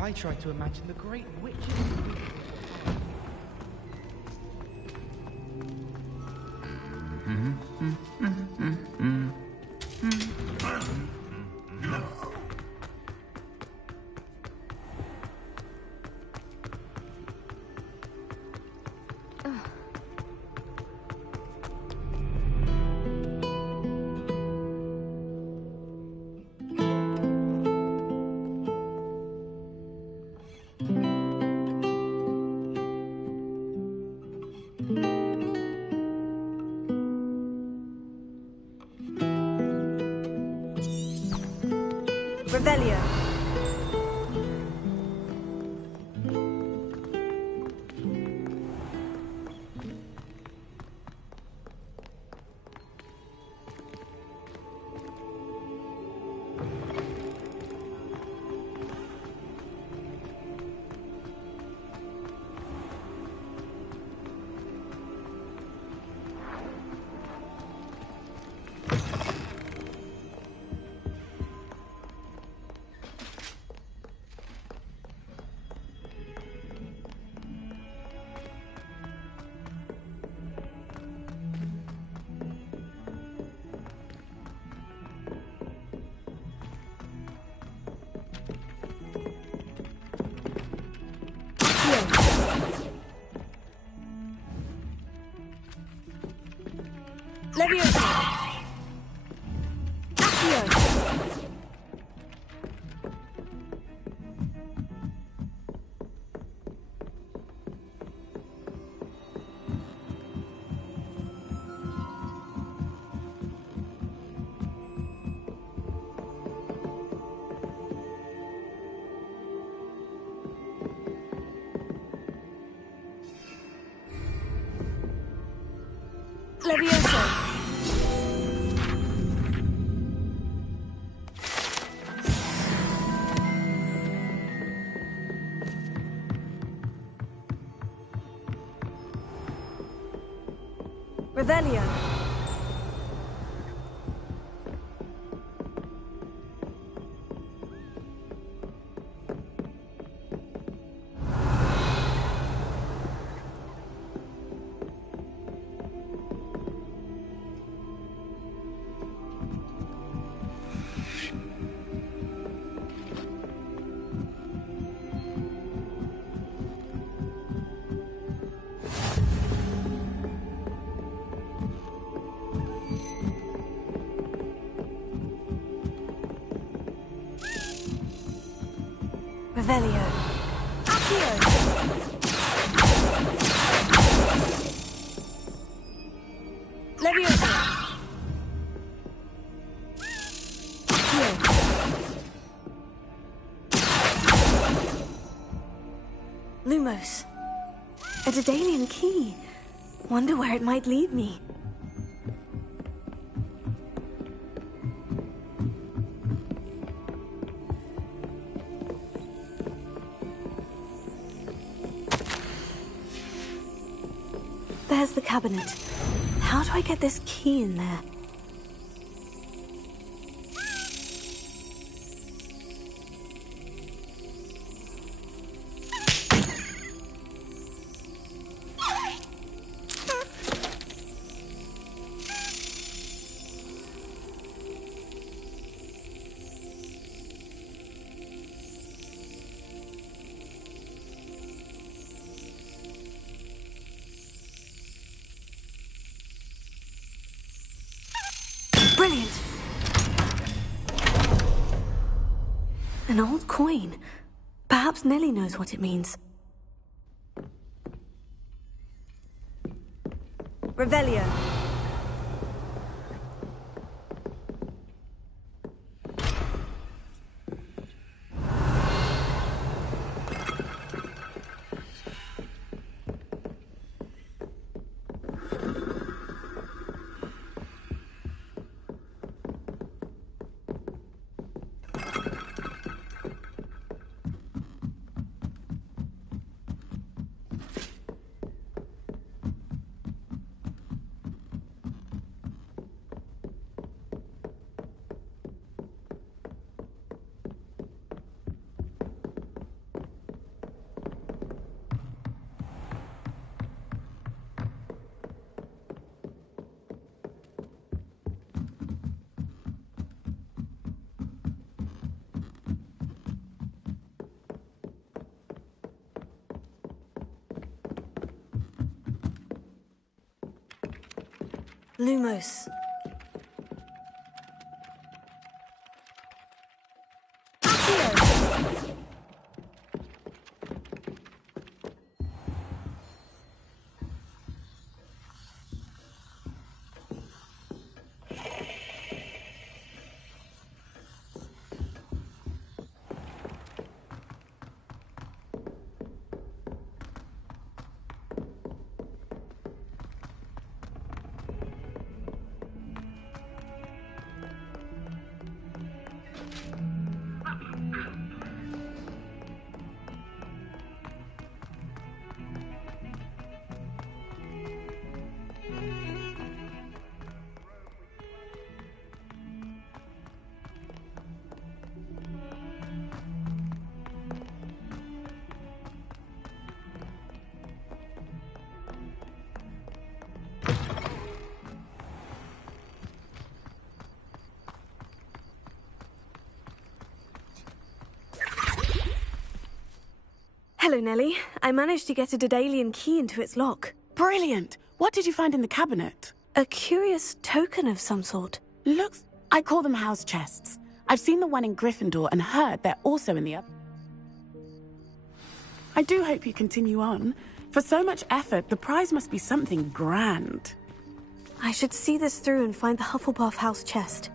I try to imagine the great witches. Revelio. Leviosa. Accio. Leviosa. Revelio. Revelio. Accio. Leviosa. Accio. Lumos. A Daedalian key. Wonder where it might lead me. There's the cabinet. How do I get this key in there? Brilliant! An old coin. Perhaps Nellie knows what it means. Revelio. Lumos. Hello, Nellie. I managed to get a Daedalian key into its lock. Brilliant! What did you find in the cabinet? A curious token of some sort. Looks... I call them house chests. I've seen the one in Gryffindor and heard they're also in the other. I do hope you continue on. For so much effort, the prize must be something grand. I should see this through and find the Hufflepuff house chest.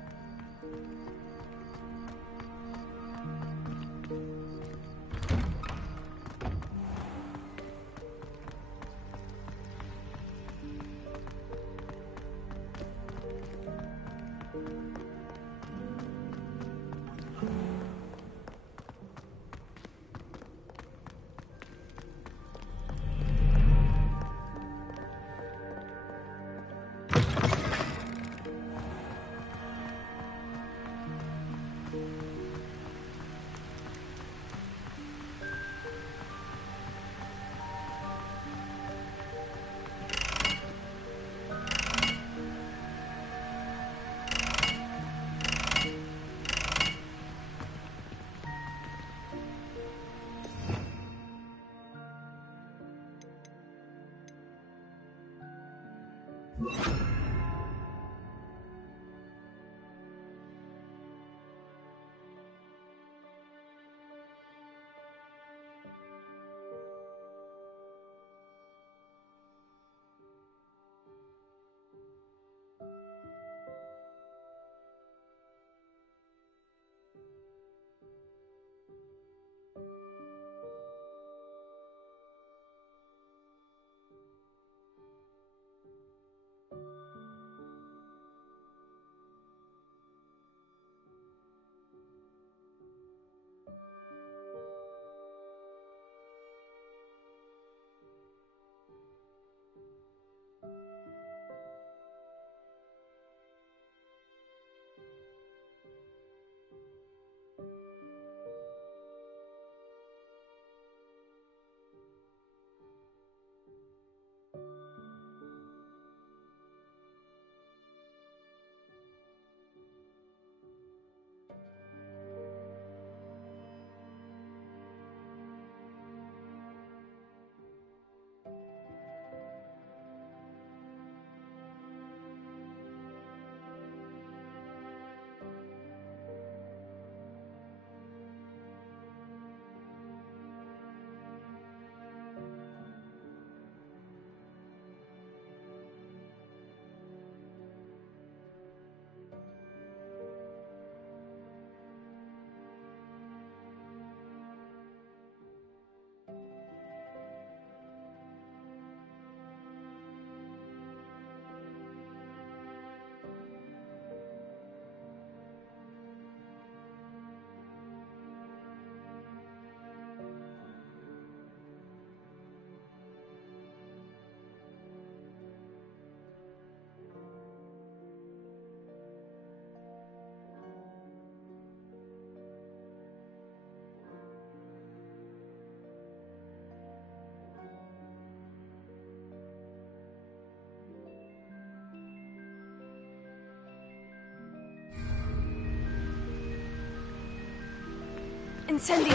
Incendio!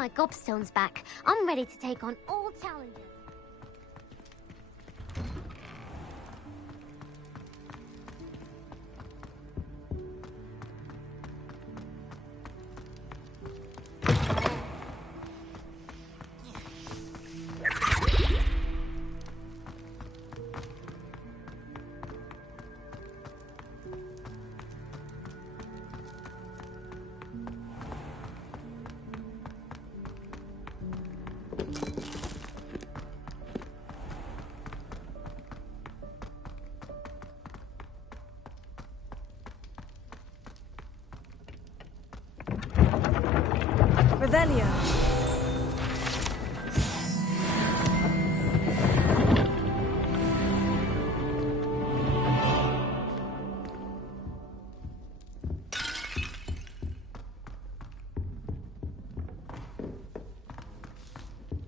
my gobstones back, I'm ready to take on all challenges. Revelio.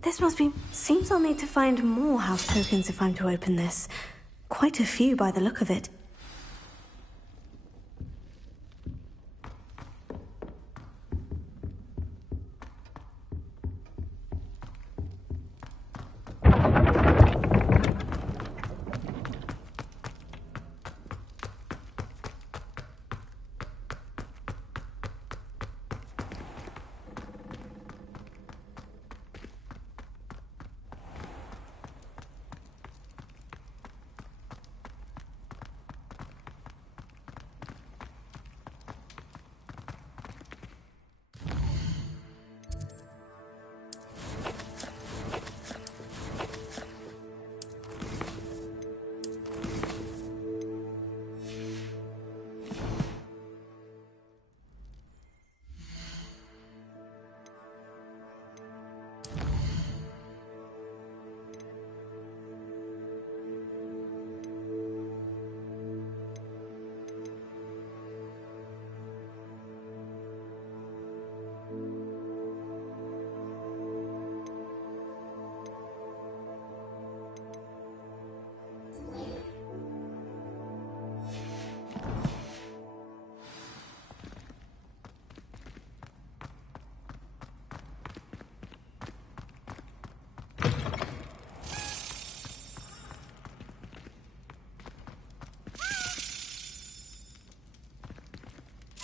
This must be... Seems I'll need to find more house tokens if I'm to open this. Quite a few by the look of it.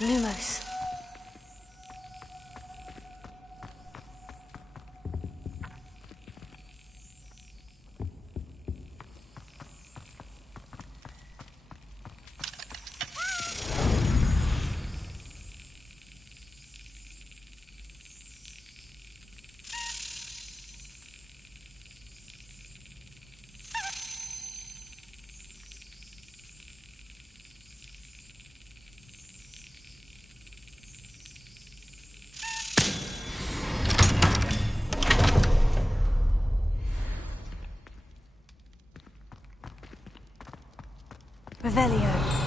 Lumos. Revelio.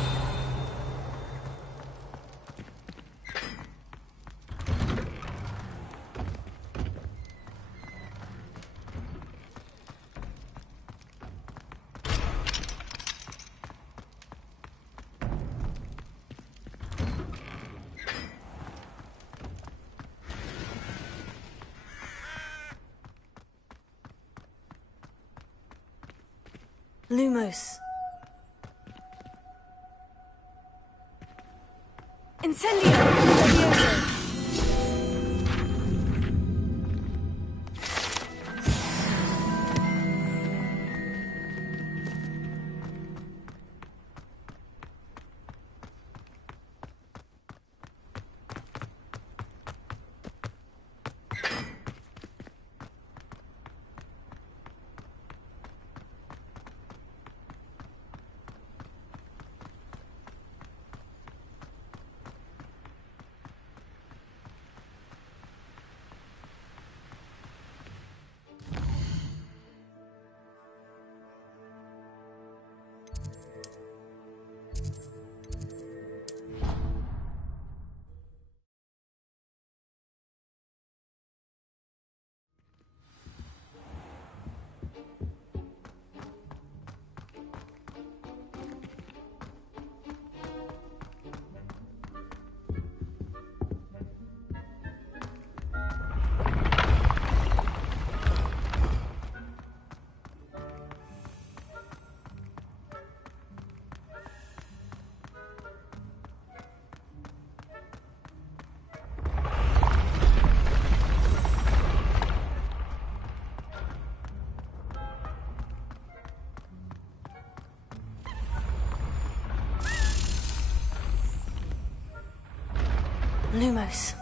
Lumos. Incendio! Lumos.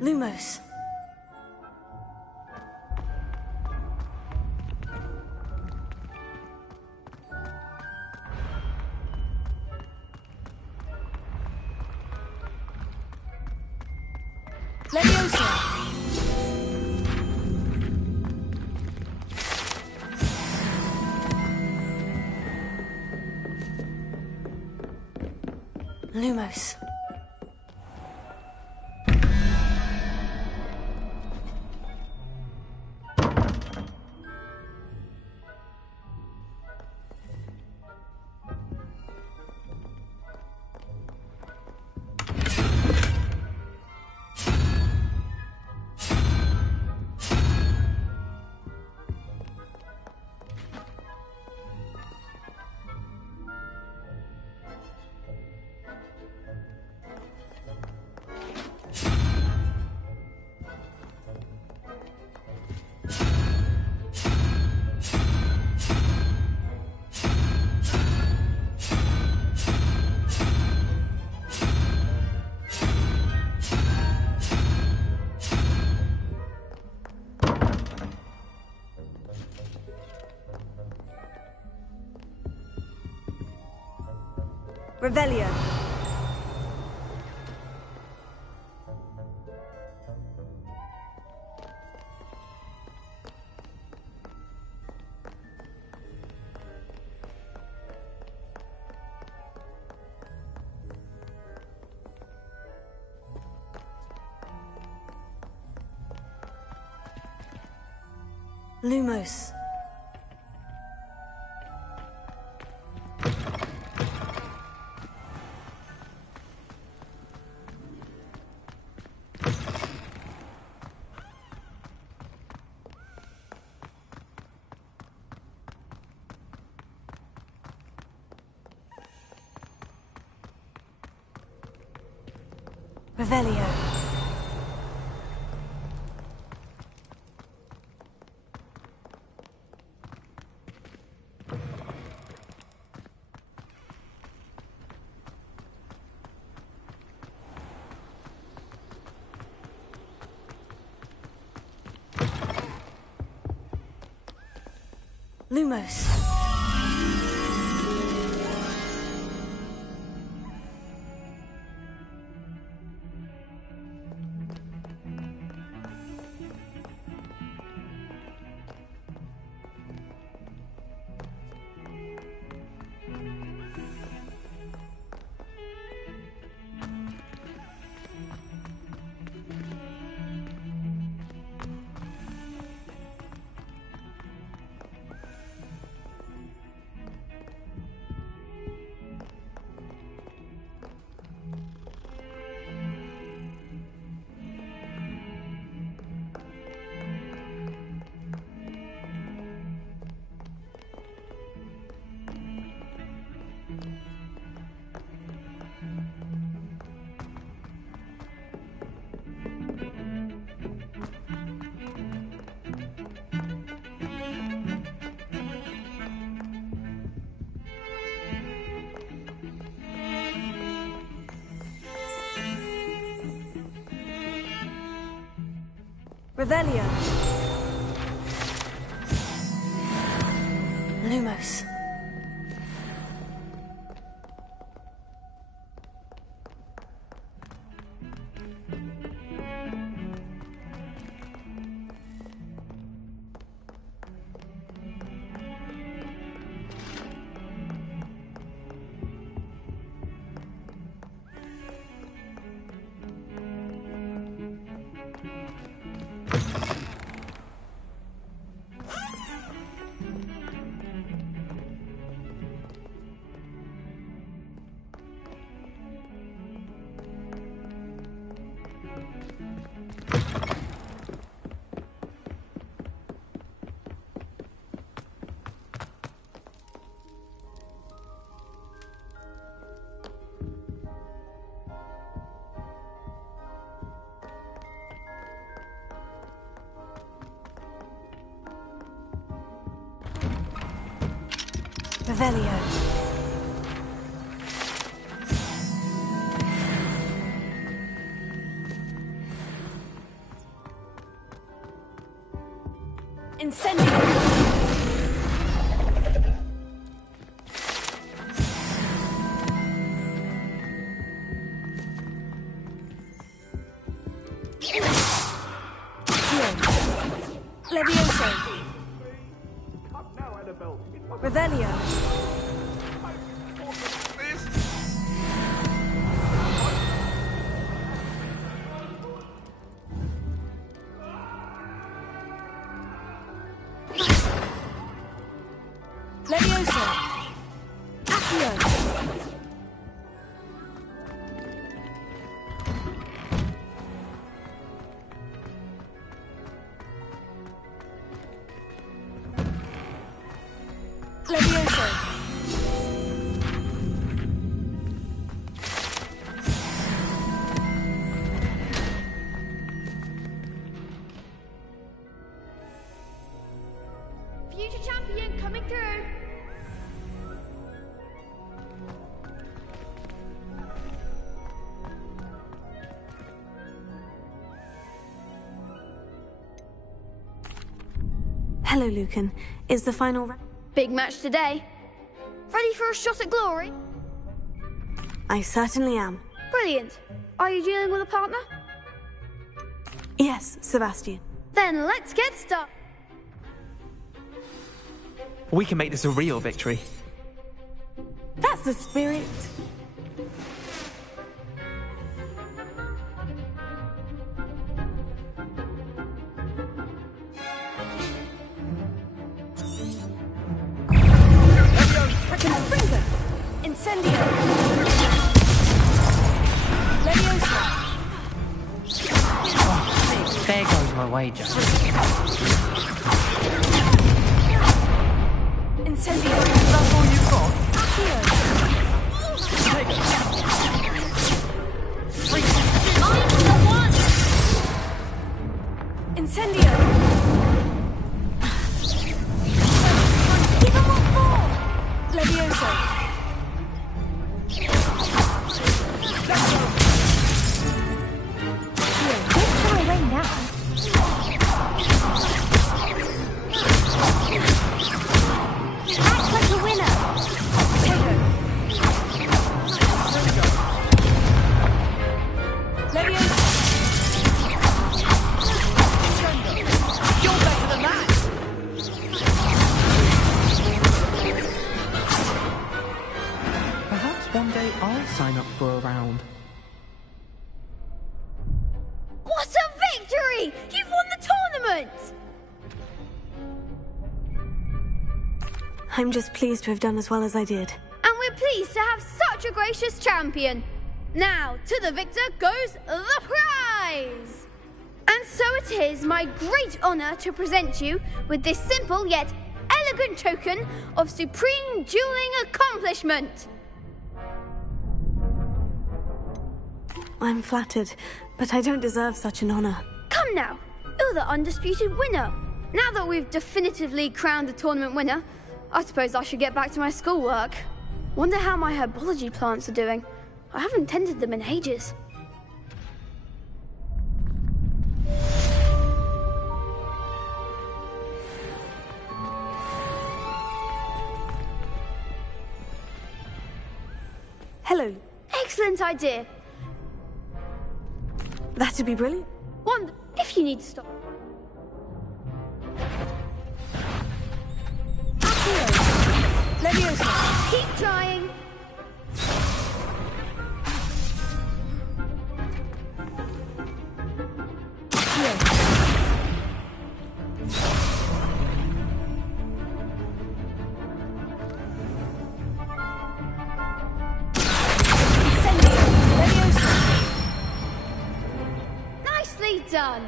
Lumos. Leviosa. Lumos. Revelio. Lumos. Revelio. Lumos. Revelio. Lumos. Revelio. Incendio. Levioso. Revelio. Levioso. Accio. Levioso. Future champion coming through. Hello, Lucan. Is the final Big match today. Ready for a shot at glory? I certainly am. Brilliant. Are you dealing with a partner? Yes, Sebastian. Then let's get started. We can make this a real victory. That's the spirit. Springer. Incendio. Levioso. There goes my wager. Incendio. That's all you've got? Accio. Take it. Incendio. Give him what for? Levioso. Don't shy away now. Act like a winner. Levioso. You're better than that! Perhaps one day I'll sign up for a round. What a victory! You've won the tournament! I'm just pleased to have done as well as I did. And we're pleased to have such a gracious champion. Now, to the victor goes the prize! And so it is my great honor to present you with this simple yet elegant token of supreme dueling accomplishment. I'm flattered, but I don't deserve such an honor. Come now, you're the undisputed winner. Now that we've definitively crowned the tournament winner, I suppose I should get back to my schoolwork. Wonder how my herbology plants are doing. I haven't tended them in ages. Hello. Excellent idea. That'd be brilliant. Wonder if you need to stop. Accio. Levioso. Keep trying. Nicely done.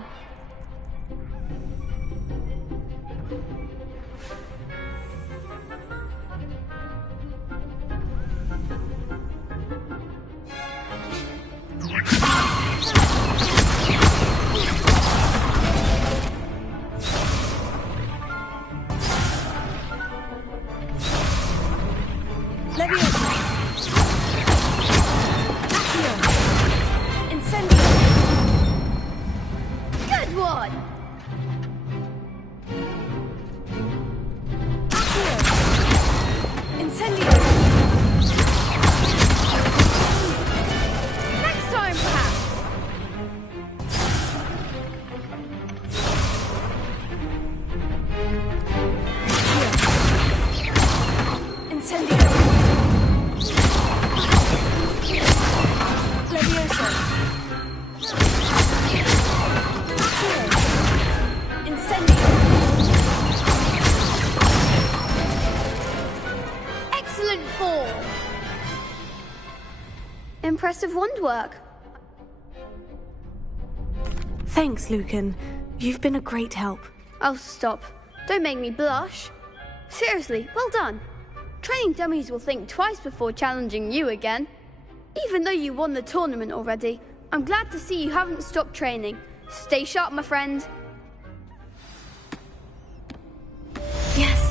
Impressive wand work. Thanks, Lucan. You've been a great help. Oh, stop. Don't make me blush. Seriously, well done. Training dummies will think twice before challenging you again. Even though you won the tournament already, I'm glad to see you haven't stopped training. Stay sharp, my friend. Yes.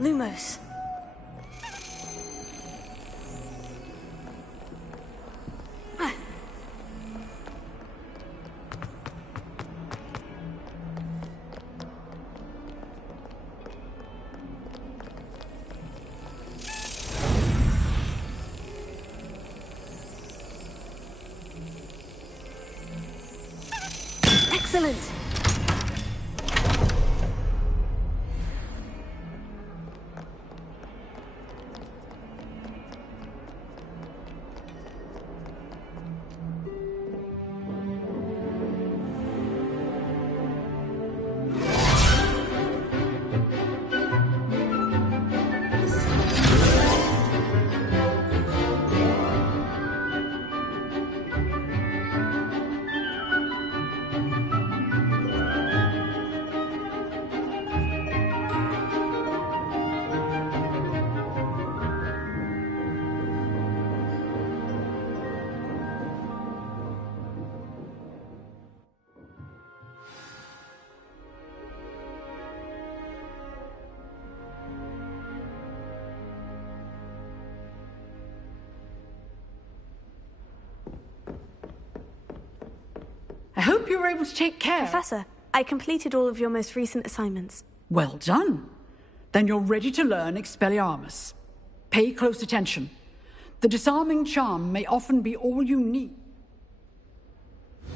Lumos. Excellent. I hope you were able to take care. Professor, I completed all of your most recent assignments. Well done. Then you're ready to learn Expelliarmus. Pay close attention. The disarming charm may often be all you need.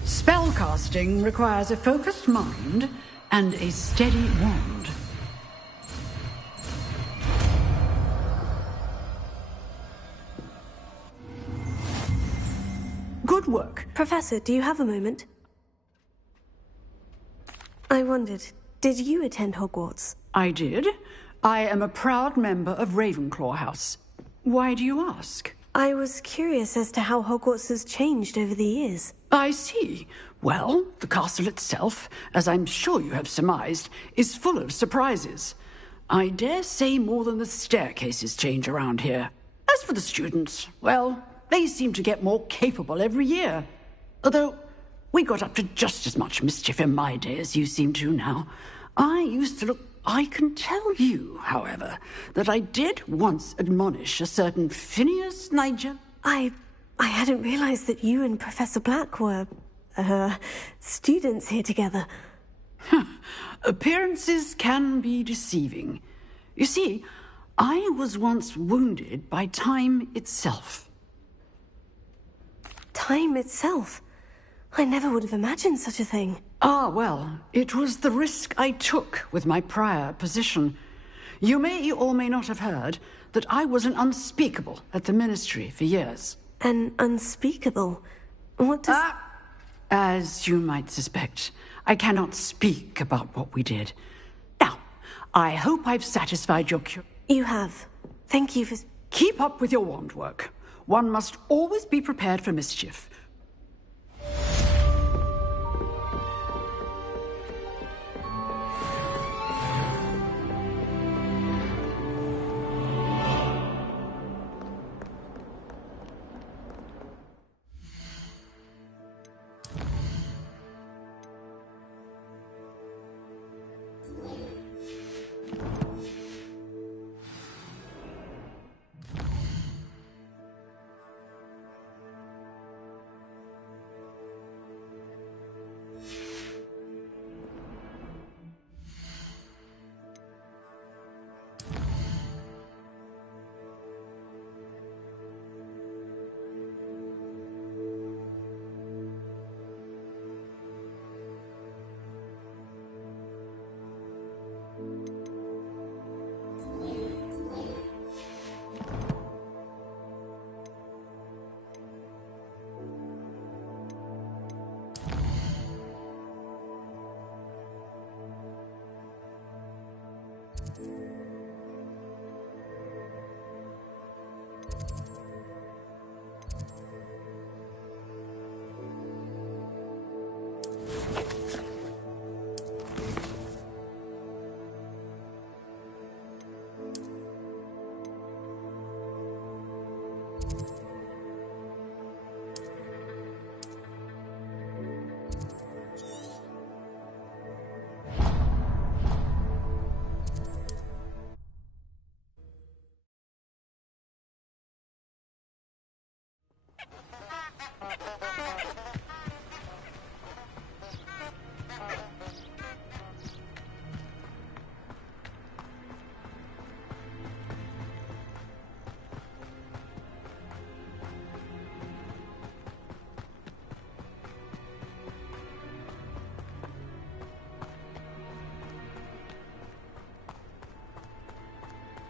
Spellcasting requires a focused mind and a steady wand. Good work. Professor, do you have a moment? I wondered, did you attend Hogwarts? I did. I am a proud member of Ravenclaw House. Why do you ask? I was curious as to how Hogwarts has changed over the years. I see. Well, the castle itself, as I'm sure you have surmised, is full of surprises. I dare say more than the staircases change around here. As for the students, well, they seem to get more capable every year. Although, we got up to just as much mischief in my day as you seem to now. I used to look... I can tell you, however, that I did once admonish a certain Phineas Nigel. I hadn't realized that you and Professor Black were, students here together. Appearances can be deceiving. You see, I was once wounded by time itself. Time itself? I never would have imagined such a thing. Ah, well, it was the risk I took with my prior position. You may or may not have heard that I was an unspeakable at the Ministry for years. An unspeakable? What does... As you might suspect, I cannot speak about what we did. Now, I hope I've satisfied your You have. Thank you for... Keep up with your wand work. One must always be prepared for mischief.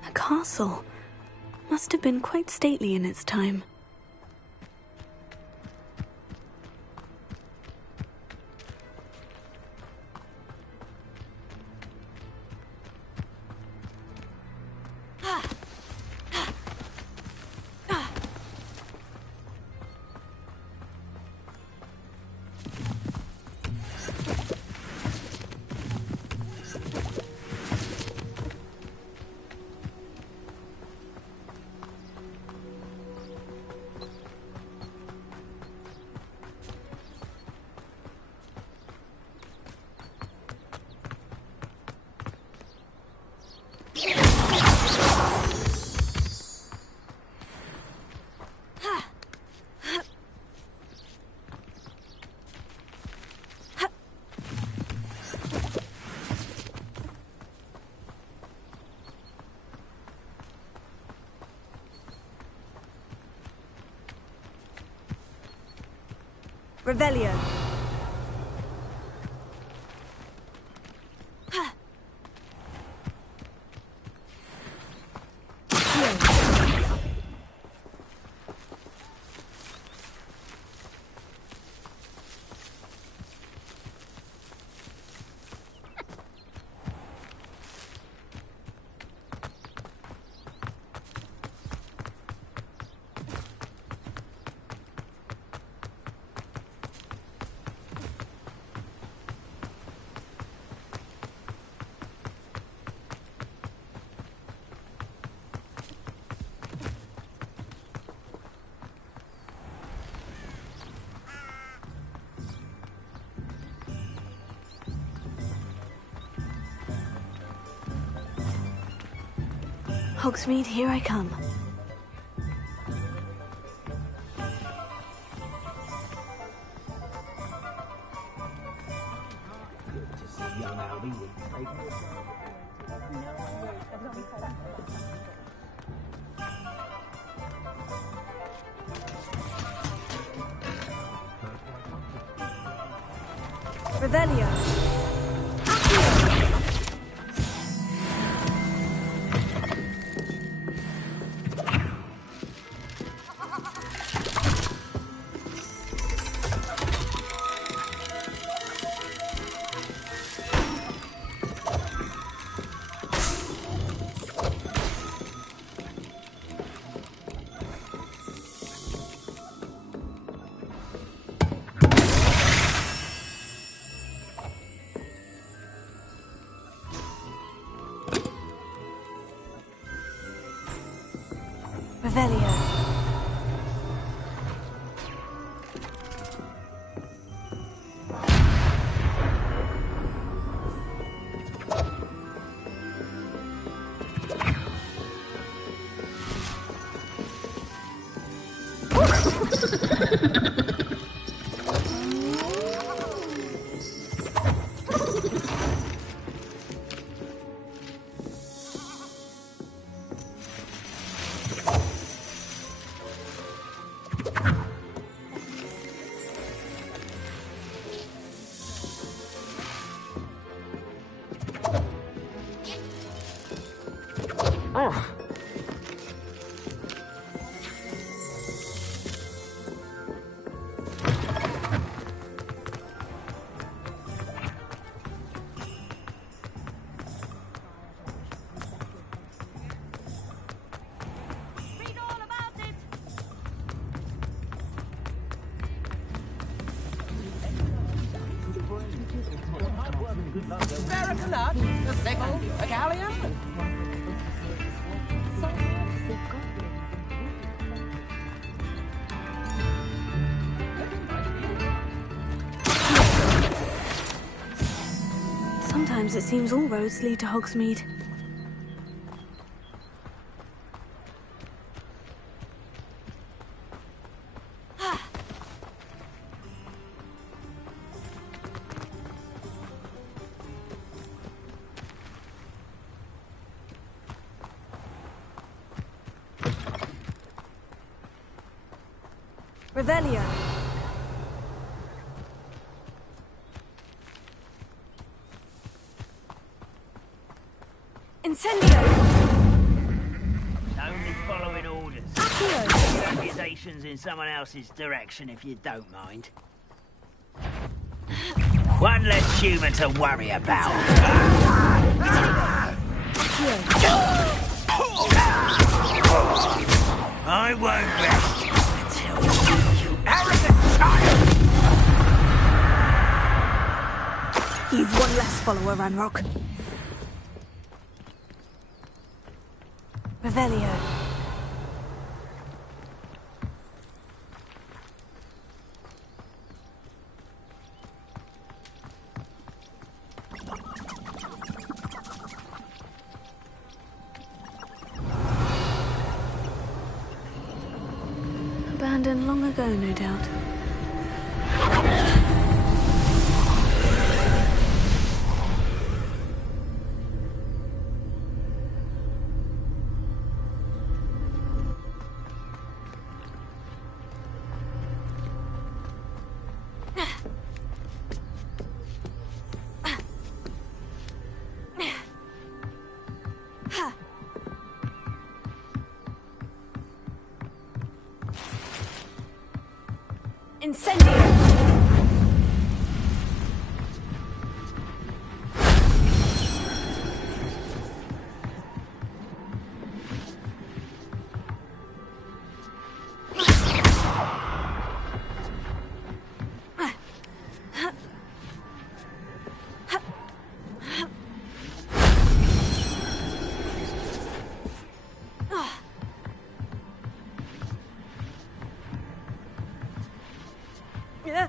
A castle. Must have been quite stately in its time. Revelio. Hogsmeade, here I come. Revelio. Revelio. Sometimes it seems all roads lead to Hogsmeade. Revelio. Incendio. Only following orders. Accusations in someone else's direction, if you don't mind. One less human to worry about. I won't rest until you arrogant child! You've one less follower, Ranrock. Revelio. Abandoned long ago, no doubt. Incendio! Yeah.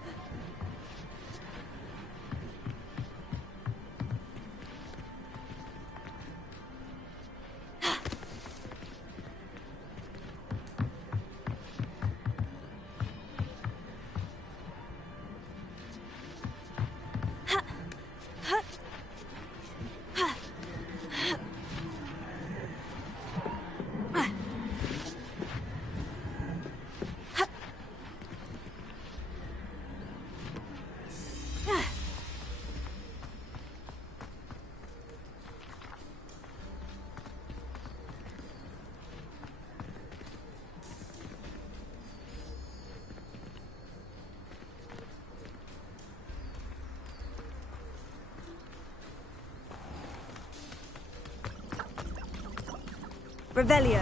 Revelio.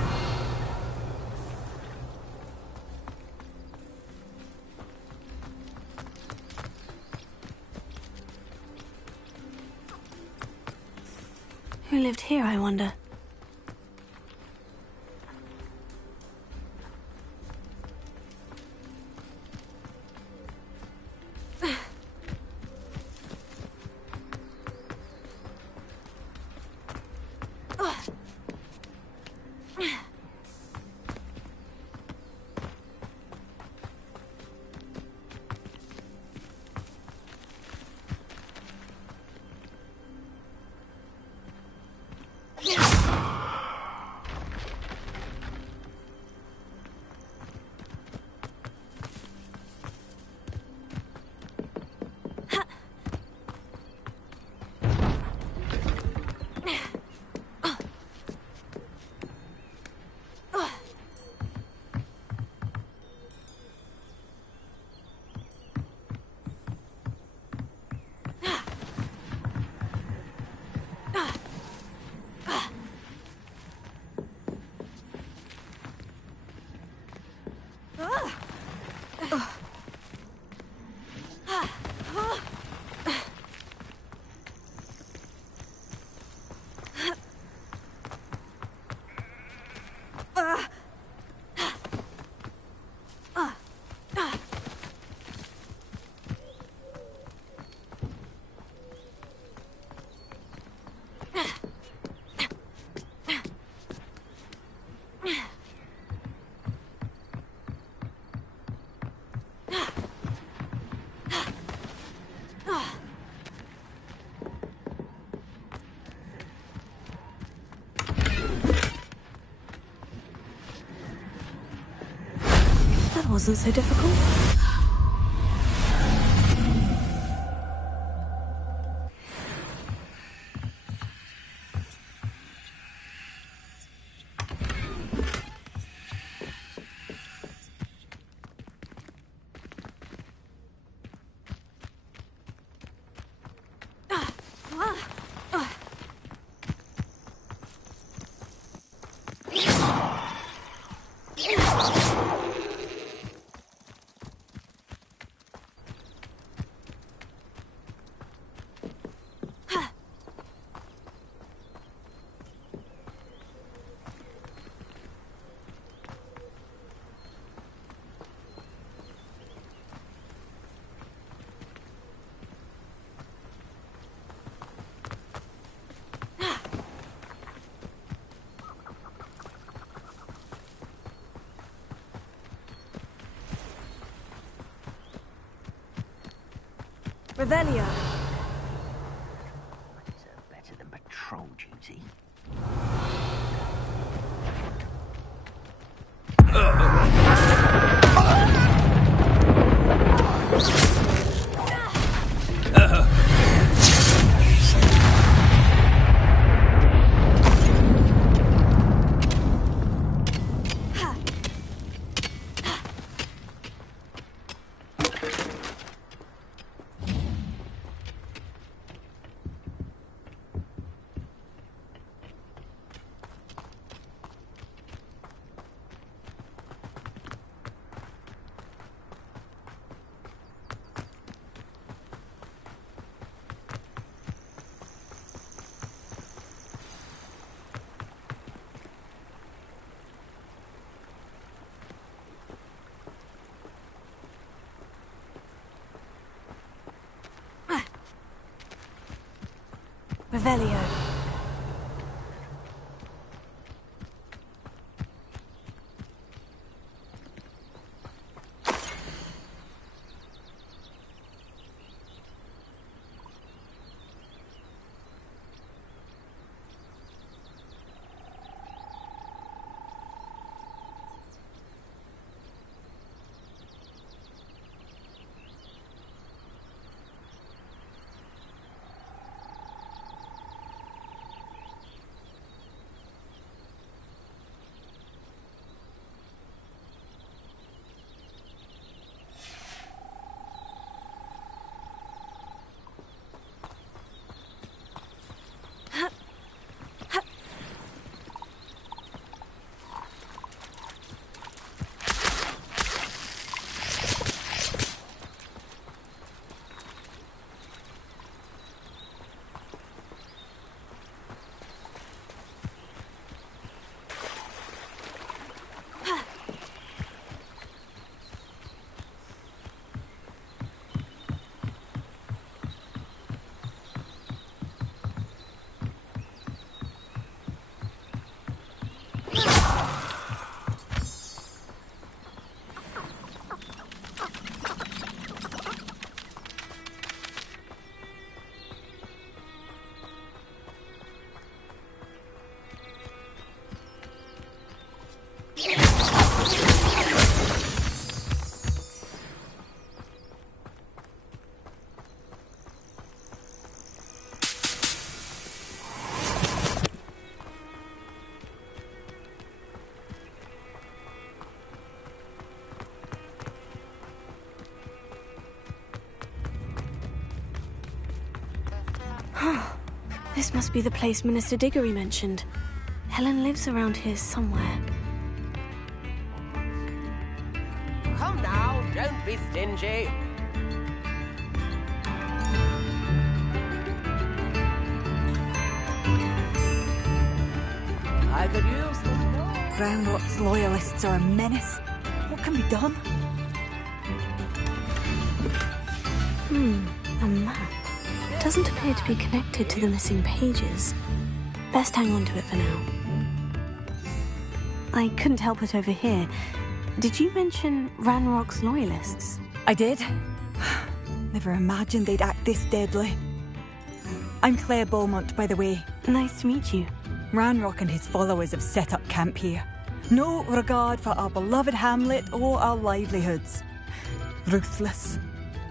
Who lived here, I wonder? That wasn't so difficult. Revelio. Deserve better than patrol duty. Revelio. This must be the place Minister Diggory mentioned. Helen lives around here somewhere. Come now, don't be stingy. I could use some more. Ranrock's loyalists are a menace. What can be done? A map. Doesn't appear to be connected to the missing pages. Best hang on to it for now. I couldn't help but overhear. Did you mention Ranrock's loyalists? I did. Never imagined they'd act this deadly. I'm Claire Beaumont, by the way. Nice to meet you. Ranrock and his followers have set up camp here. No regard for our beloved hamlet or our livelihoods. Ruthless.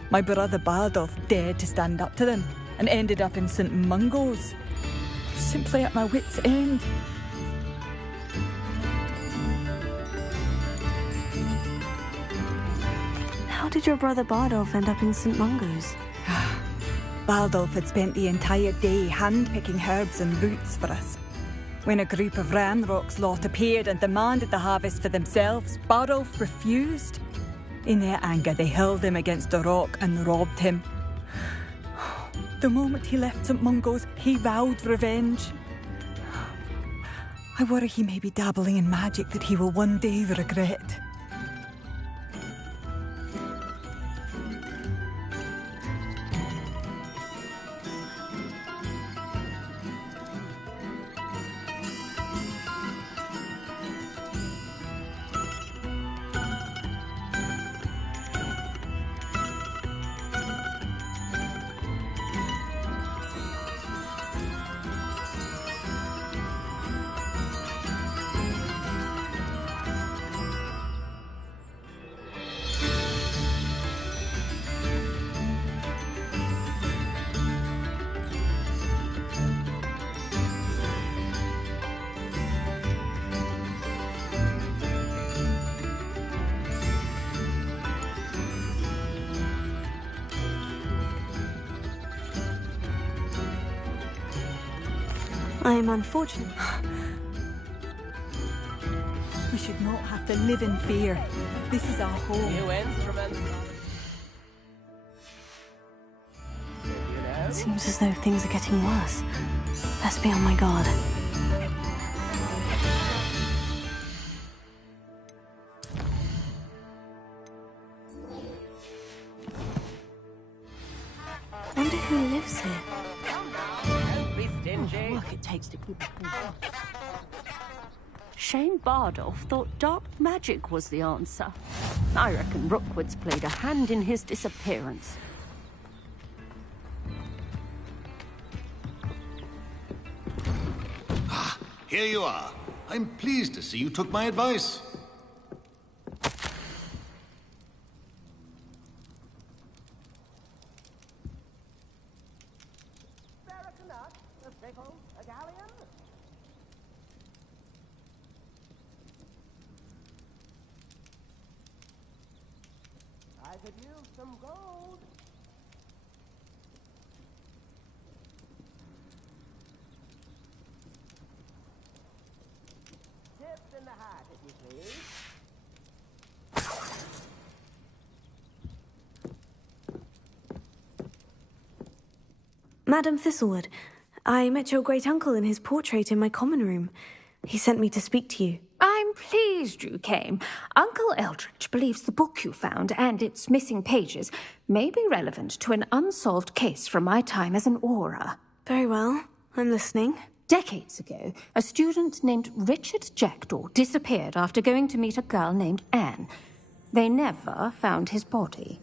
My brother Bardolph dared to stand up to them and ended up in St. Mungo's. Simply at my wit's end. How did your brother Bardolph end up in St. Mungo's? Bardolph had spent the entire day hand-picking herbs and roots for us. When a group of Ranrock's lot appeared and demanded the harvest for themselves, Bardolph refused. In their anger, they hurled him against a rock and robbed him. The moment he left St. Mungo's, he vowed revenge. I worry he may be dabbling in magic that he will one day regret. I am unfortunate. We should not have to live in fear. This is our home. New instruments. It seems as though things are getting worse. Best be on my guard. Wonder who lives here. Don't be stingy. Work it takes to keep it cool. Shane Bardolph thought dark magic was the answer. I reckon Rookwood's played a hand in his disappearance. Here you are. I'm pleased to see you took my advice. I could use some gold. Tips in the hat, if you please. Madam Thistlewood, I met your great-uncle in his portrait in my common room. He sent me to speak to you. I'm pleased you came. Uncle Eldridge believes the book you found and its missing pages may be relevant to an unsolved case from my time as an Auror. Very well. I'm listening. Decades ago, a student named Richard Jackdaw disappeared after going to meet a girl named Anne. They never found his body.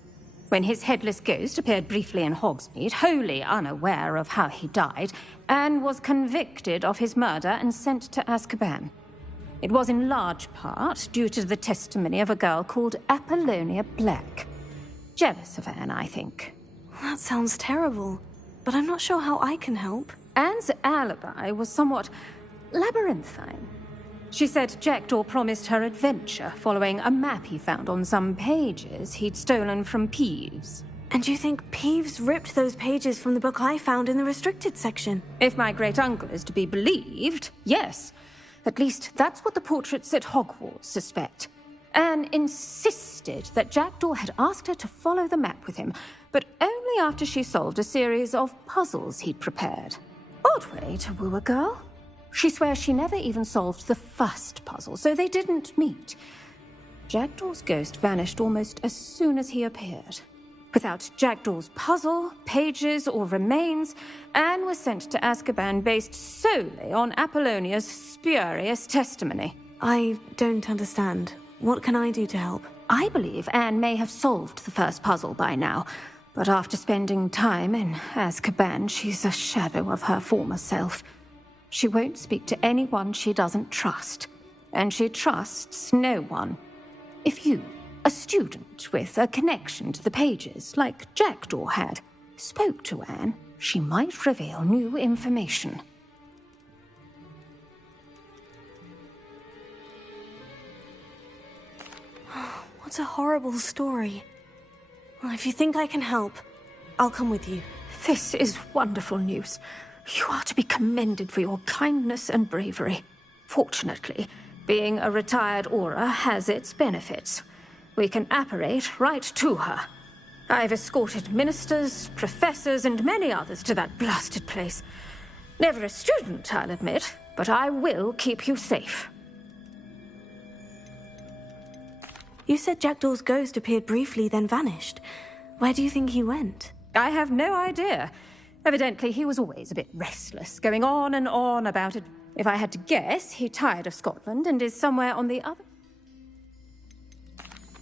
When his headless ghost appeared briefly in Hogsmeade, wholly unaware of how he died, Anne was convicted of his murder and sent to Azkaban. It was in large part due to the testimony of a girl called Apollonia Black. Jealous of Anne, I think. That sounds terrible, but I'm not sure how I can help. Anne's alibi was somewhat labyrinthine. She said Jackdaw promised her adventure following a map he found on some pages he'd stolen from Peeves. And you think Peeves ripped those pages from the book I found in the restricted section? If my great-uncle is to be believed, yes. At least that's what the portraits at Hogwarts suspect. Anne insisted that Jackdaw had asked her to follow the map with him, but only after she solved a series of puzzles he'd prepared. Odd way to woo a girl. She swears she never even solved the first puzzle, so they didn't meet. Jackdaw's ghost vanished almost as soon as he appeared. Without Jackdaw's puzzle, pages, or remains, Anne was sent to Azkaban based solely on Apollonia's spurious testimony. I don't understand. What can I do to help? I believe Anne may have solved the first puzzle by now, but after spending time in Azkaban, she's a shadow of her former self. She won't speak to anyone she doesn't trust, and she trusts no one. If you, a student with a connection to the pages, like Jackdaw had, spoke to Anne, she might reveal new information. What a horrible story. Well, if you think I can help, I'll come with you. This is wonderful news. You are to be commended for your kindness and bravery. Fortunately, being a retired Auror has its benefits. We can apparate right to her. I've escorted ministers, professors, and many others to that blasted place. Never a student, I'll admit, but I will keep you safe. You said Jackdaw's ghost appeared briefly, then vanished. Where do you think he went? I have no idea. Evidently, he was always a bit restless, going on and on about it. If I had to guess, he tired of Scotland and is somewhere on the other...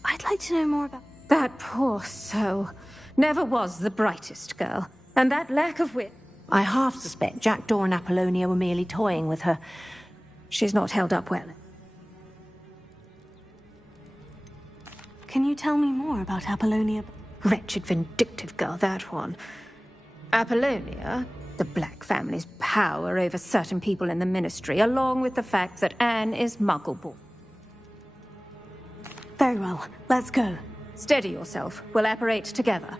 I'd like to know more about... That poor soul. Never was the brightest girl. And that lack of wit... I half suspect Jackdaw and Apollonia were merely toying with her. She's not held up well. Can you tell me more about Apollonia? Wretched, vindictive girl, that one. Apollonia, the Black family's power over certain people in the Ministry, along with the fact that Anne is Muggle-born. Very well, let's go. Steady yourself. We'll apparate together.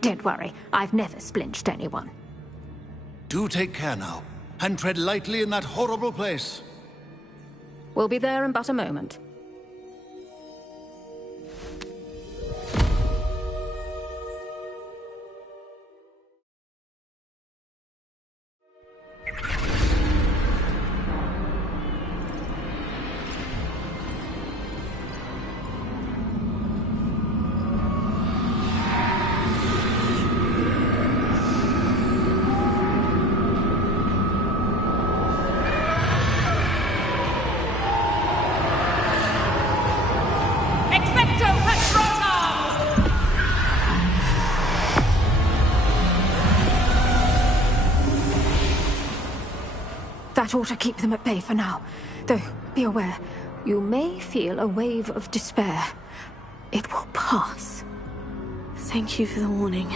Don't worry, I've never splinched anyone. Do take care now, and tread lightly in that horrible place. We'll be there in but a moment. That ought to keep them at bay for now. Though, be aware, you may feel a wave of despair. It will pass. Thank you for the warning.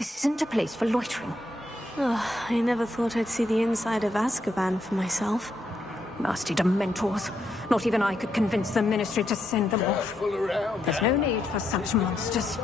This isn't a place for loitering. Oh, I never thought I'd see the inside of Azkaban for myself. Nasty Dementors. Not even I could convince the Ministry to send them off. There's no need for such monsters.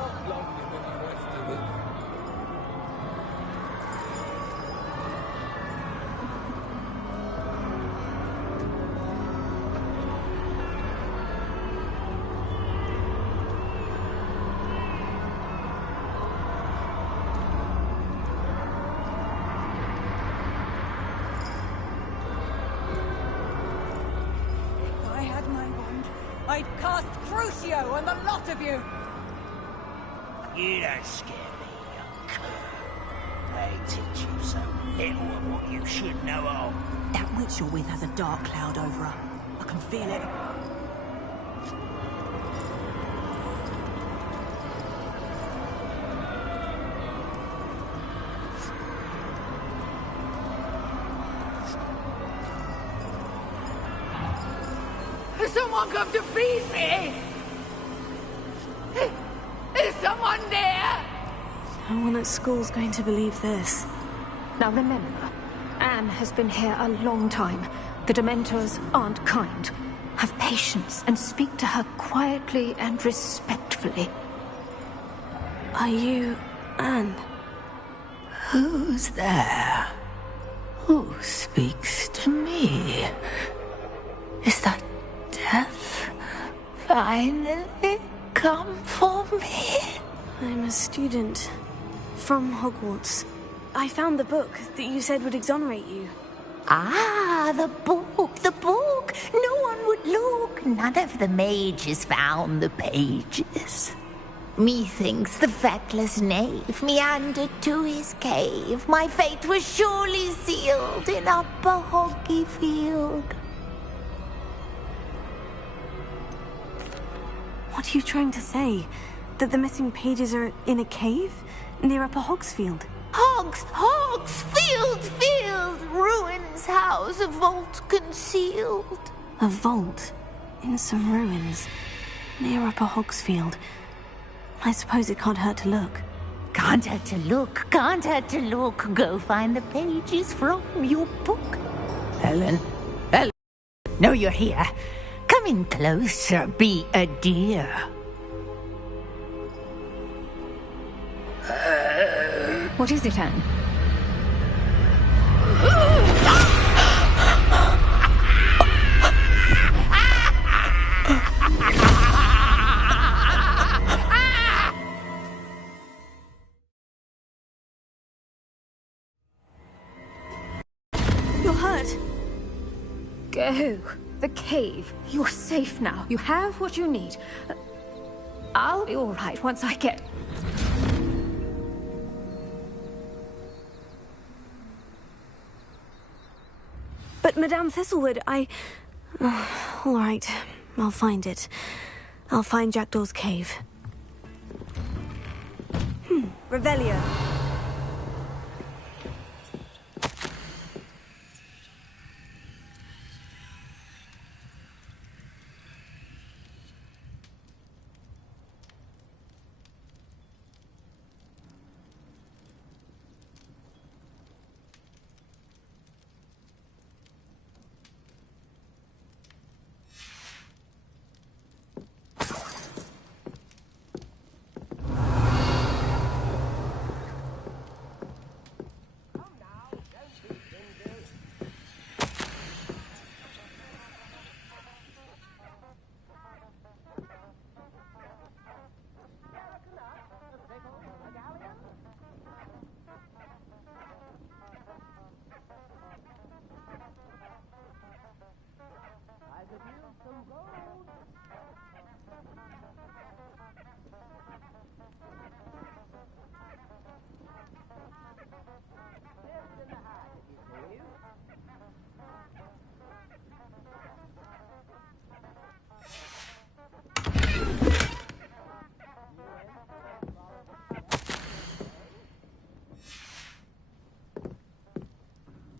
I'd cast Crucio on the lot of you! You don't scare me, young cur. They teach you so little of what you should know of. That witch you're with has a dark cloud over her. I can feel it. Has someone come to feed me? Is someone there? No one at school's going to believe this. Now remember, Anne has been here a long time. The Dementors aren't kind. Have patience and speak to her quietly and respectfully. Are you Anne? Who's there? Who speaks to me? Is that death finally come for me? I'm a student from Hogwarts. I found the book that you said would exonerate you. Ah, the book, the book. No one would look. None of the mages found the pages. Methinks the feckless knave meandered to his cave. My fate was surely sealed in Upper Hoggyfield. What are you trying to say? That the missing pages are in a cave? Near Upper Hogsfield? Field, ruins house, a vault concealed. A vault? In some ruins? Near Upper Hogsfield? I suppose it can't hurt to look. Can't hurt to look, can't hurt to look. Go find the pages from your book. Helen, no, you're here. Come in closer, be a dear. What is it, Anne? You're hurt. Go. The cave. You're safe now. You have what you need. I'll be all right once I get... But Madame Thistlewood, all right, I'll find it. I'll find Jackdaw's cave. Revelio.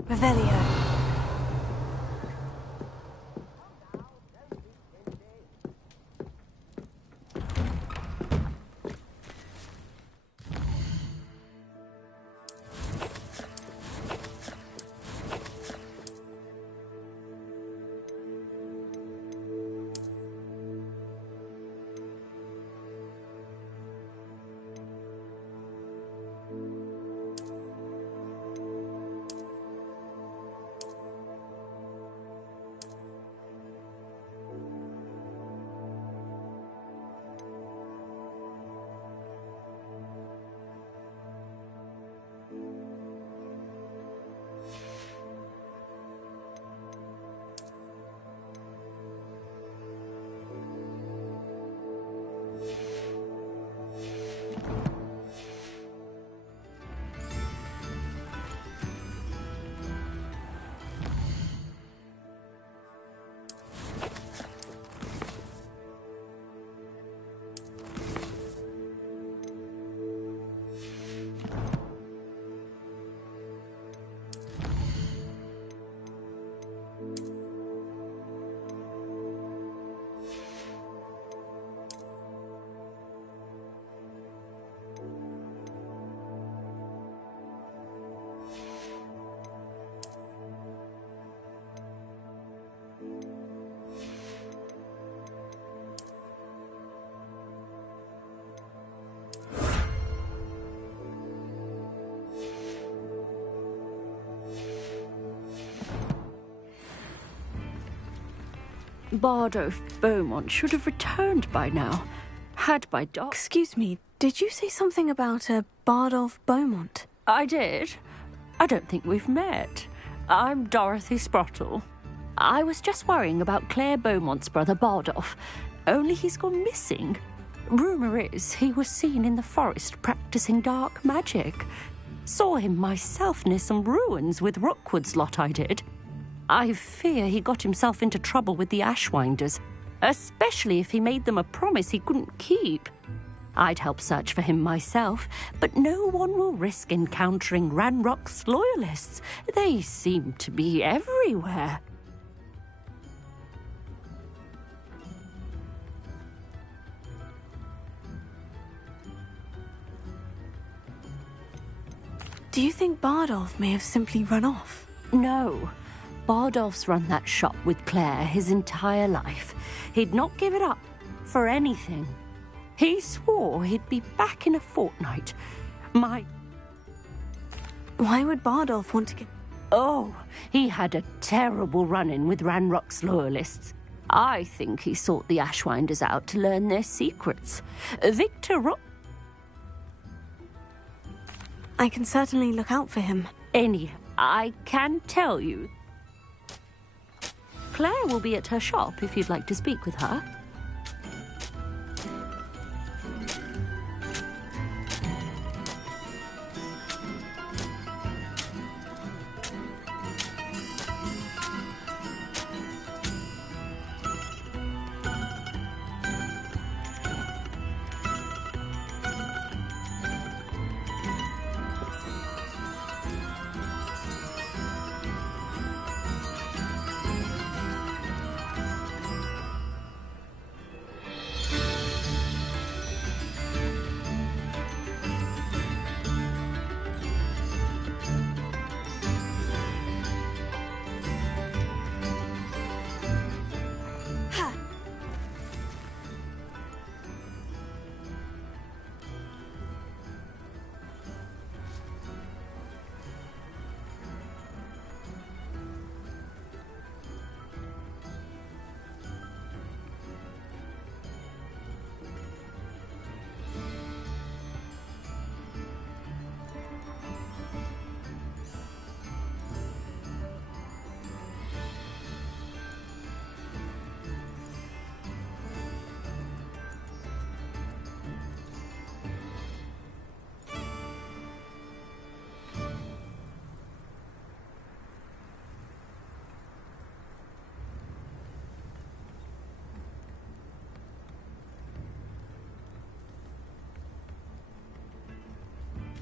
Revelio. Bardolph Beaumont should have returned by now. Had by Doc. Excuse me, did you say something about a Bardolph Beaumont? I did. I don't think we've met. I'm Dorothy Sprottle. I was just worrying about Claire Beaumont's brother Bardolph, only he's gone missing. Rumour is he was seen in the forest practicing dark magic. Saw him myself near some ruins with Rookwood's lot I did. I fear he got himself into trouble with the Ashwinders, especially if he made them a promise he couldn't keep. I'd help search for him myself, but no one will risk encountering Ranrock's loyalists. They seem to be everywhere. Do you think Bardolph may have simply run off? No. Bardolph's run that shop with Claire his entire life. He'd not give it up for anything. He swore he'd be back in a fortnight. Why would Bardolph want to get... Oh, he had a terrible run-in with Ranrock's loyalists. I think he sought the Ashwinders out to learn their secrets. Victor Rook... I can certainly look out for him. I can tell you. Claire will be at her shop if you'd like to speak with her.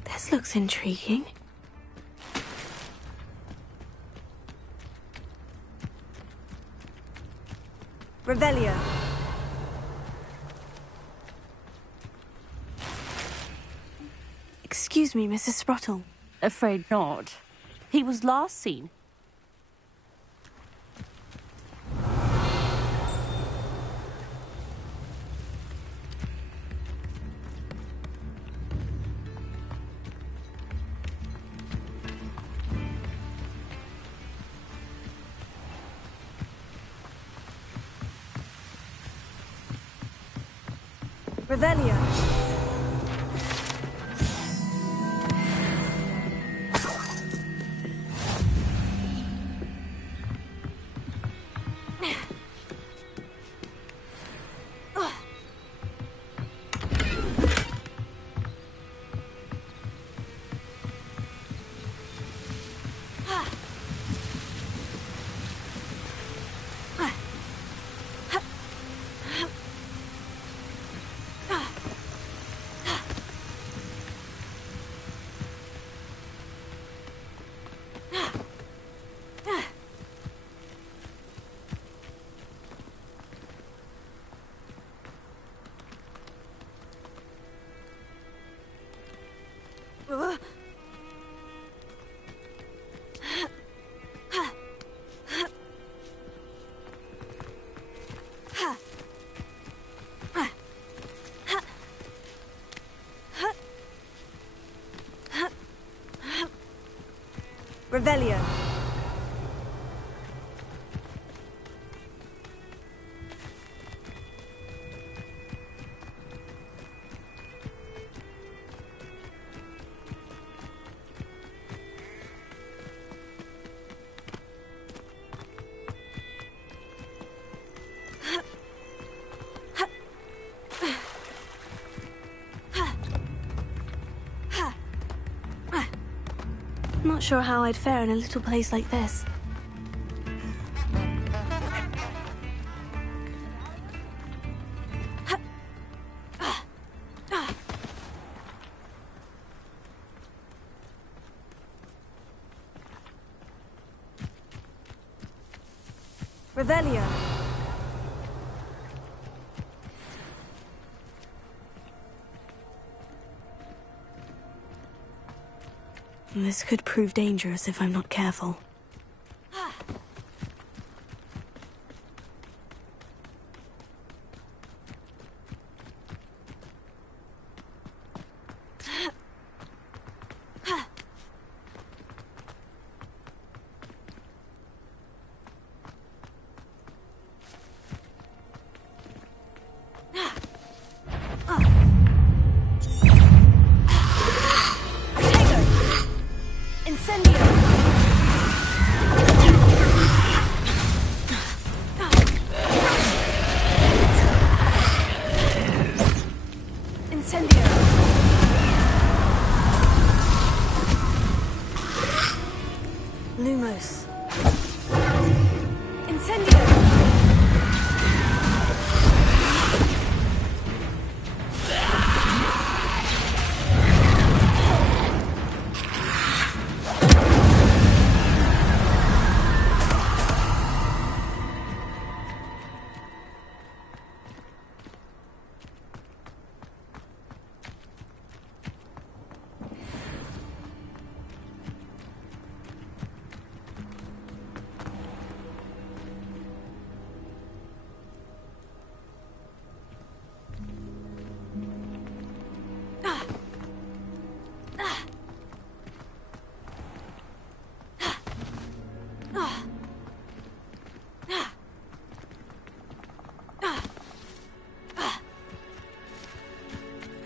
This looks intriguing. Revelio. Excuse me, Mrs. Sprottle. Afraid not. He was last seen. Revelio. Revelio. Not sure how I'd fare in a little place like this. Revelio. This could prove dangerous if I'm not careful. Lumos. Incendio!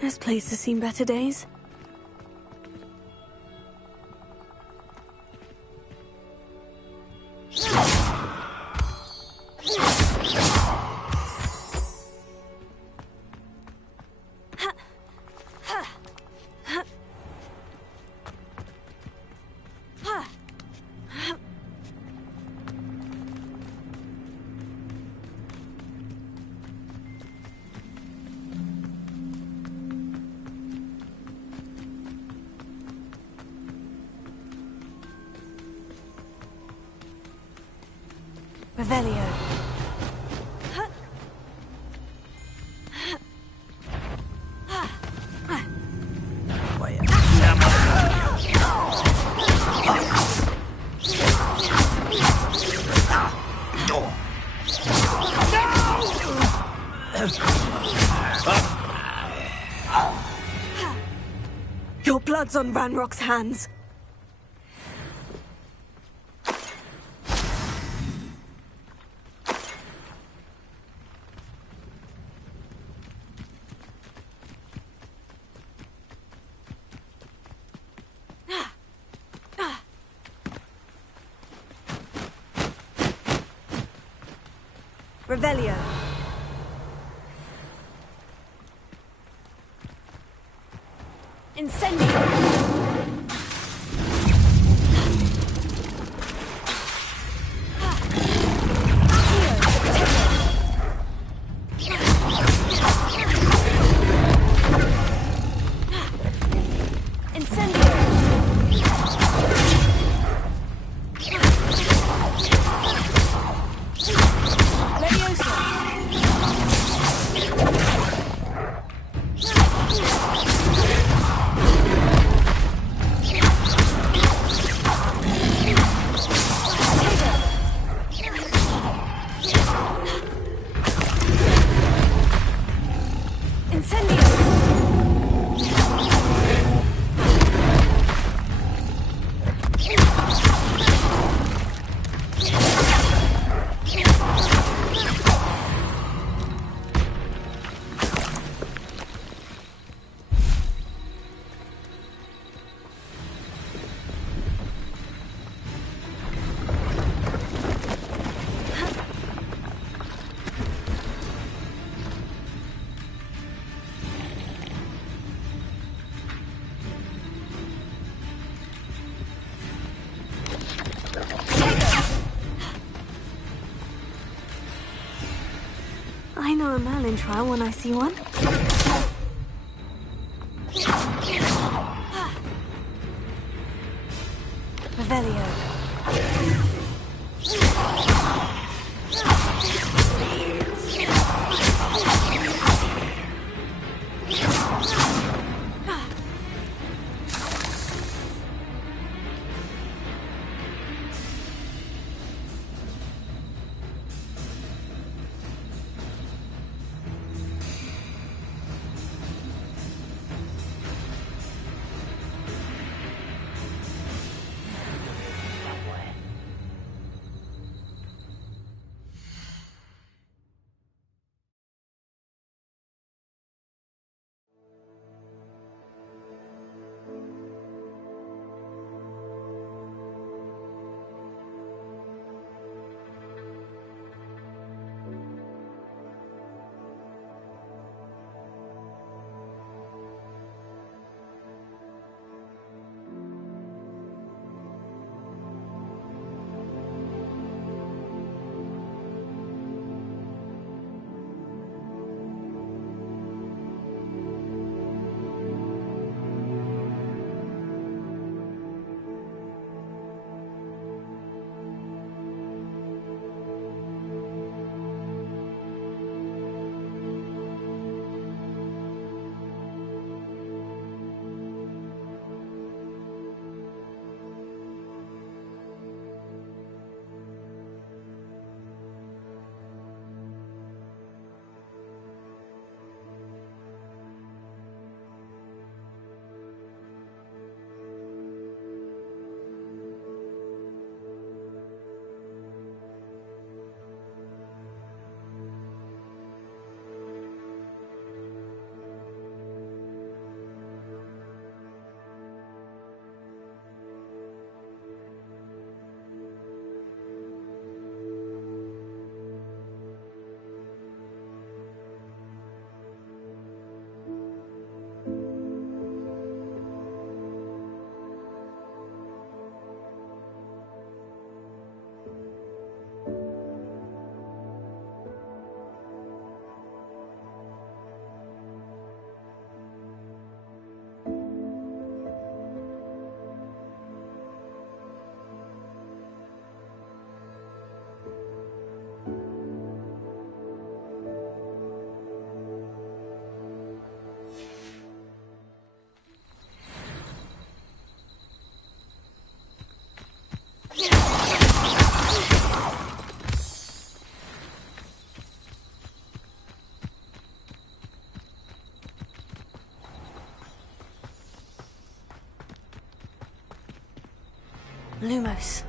This place has seen better days. Revelio. Your blood's on Ranrock's hands. Revelio. Incendio. Leviosa. I know a Merlin trial when I see one. Revelio. Lumos.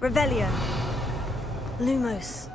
Revelio. Lumos.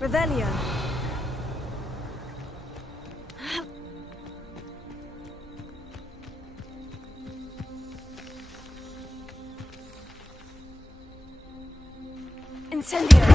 Revelio. Incendio!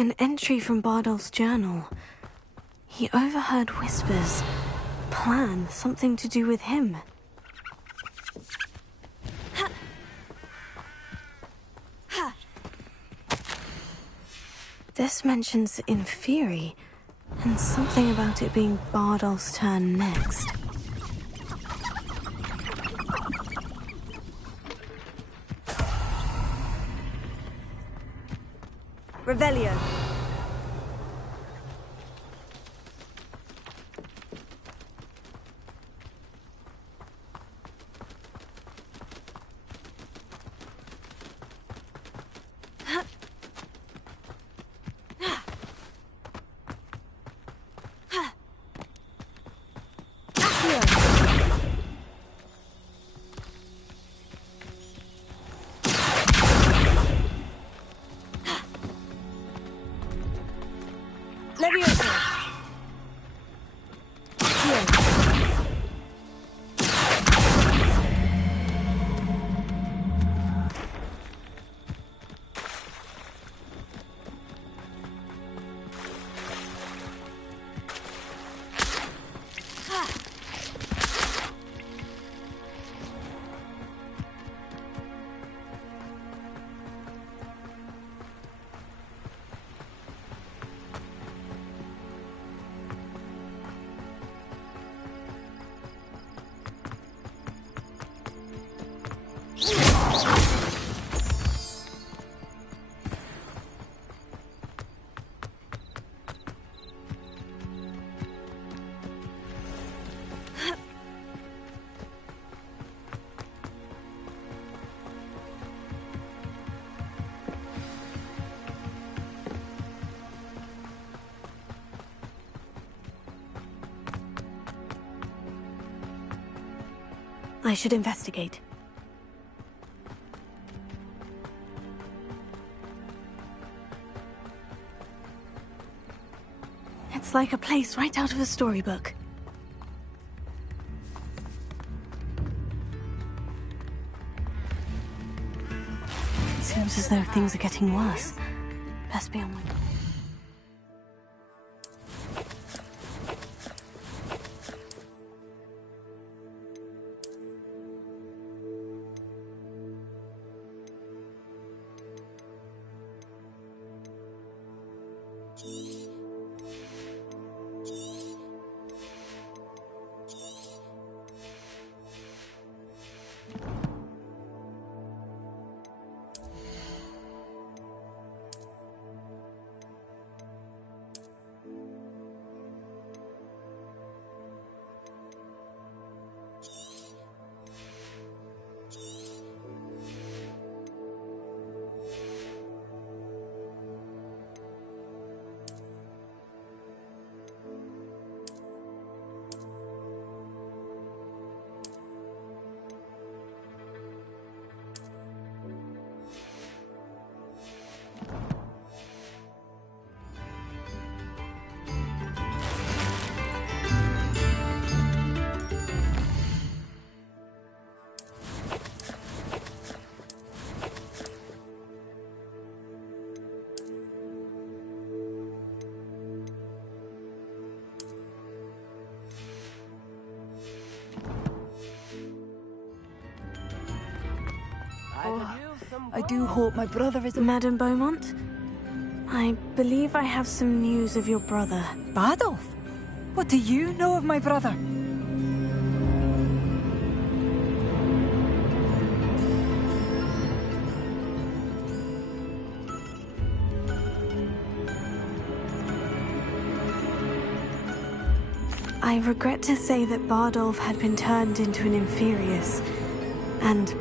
An entry from Bardolph's journal. He overheard whispers. Plan, something to do with him. This mentions Inferi, and something about it being Bardolph's turn next. Revelio. I should investigate. It's like a place right out of a storybook. It seems as though things are getting worse. Best be on my... I do hope my brother is... Madame Beaumont? I believe I have some news of your brother. Bardolph? What do you know of my brother? I regret to say that Bardolph had been turned into an Inferius, and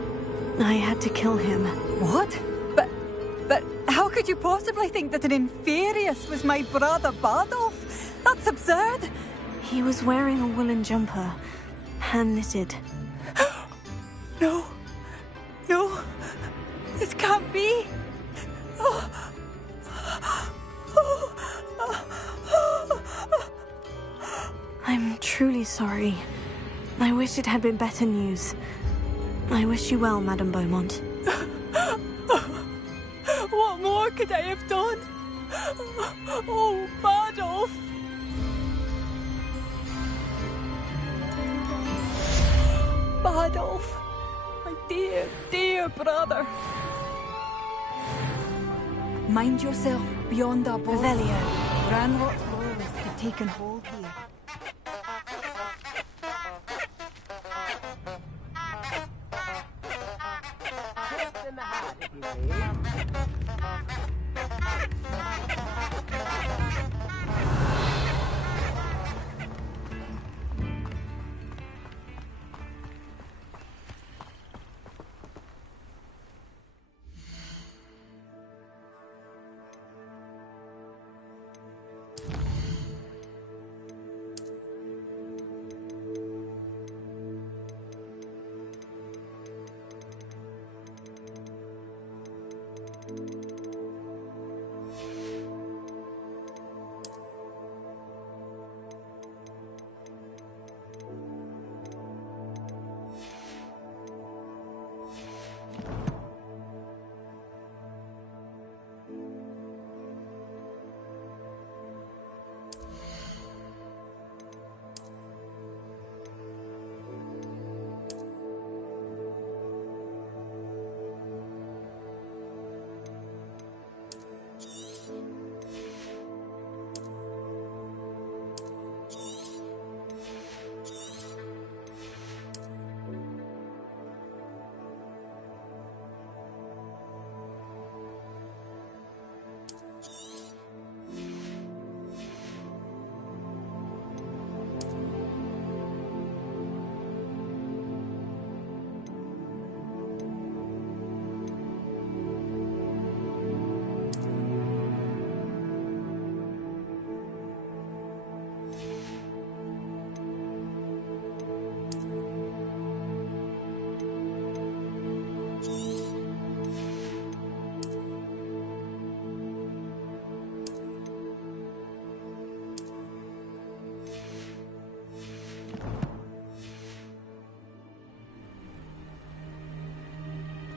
I had to kill him. What? But how could you possibly think that an Inferius was my brother Bardolph? That's absurd! He was wearing a woolen jumper, hand-knitted. No. No. This can't be. I'm truly sorry. I wish it had been better news. I wish you well, Madame Beaumont. What more could I have done? Oh, Bardolph! Bardolph! My dear, dear brother! Mind yourself beyond our border. Revelio. Ranrock's loyalists have taken hold here.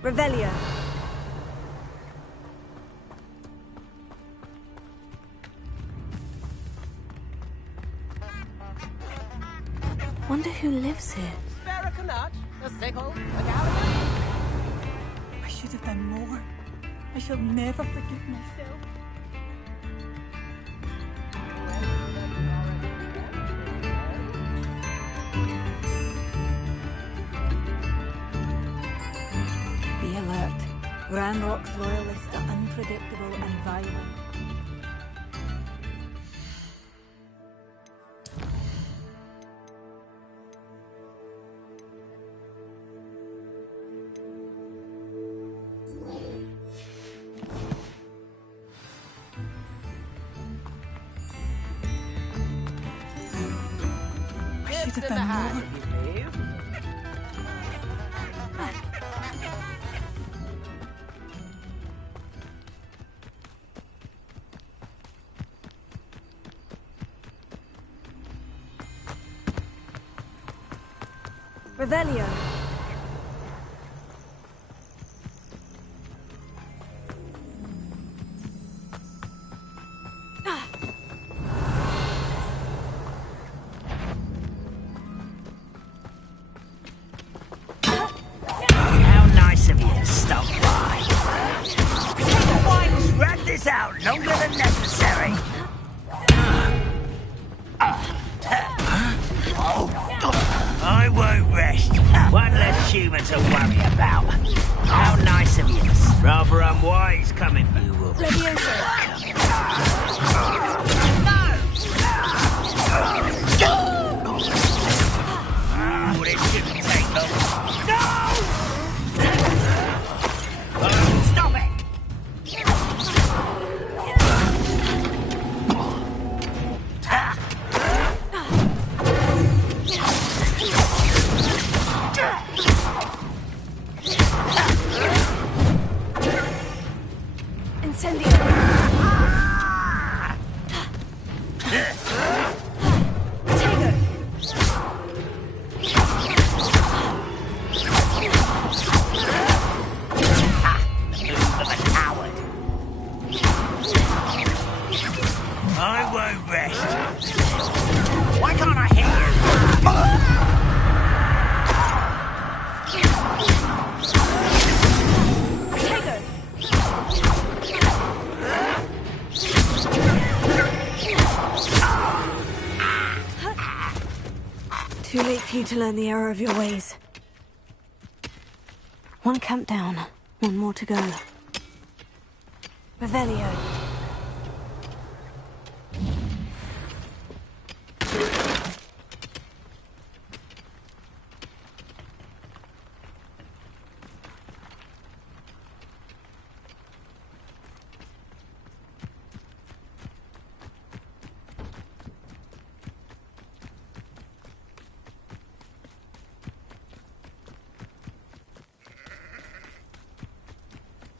Revelio. Wonder who lives here. Spare a nut, a sickle, a galley. I should have done more. I shall never forgive myself. Be alert. Ranrock's loyalists are unpredictable and violent. I should have done more. Revelio. How nice of you to stop by. Why drag this out longer than necessary? I won't rest. One less human to worry about. How nice of you. Rather unwise coming from you. Oh, this shouldn't take long. No! Stop it! Incendio. I won't rest. Why can't I hit you? Too late for you to learn the error of your ways. One camp down, one more to go. Revelio.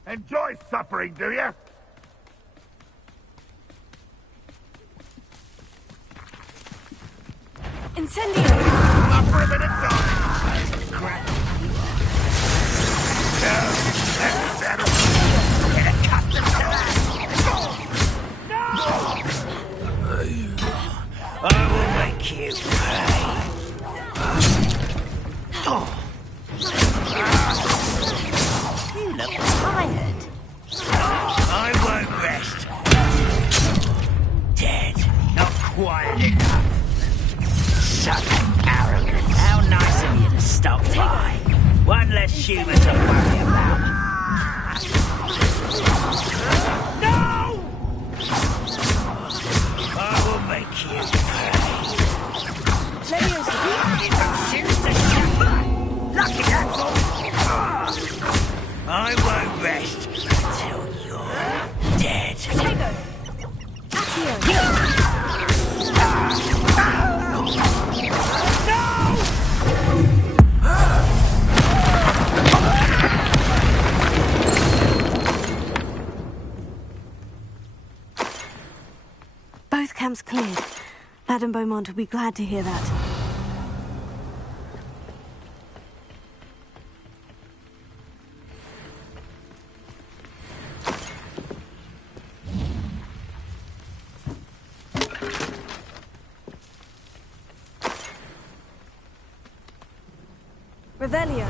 Enjoy suffering, do you? Incendio! Up for a bit of time! Crap. No, that's better. Get accustomed to that! I will make you pay. Oh. You look tired. I won't rest. Dead. Not quiet enough. Such arrogance. How nice of you to stop by. One less human to worry about. No! I will make you pay. Lucky that's all. I won't rest until you're dead. Both camps cleared. Madame Beaumont will be glad to hear that. Revelio.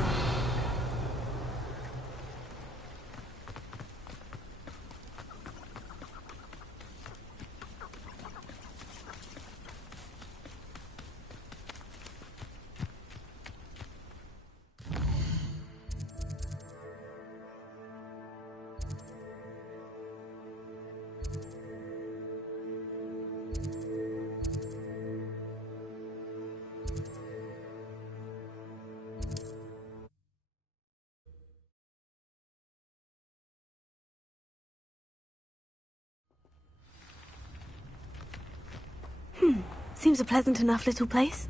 Seems a pleasant enough little place.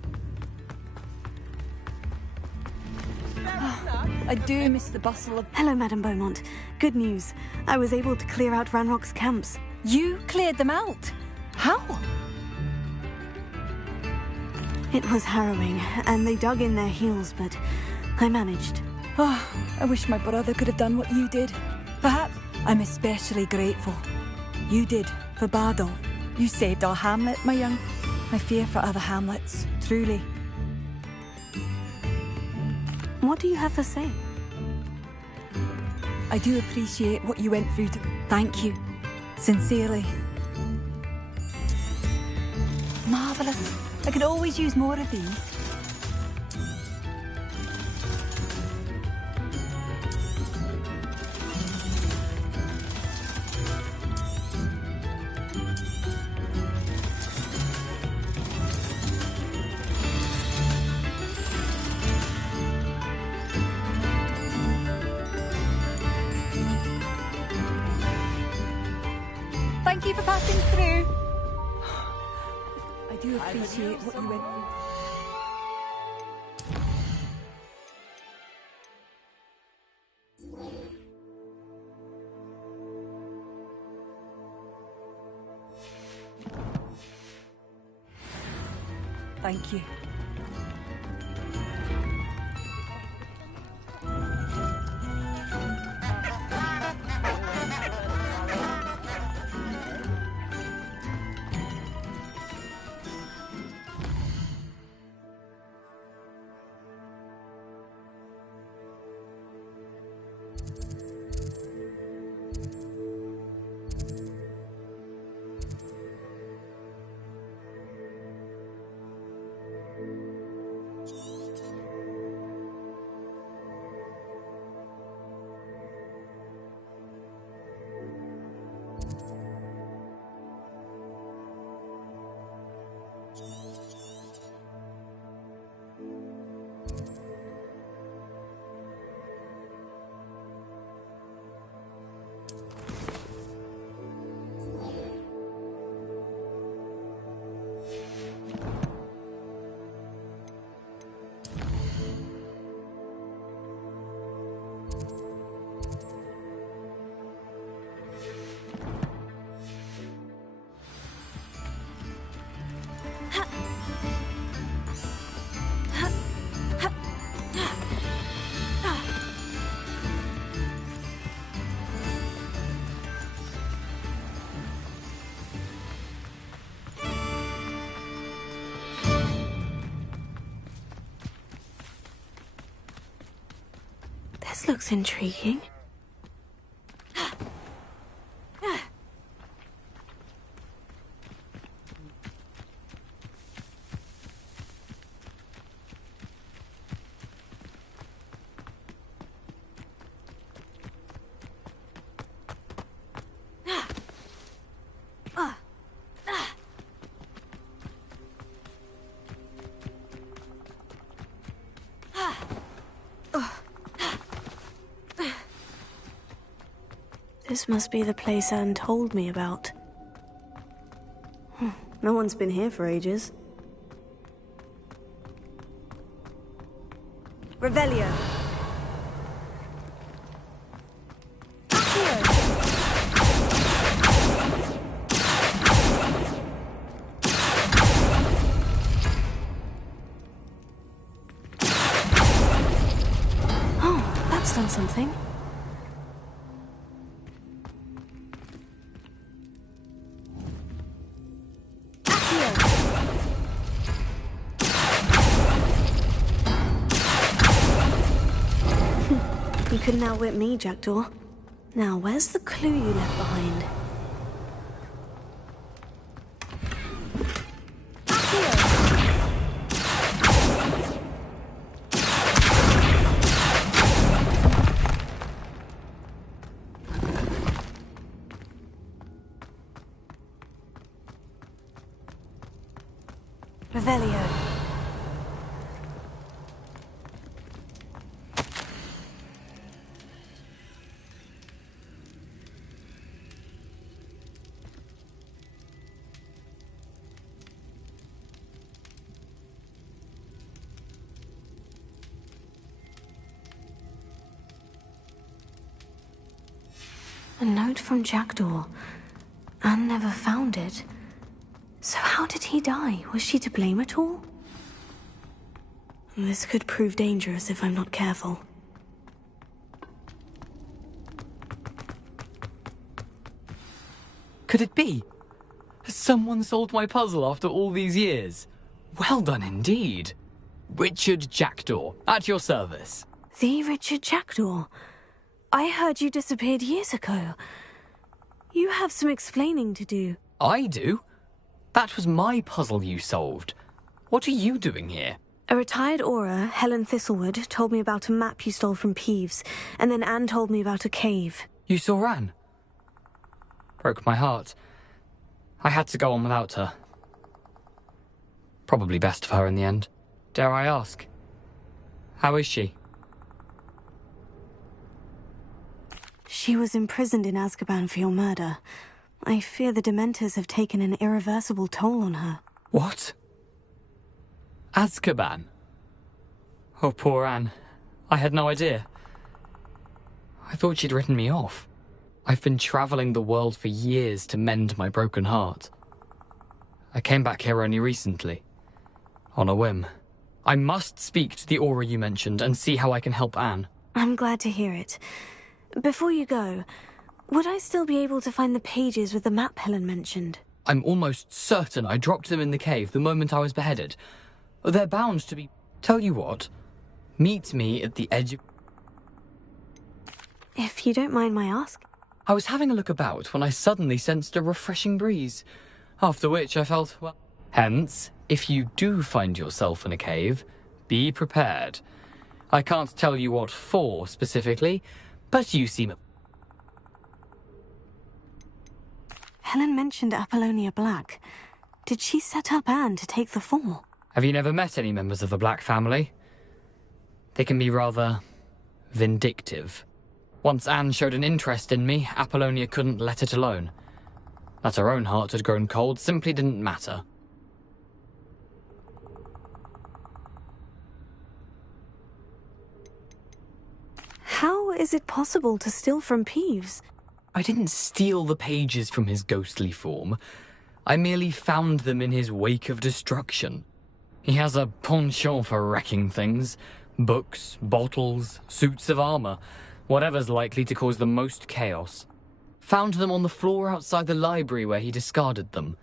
I do miss the bustle of... Hello, Madame Beaumont. Good news. I was able to clear out Ranrock's camps. You cleared them out? How? It was harrowing, and they dug in their heels, but I managed. Oh, I wish my brother could have done what you did. Perhaps I'm especially grateful. You did, for Bardolph. You saved our hamlet, my young. I fear for other hamlets, truly. What do you have to say? I do appreciate what you went through to... Thank you. Sincerely. Marvellous. I could always use more of these. Thank you for passing through. I do appreciate what you went through. Thank you. This looks intriguing. This must be the place Anne told me about. No one's been here for ages. Revelio. Oh, that's done something. couldn't outwit me, Jackdaw. Now, where's the clue you left behind? Revelio. A note from Jackdaw. Anne never found it. So how did he die? Was she to blame at all? This could prove dangerous if I'm not careful. Could it be? Has someone solved my puzzle after all these years? Well done indeed. Richard Jackdaw, at your service. The Richard Jackdaw? I heard you disappeared years ago. You have some explaining to do. I do? That was my puzzle you solved. What are you doing here? A retired Auror, Helen Thistlewood, told me about a map you stole from Peeves, and then Anne told me about a cave. You saw Anne? Broke my heart. I had to go on without her. Probably best for her in the end. Dare I ask? How is she? She was imprisoned in Azkaban for your murder. I fear the Dementors have taken an irreversible toll on her. What? Azkaban? Oh, poor Anne. I had no idea. I thought she'd written me off. I've been travelling the world for years to mend my broken heart. I came back here only recently. On a whim. I must speak to the Auror you mentioned and see how I can help Anne. I'm glad to hear it. Before you go, would I still be able to find the pages with the map Helen mentioned? I'm almost certain I dropped them in the cave the moment I was beheaded. They're bound to be... Tell you what, meet me at the edge of... If you don't mind my ask. I was having a look about when I suddenly sensed a refreshing breeze, after which I felt, well... Hence, if you do find yourself in a cave, be prepared. I can't tell you what for specifically, but you seem... Helen mentioned Apollonia Black. Did she set up Anne to take the fall? Have you never met any members of the Black family? They can be rather... vindictive. Once Anne showed an interest in me, Apollonia couldn't let it alone. That her own heart had grown cold simply didn't matter. How is it possible to steal from Peeves? I didn't steal the pages from his ghostly form. I merely found them in his wake of destruction. He has a penchant for wrecking things. Books, bottles, suits of armor. Whatever's likely to cause the most chaos. Found them on the floor outside the library where he discarded them.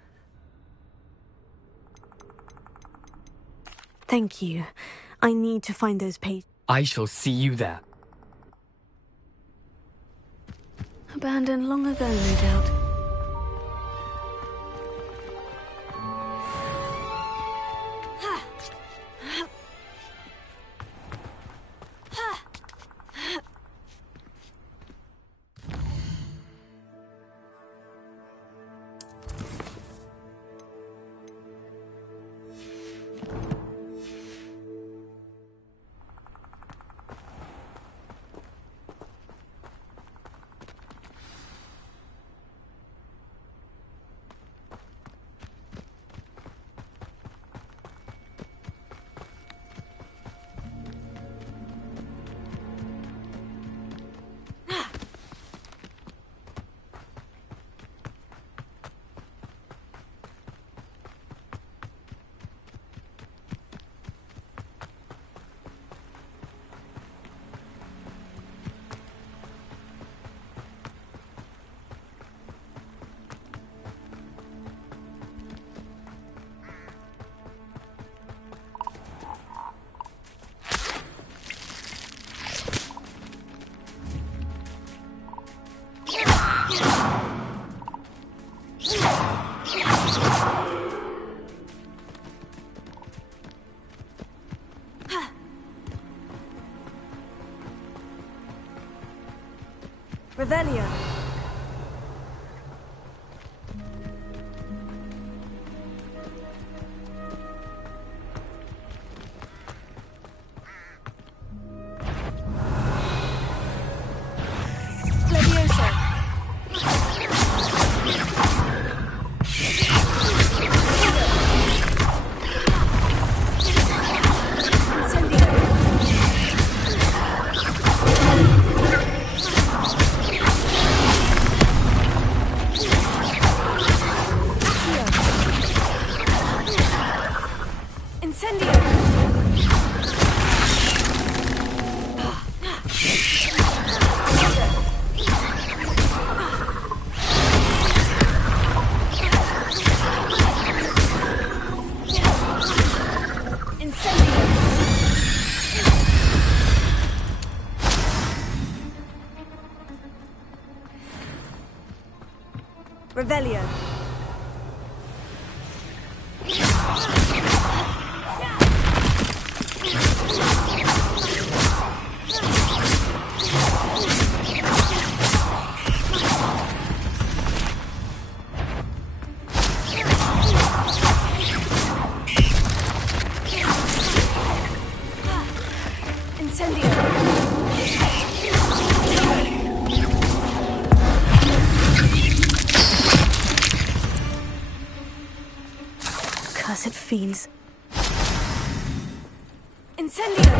Thank you. I need to find those pages. I shall see you there. Abandoned long ago, no doubt. Revelio. Revelio. Cursed fiends. Incendio!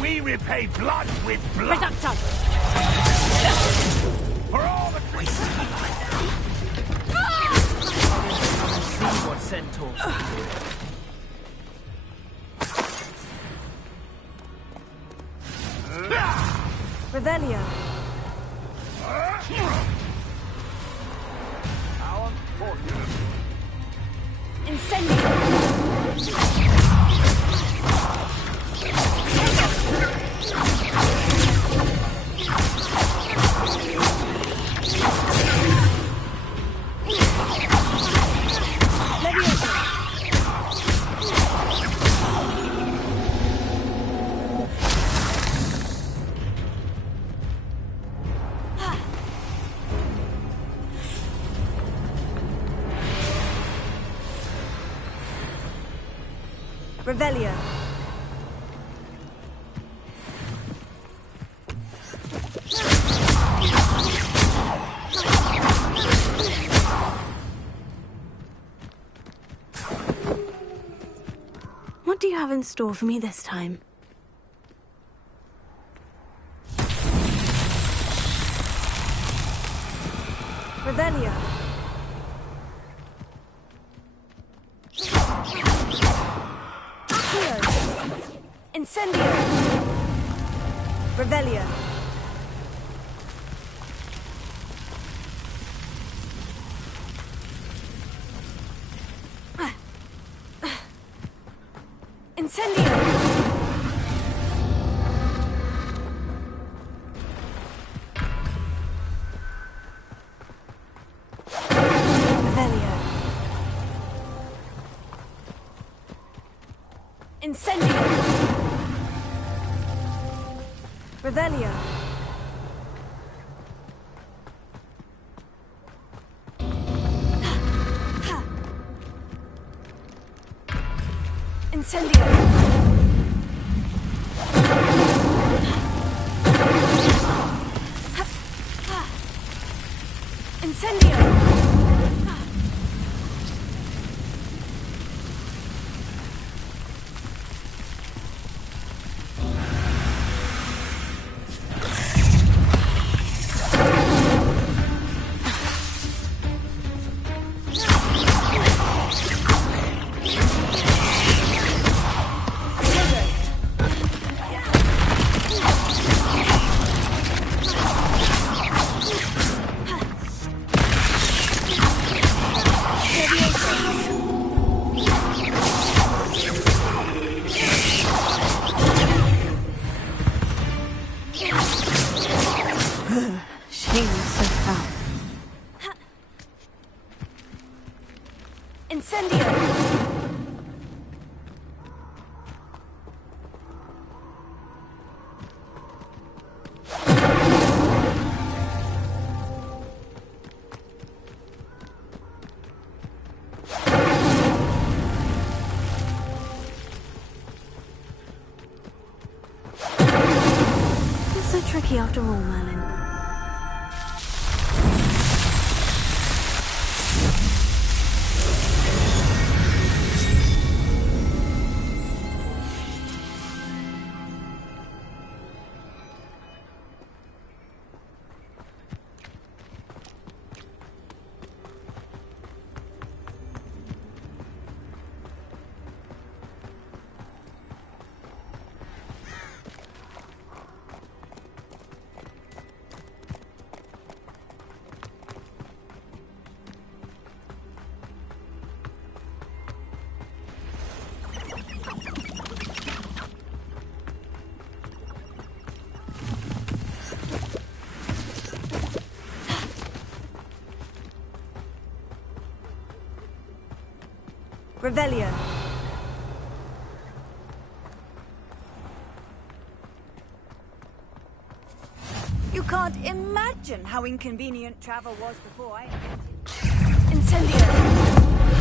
We repay blood with blood. For all the waste of See what centaurs Revelio. How unfortunate. Incendio. Revelio. What do you have in store for me this time? Revelio. Incendio! Revelio. Incendio! Revelio. Incendio! Revelio. Incendio! Incendio! Tricky after all, Merlin. Revelio. You can't imagine how inconvenient travel was before I invented.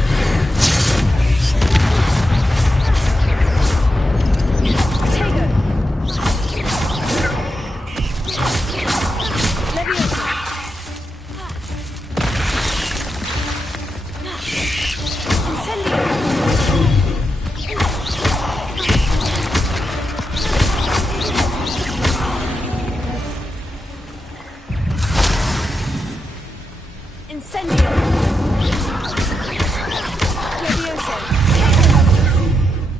Incendio.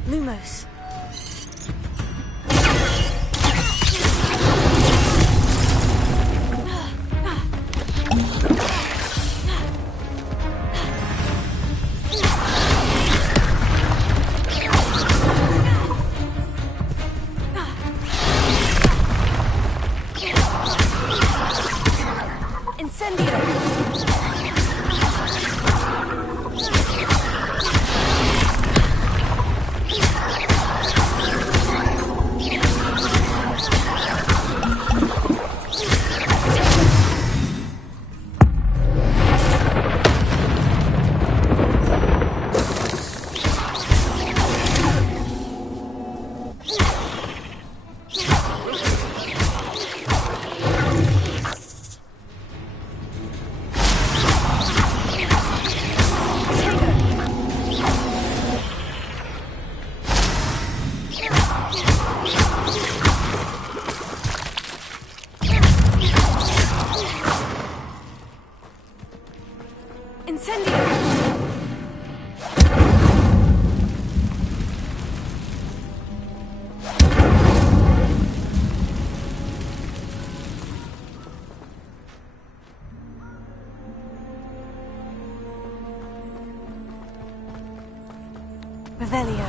Lumos. Revelio.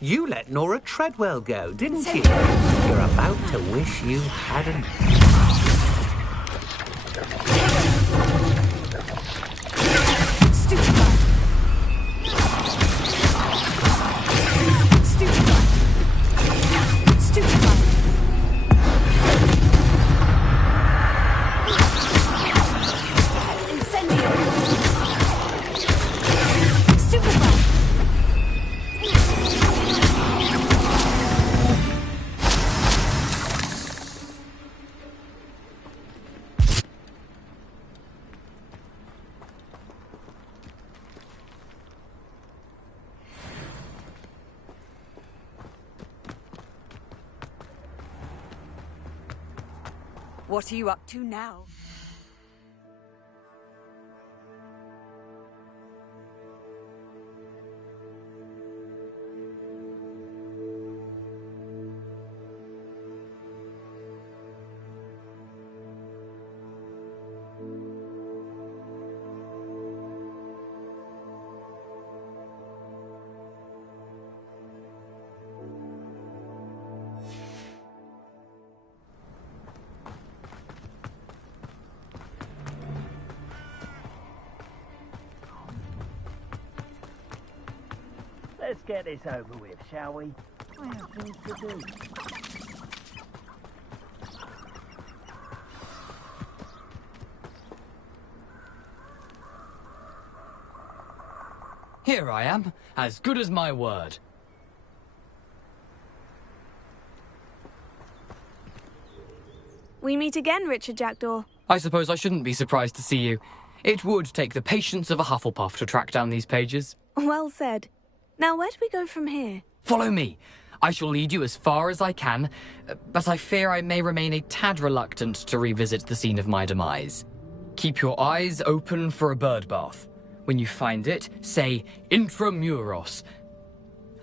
You let Nora Treadwell go, didn't you? You're about to wish you hadn't. What are you up to now? Let's get this over with, shall we? I have things to do. Here I am, as good as my word. We meet again, Richard Jackdaw. I suppose I shouldn't be surprised to see you. It would take the patience of a Hufflepuff to track down these pages. Well said. Now, where do we go from here? Follow me. I shall lead you as far as I can, but I fear I may remain a tad reluctant to revisit the scene of my demise. Keep your eyes open for a bird bath. When you find it, say Intramuros.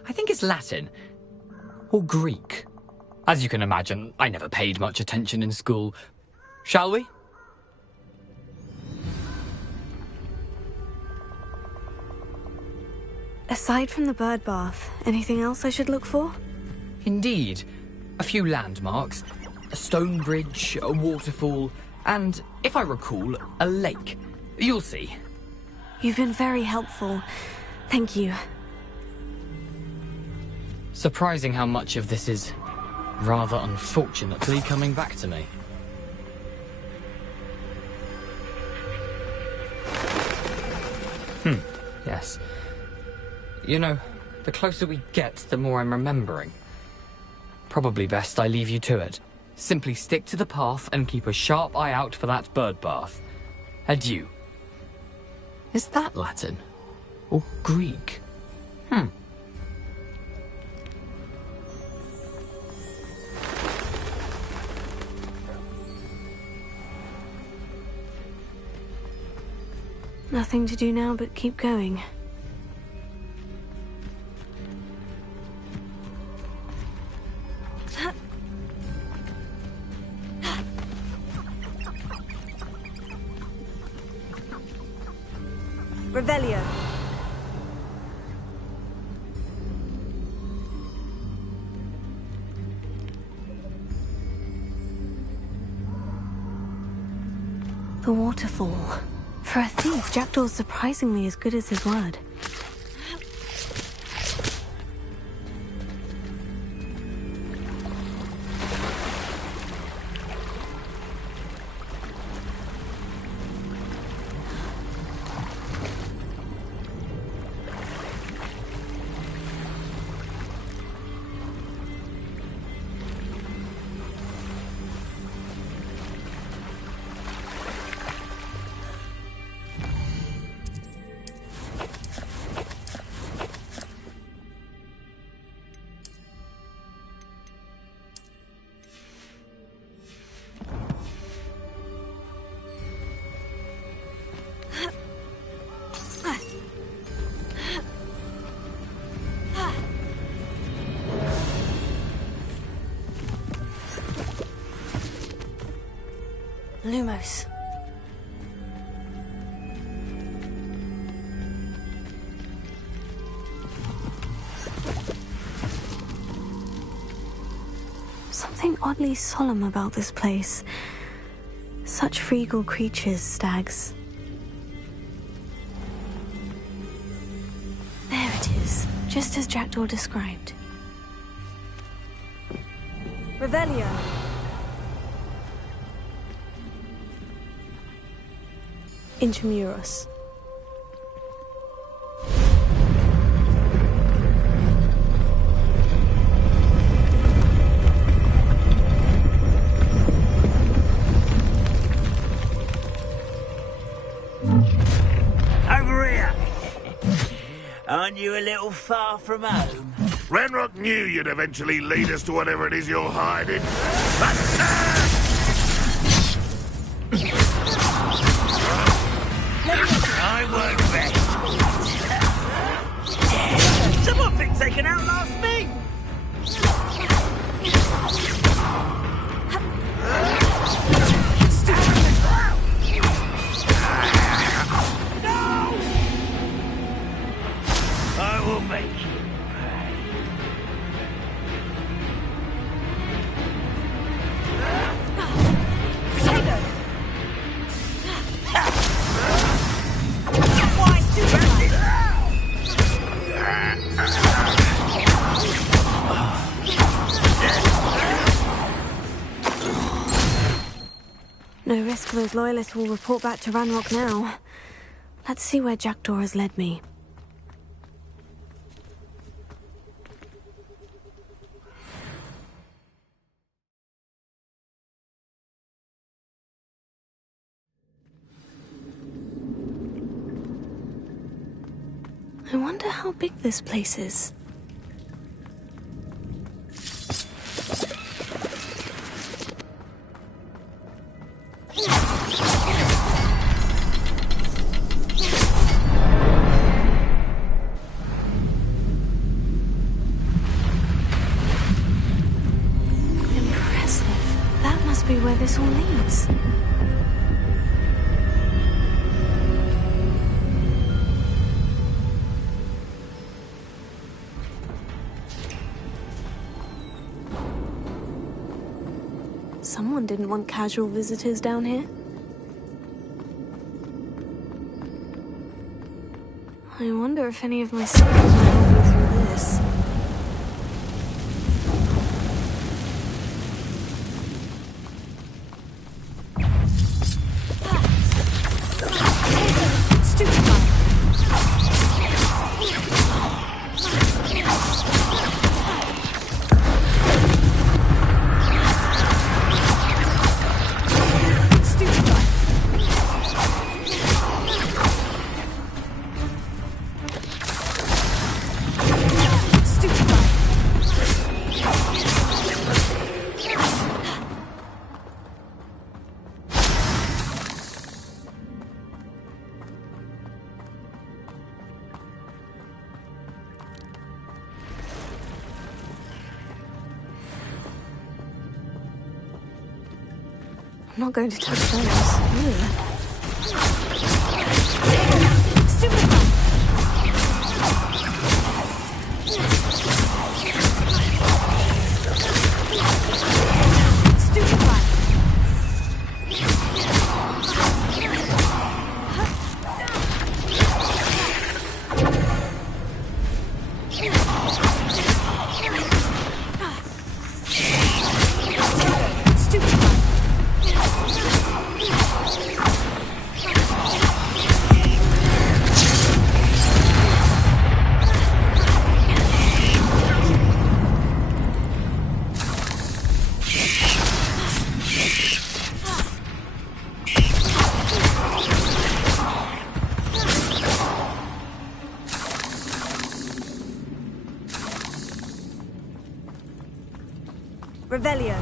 I think it's Latin. Or Greek. As you can imagine, I never paid much attention in school. Shall we? Aside from the bird bath, anything else I should look for? Indeed. A few landmarks. A stone bridge, a waterfall, and, if I recall, a lake. You'll see. You've been very helpful. Thank you. Surprising how much of this is rather unfortunately coming back to me. Yes. You know, the closer we get, the more I'm remembering. Probably best I leave you to it. Simply stick to the path and keep a sharp eye out for that bird bath. Adieu. Is that Latin? Or Greek? Nothing to do now but keep going. Revelio. The waterfall. For a thief, Jackdaw's surprisingly as good as his word. Lumos. Something oddly solemn about this place. Such regal creatures, stags. There it is, just as Jackdaw described. Revelio. Intramuros. Over here! Aren't you a little far from home? Ranrock knew you'd eventually lead us to whatever it is you're hiding. No risk those loyalists will report back to Ranrock now. Let's see where Jackdaw has led me. I wonder how big this place is. Impressive. That must be where this all leads. Someone didn't want casual visitors down here. I wonder if any of my skills will help me through this. I'm not going to touch those. Ugh. Revelio.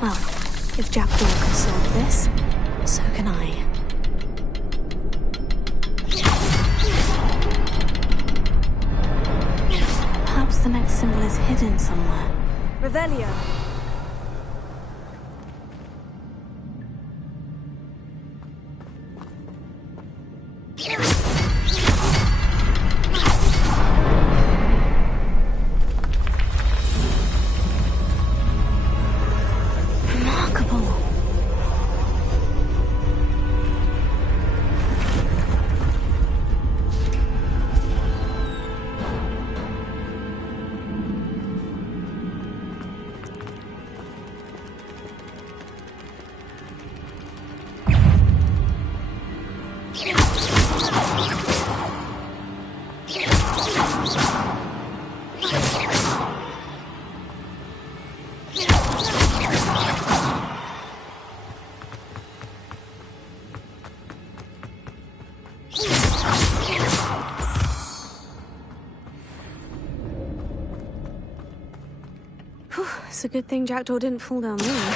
Well, if Jackdaw can solve this, so can I. Perhaps the next symbol is hidden somewhere. Revelio. Whew, it's a good thing Jackdaw didn't fall down there.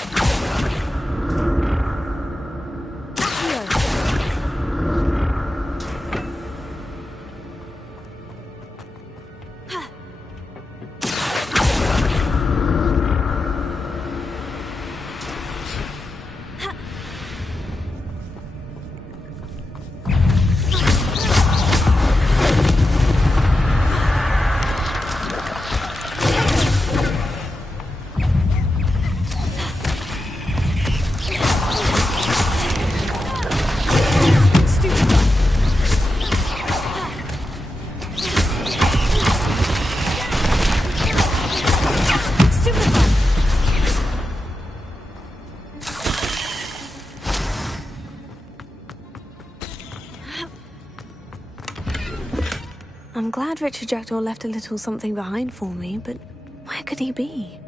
I'm glad Richard Jackdaw left a little something behind for me, but where could he be?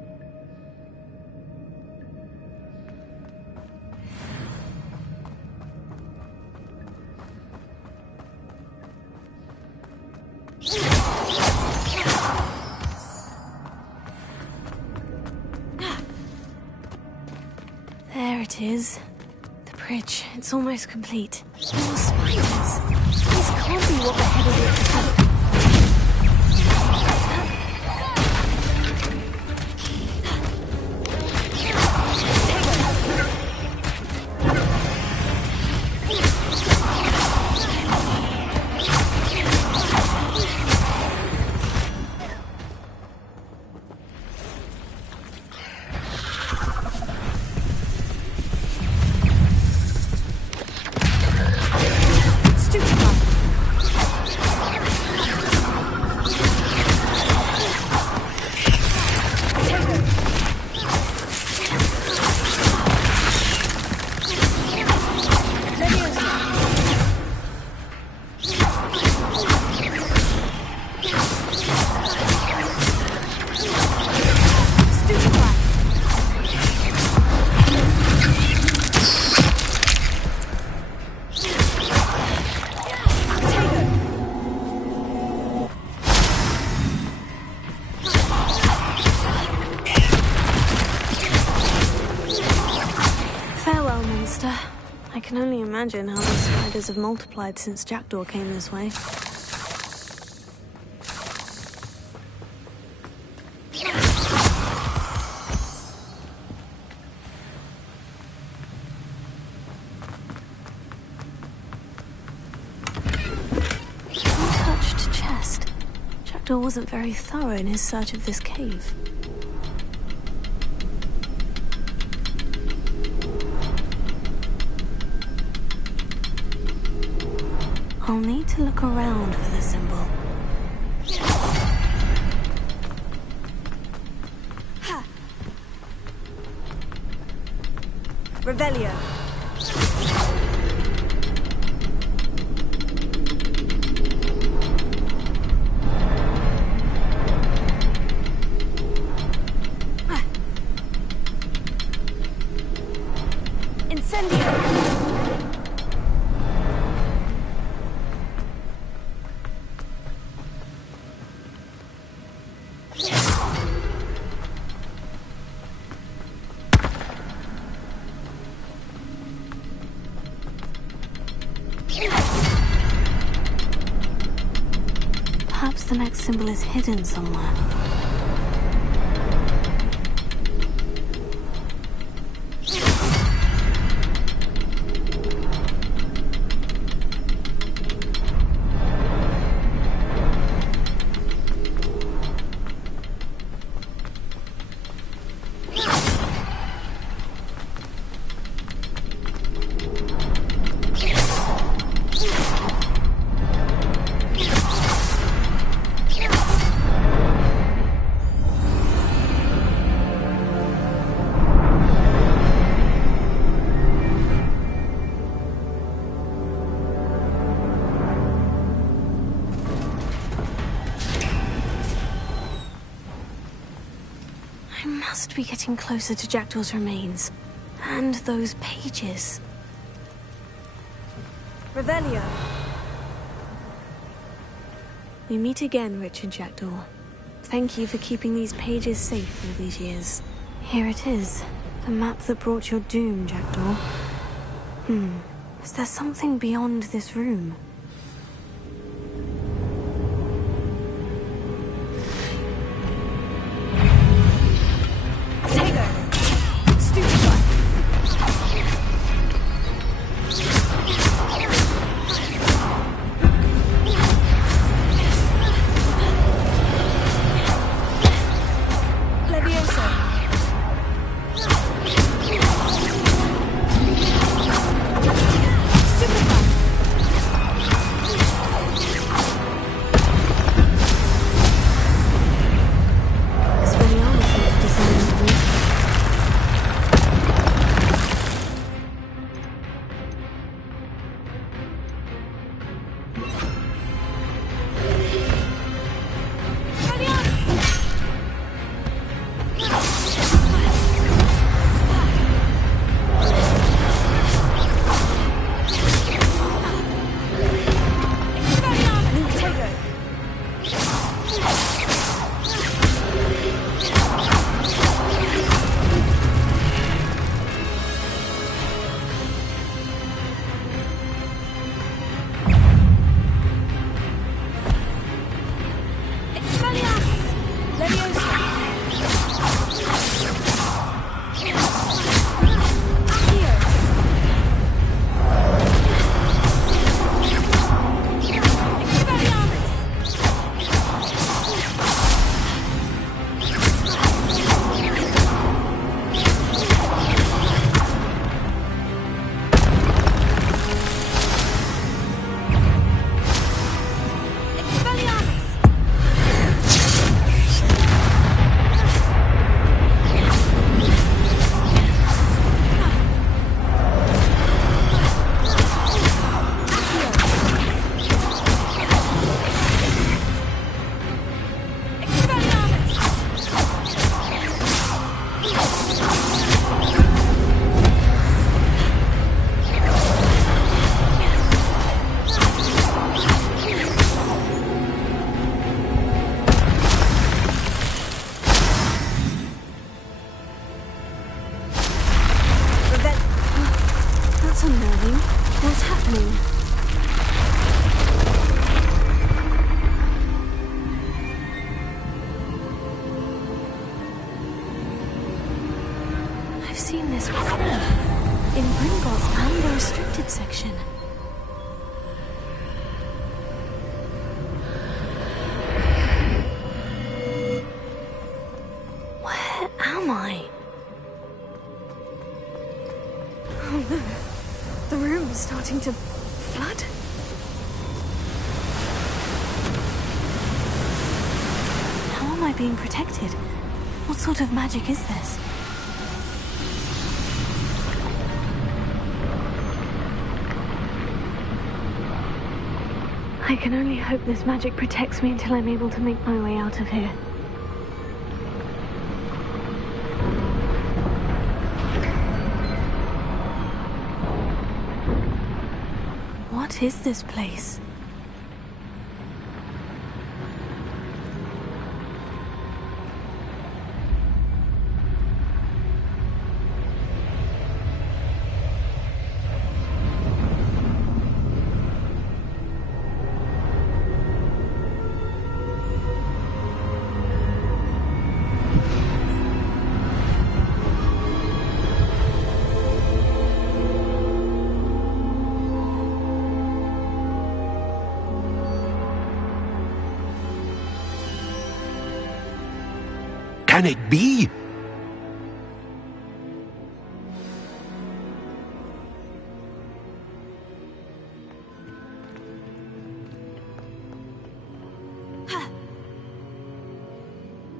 There it is. The bridge. It's almost complete. More spiders. This can't be what the head of it is. I can only imagine how the spiders have multiplied since Jackdaw came this way. Untouched chest. Jackdaw wasn't very thorough in his search of this cave. I'll need to look around for the symbol. Ha! Revelio. Incendio. Perhaps the next symbol is hidden somewhere. I must be getting closer to Jackdaw's remains. And those pages. Revelio. We meet again, Richard Jackdaw. Thank you for keeping these pages safe all these years. Here it is. The map that brought your doom, Jackdaw. Is there something beyond this room? I've seen this before. In Gringotts and the restricted section. Where am I? Oh no. The room is starting to flood. How am I being protected? What sort of magic is this? I can only hope this magic protects me until I'm able to make my way out of here. What is this place? Can it be?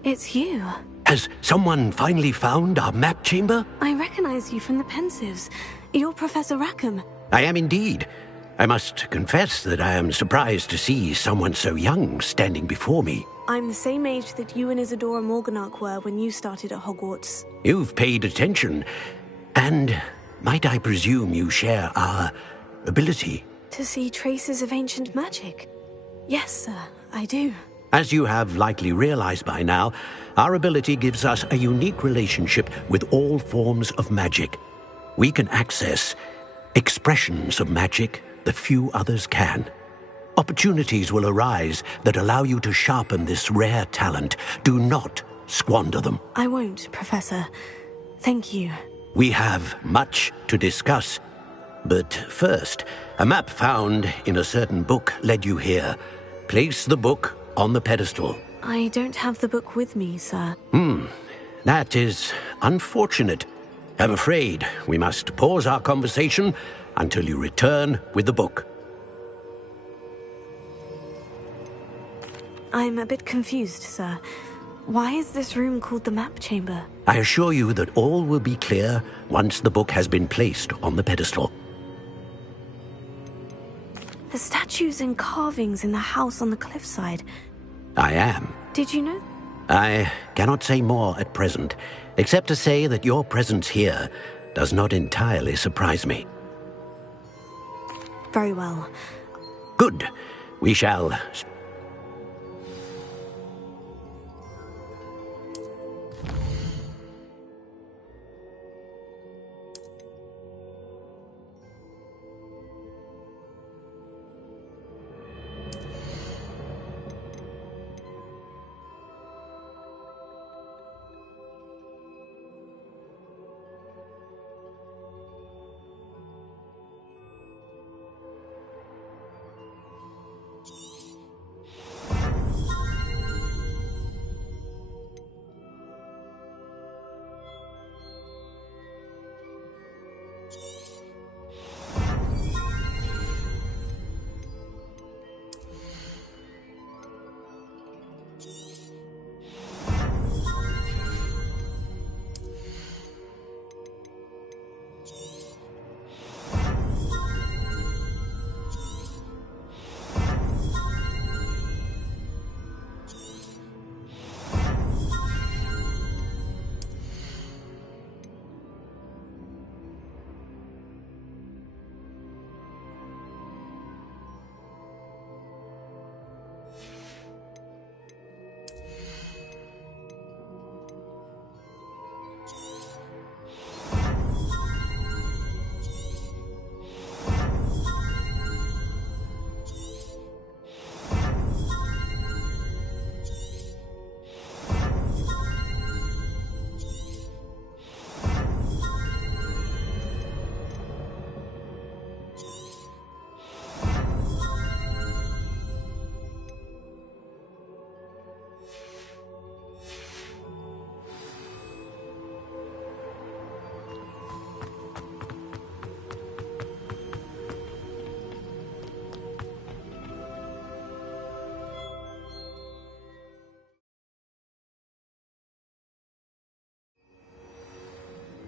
It's you. Has someone finally found our map chamber? I recognize you from the Pensives. You're Professor Rackham. I am indeed. I must confess that I am surprised to see someone so young standing before me. I'm the same age that you and Isadora Morganach were when you started at Hogwarts. You've paid attention. And might I presume you share our ability? To see traces of ancient magic? Yes, sir, I do. As you have likely realized by now, our ability gives us a unique relationship with all forms of magic. We can access expressions of magic that few others can. Opportunities will arise that allow you to sharpen this rare talent. Do not squander them. I won't, Professor. Thank you. We have much to discuss. But first, a map found in a certain book led you here. Place the book on the pedestal. I don't have the book with me, sir. That is unfortunate. I'm afraid we must pause our conversation until you return with the book. I'm a bit confused, sir. Why is this room called the map chamber? I assure you that all will be clear once the book has been placed on the pedestal. The statues and carvings in the house on the cliffside. I am. Did you know? I cannot say more at present, except to say that your presence here does not entirely surprise me. Very well. Good. We shall...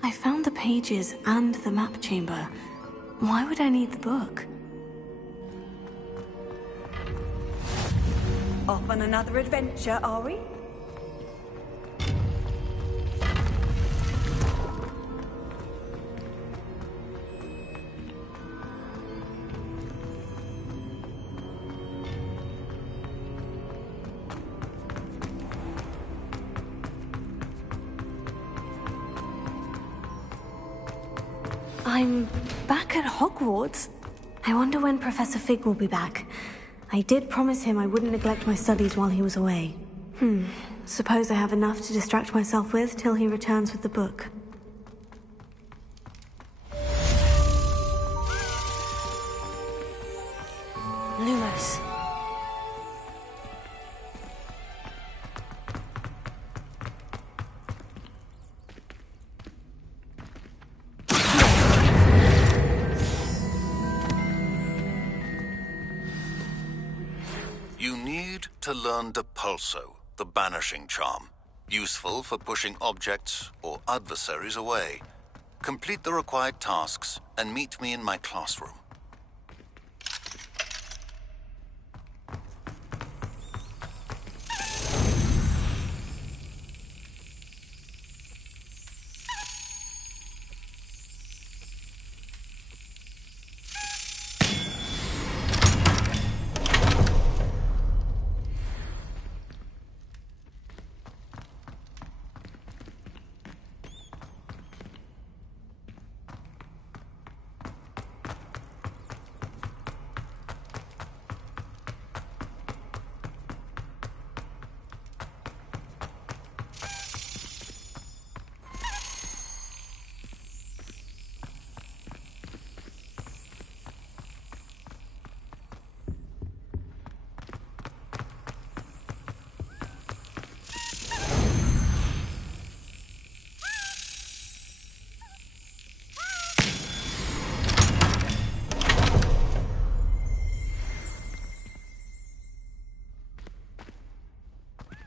I found the pages and the map chamber. Why would I need the book? Off on another adventure, are we? I'm back at Hogwarts. I wonder when Professor Fig will be back. I did promise him I wouldn't neglect my studies while he was away. Suppose I have enough to distract myself with till he returns with the book. Lumos. You need to learn Depulso, the banishing charm. Useful for pushing objects or adversaries away. Complete the required tasks and meet me in my classroom.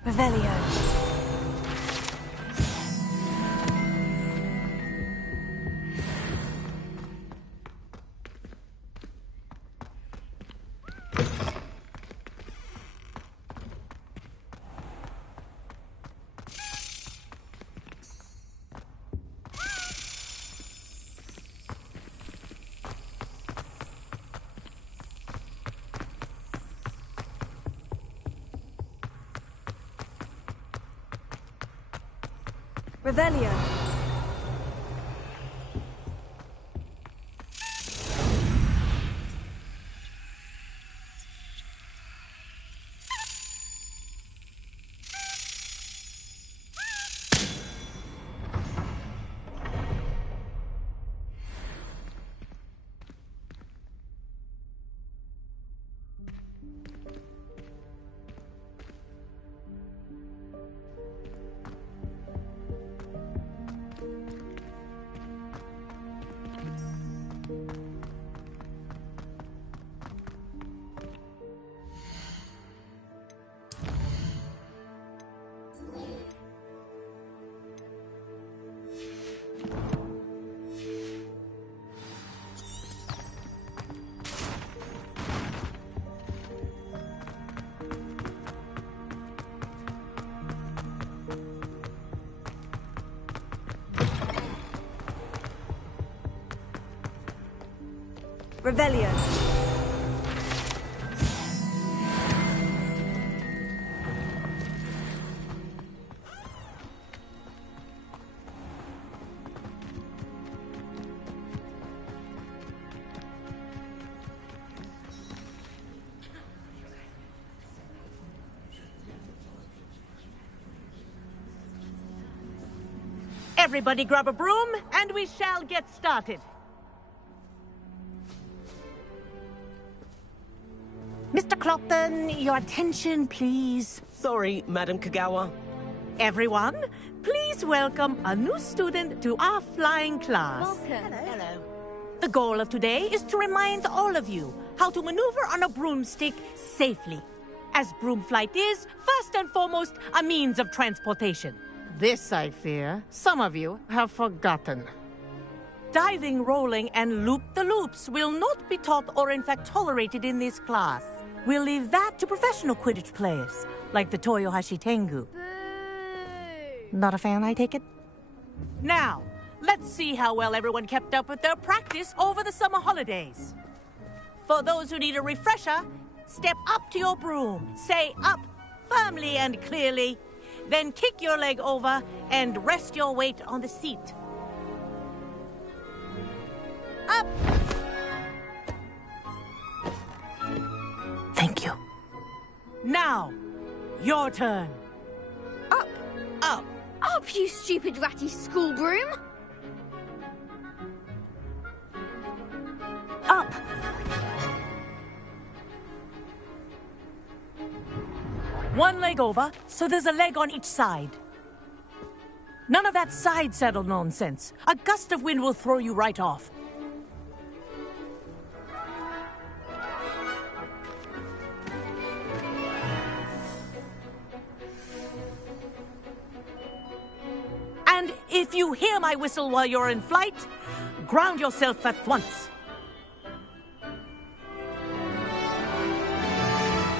Revelio. Revelio. Revelio. Everybody grab a broom, and we shall get started. Mr. Clopton, your attention, please. Sorry, Madam Kagawa. Everyone, please welcome a new student to our flying class. Welcome. Hello. The goal of today is to remind all of you how to maneuver on a broomstick safely, as broom flight is, first and foremost, a means of transportation. This, I fear, some of you have forgotten. Diving, rolling, and loop-the-loops will not be taught or in fact tolerated in this class. We'll leave that to professional Quidditch players, like the Toyohashi Tengu. Not a fan, I take it? Now, let's see how well everyone kept up with their practice over the summer holidays. For those who need a refresher, step up to your broom, say up firmly and clearly, then kick your leg over and rest your weight on the seat. Up! Thank you. Now, your turn. Up. Up. Up, you stupid ratty school broom. Up. One leg over, so there's a leg on each side. None of that side saddle nonsense. A gust of wind will throw you right off. And if you hear my whistle while you're in flight, ground yourself at once.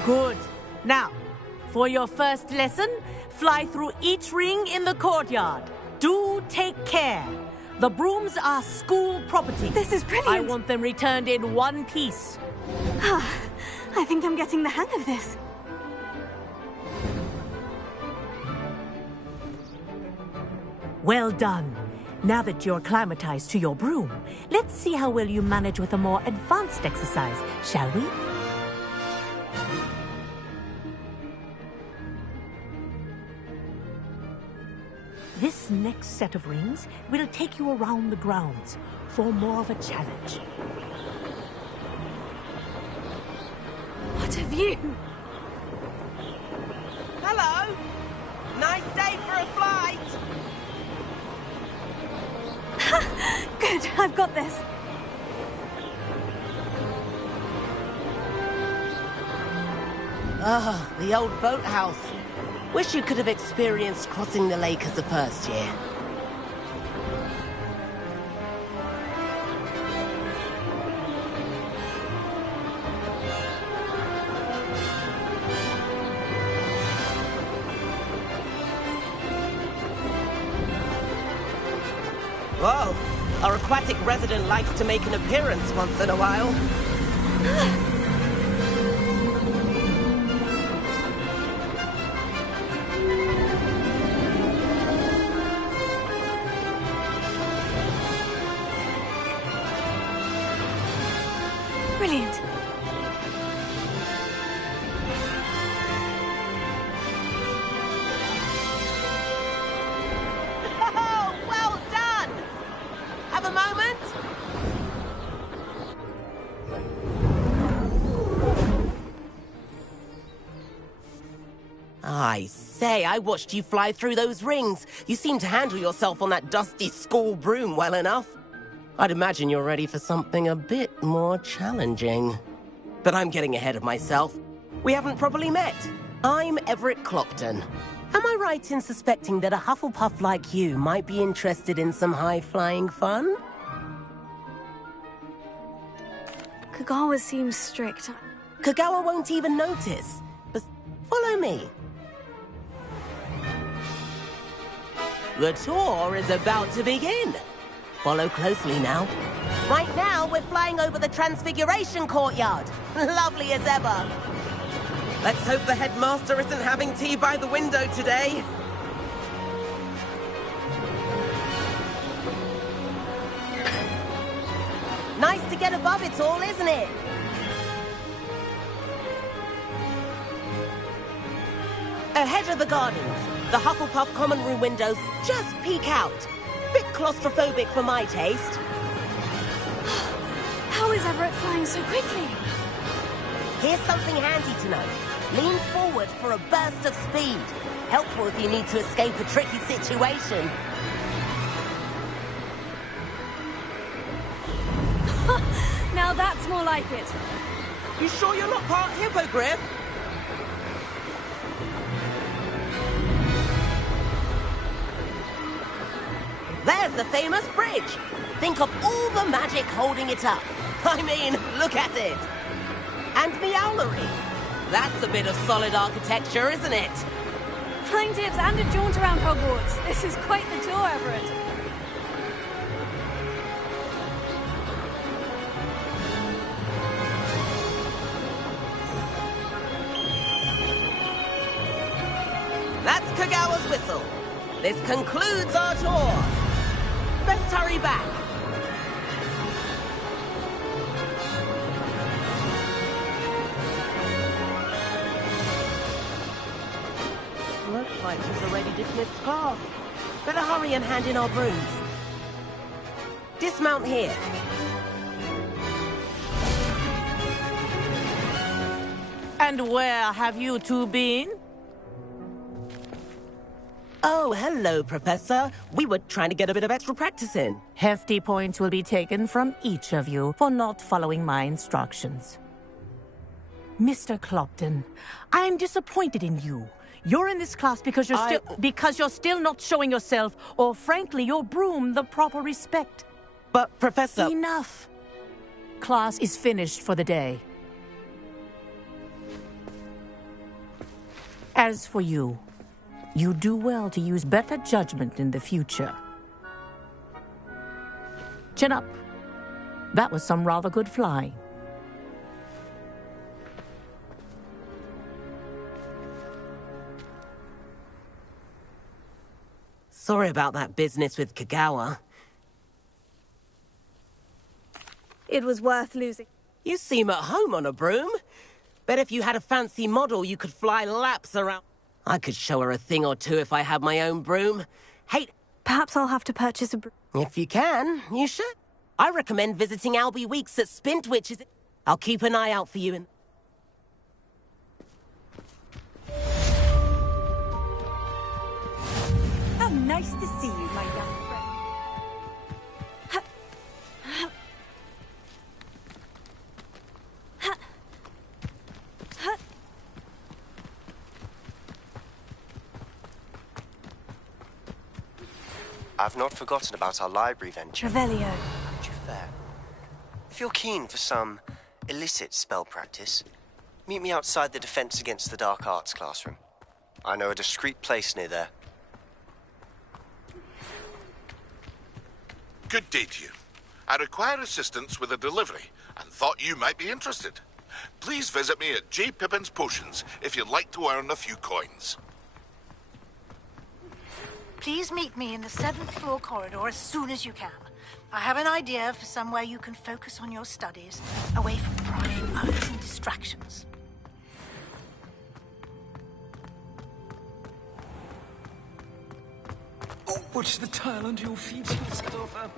Good. Now, for your first lesson, fly through each ring in the courtyard. Do take care. The brooms are school property. This is brilliant. I want them returned in one piece. I think I'm getting the hang of this. Well done. Now that you're acclimatized to your broom, let's see how well you manage with a more advanced exercise, shall we? This next set of rings will take you around the grounds for more of a challenge. What a view! Hello! Nice day for a flight! Good, I've got this. Ah, the old boathouse. Wish you could have experienced crossing the lake as a first year. Whoa! Our aquatic resident likes to make an appearance once in a while. Brilliant. Oh, well done! Have a moment? I say, I watched you fly through those rings. You seem to handle yourself on that dusty school broom well enough. I'd imagine you're ready for something a bit more challenging. But I'm getting ahead of myself. We haven't properly met. I'm Everett Clopton. Am I right in suspecting that a Hufflepuff like you might be interested in some high-flying fun? Kagawa seems strict. Kagawa won't even notice. But follow me. The tour is about to begin. Follow closely now. Right now, we're flying over the Transfiguration Courtyard. Lovely as ever. Let's hope the headmaster isn't having tea by the window today. Nice to get above it all, isn't it? Ahead of the gardens, the Hufflepuff common room windows just peek out. Bit claustrophobic for my taste. How is Everett flying so quickly? Here's something handy to know. Lean forward for a burst of speed. Helpful if you need to escape a tricky situation. Now that's more like it. You sure you're not part hippogriff? There's the famous bridge. Think of all the magic holding it up. I mean, look at it. And Meowlery. That's a bit of solid architecture, isn't it? Flying tips and a jaunt around Hogwarts. This is quite the tour, Everett. That's Kagawa's whistle. This concludes our tour. Best hurry back. Looks like we've already dismissed class. Better hurry and hand in our brooms. Dismount here. And where have you two been? Oh, hello, Professor. We were trying to get a bit of extra practice in. Hefty points will be taken from each of you for not following my instructions. Mr. Clopton, I am disappointed in you. You're in this class because you're still not showing yourself, or frankly, your broom the proper respect. But, Professor... Enough. Class is finished for the day. As for you, you do well to use better judgment in the future. Chin up. That was some rather good flying. Sorry about that business with Kagawa. It was worth losing. You seem at home on a broom. Bet if you had a fancy model, you could fly laps around. I could show her a thing or two if I had my own broom. Hey... Perhaps I'll have to purchase a broom. If you can, you should. I recommend visiting Albie Weeks at Spintwitch. I'll keep an eye out for you in... How nice to see you, my young friend. I've not forgotten about our library venture. Revelio. Haven't you, fair? If you're keen for some illicit spell practice, meet me outside the Defense Against the Dark Arts classroom. I know a discreet place near there. Good day to you. I require assistance with a delivery and thought you might be interested. Please visit me at J. Pippin's Potions if you'd like to earn a few coins. Please meet me in the 7th floor corridor as soon as you can. I have an idea for somewhere you can focus on your studies, away from prying eyes and distractions. Oh, watch the tile under your feet, you stuffer.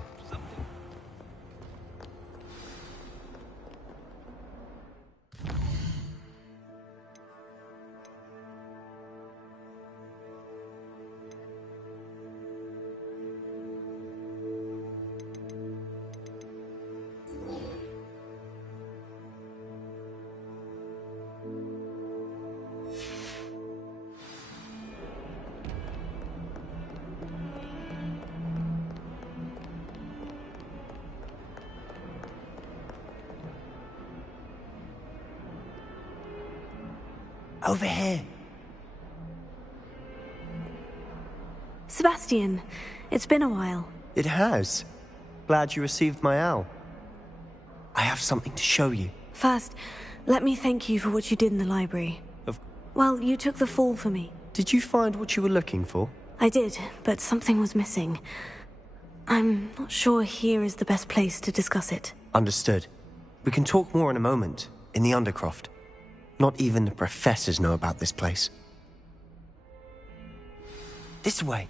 Over here. Sebastian, it's been a while. It has. Glad you received my owl. I have something to show you. First, let me thank you for what you did in the library. Well, you took the fall for me. Did you find what you were looking for? I did, but something was missing. I'm not sure here is the best place to discuss it. Understood. We can talk more in a moment, in the Undercroft. Not even the professors know about this place. This way.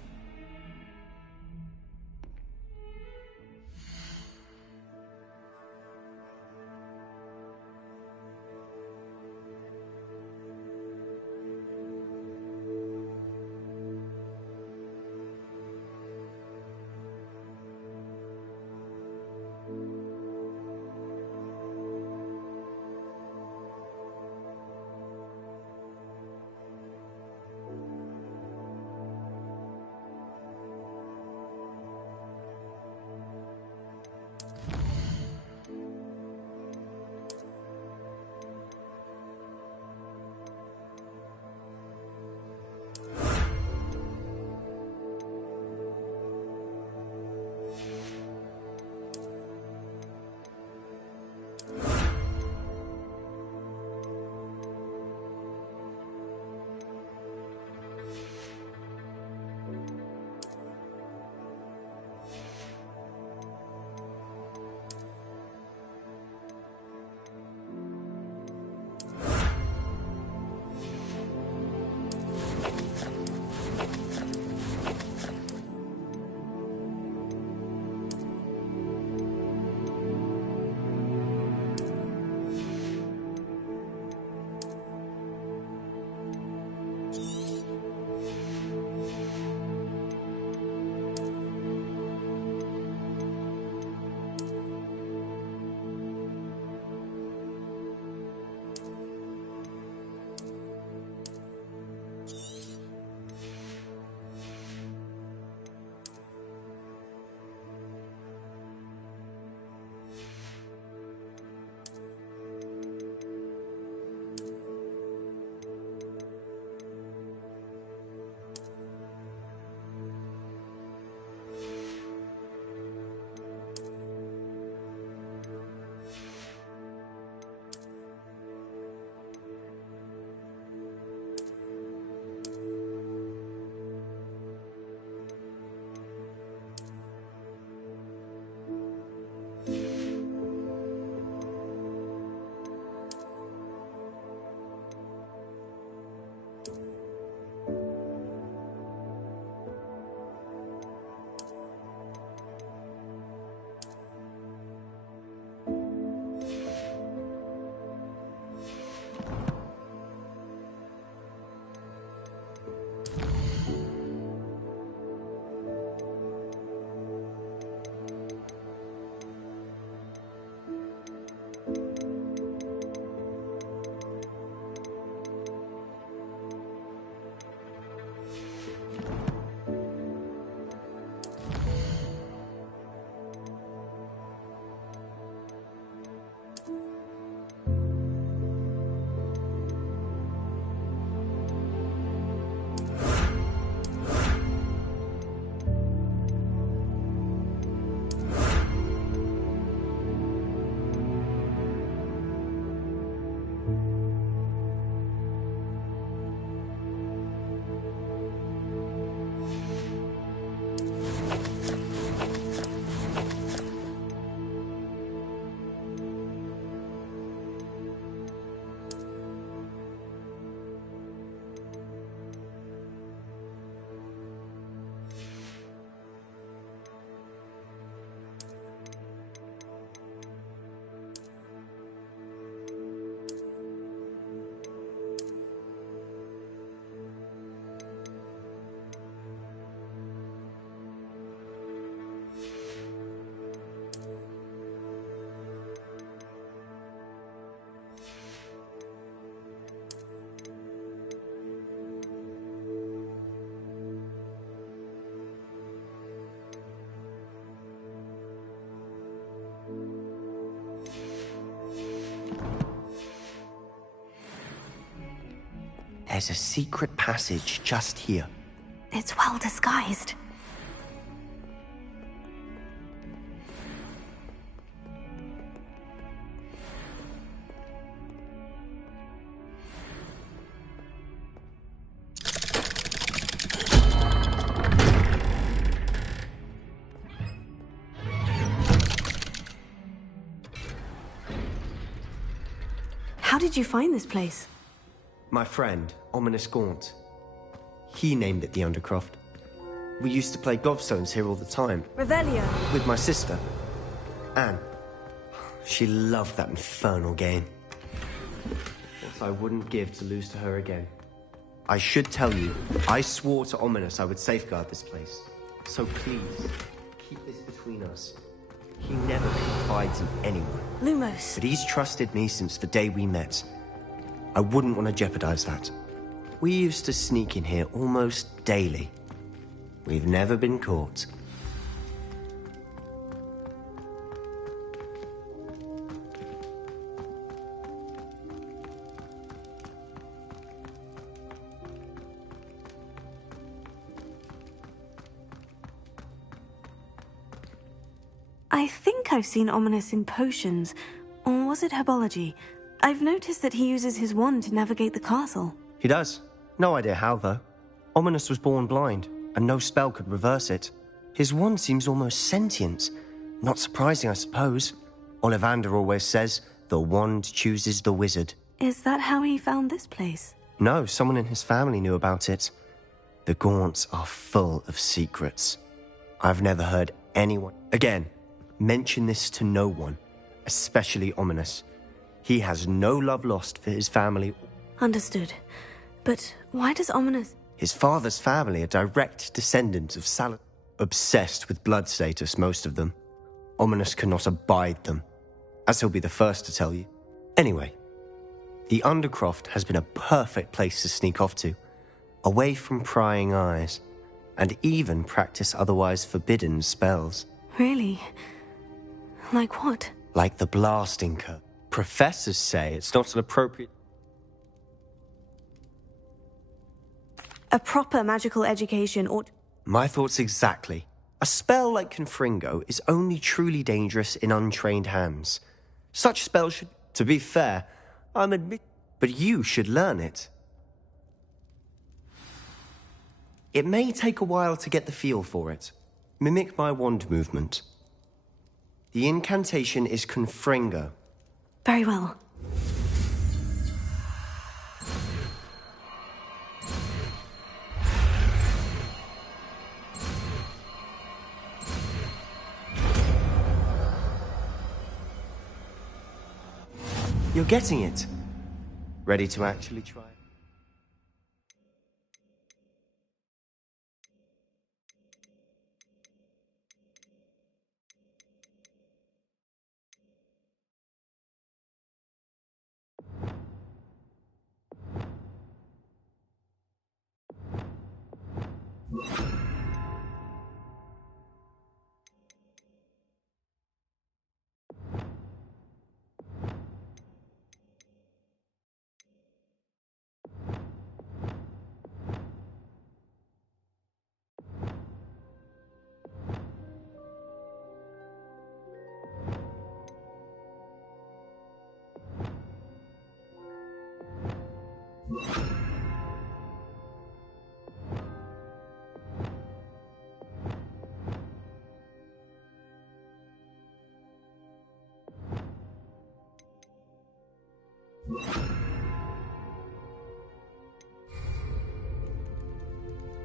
There's a secret passage just here. It's well disguised. How did you find this place? My friend, Ominous Gaunt. He named it the Undercroft. We used to play gobstones here all the time. Revelio. With my sister, Anne. She loved that infernal game. What I wouldn't give to lose to her again. I should tell you, I swore to Ominous I would safeguard this place. So please, keep this between us. He never confides in anyone. Lumos. But he's trusted me since the day we met. I wouldn't want to jeopardize that. We used to sneak in here almost daily. We've never been caught. I think I've seen Ominous in potions. Or was it herbology? I've noticed that he uses his wand to navigate the castle. He does. No idea how, though. Ominous was born blind, and no spell could reverse it. His wand seems almost sentient. Not surprising, I suppose. Ollivander always says, the wand chooses the wizard. Is that how he found this place? No, someone in his family knew about it. The Gaunts are full of secrets. I've never heard anyone, again, mention this to no one, especially Ominous. He has no love lost for his family. Understood. But why does Ominous... His father's family are direct descendants of Saladin. Obsessed with blood status, most of them. Ominous cannot abide them, as he'll be the first to tell you. Anyway, the Undercroft has been a perfect place to sneak off to, away from prying eyes, and even practice otherwise forbidden spells. Really? Like what? Like the blasting curse. Professors say it's not an appropriate... A proper magical education ought... My thoughts exactly. A spell like Confringo is only truly dangerous in untrained hands. Such spells should... To be fair, I'm admit... But you should learn it. It may take a while to get the feel for it. Mimic my wand movement. The incantation is Confringo. Very well. You're getting it. Ready to actually try?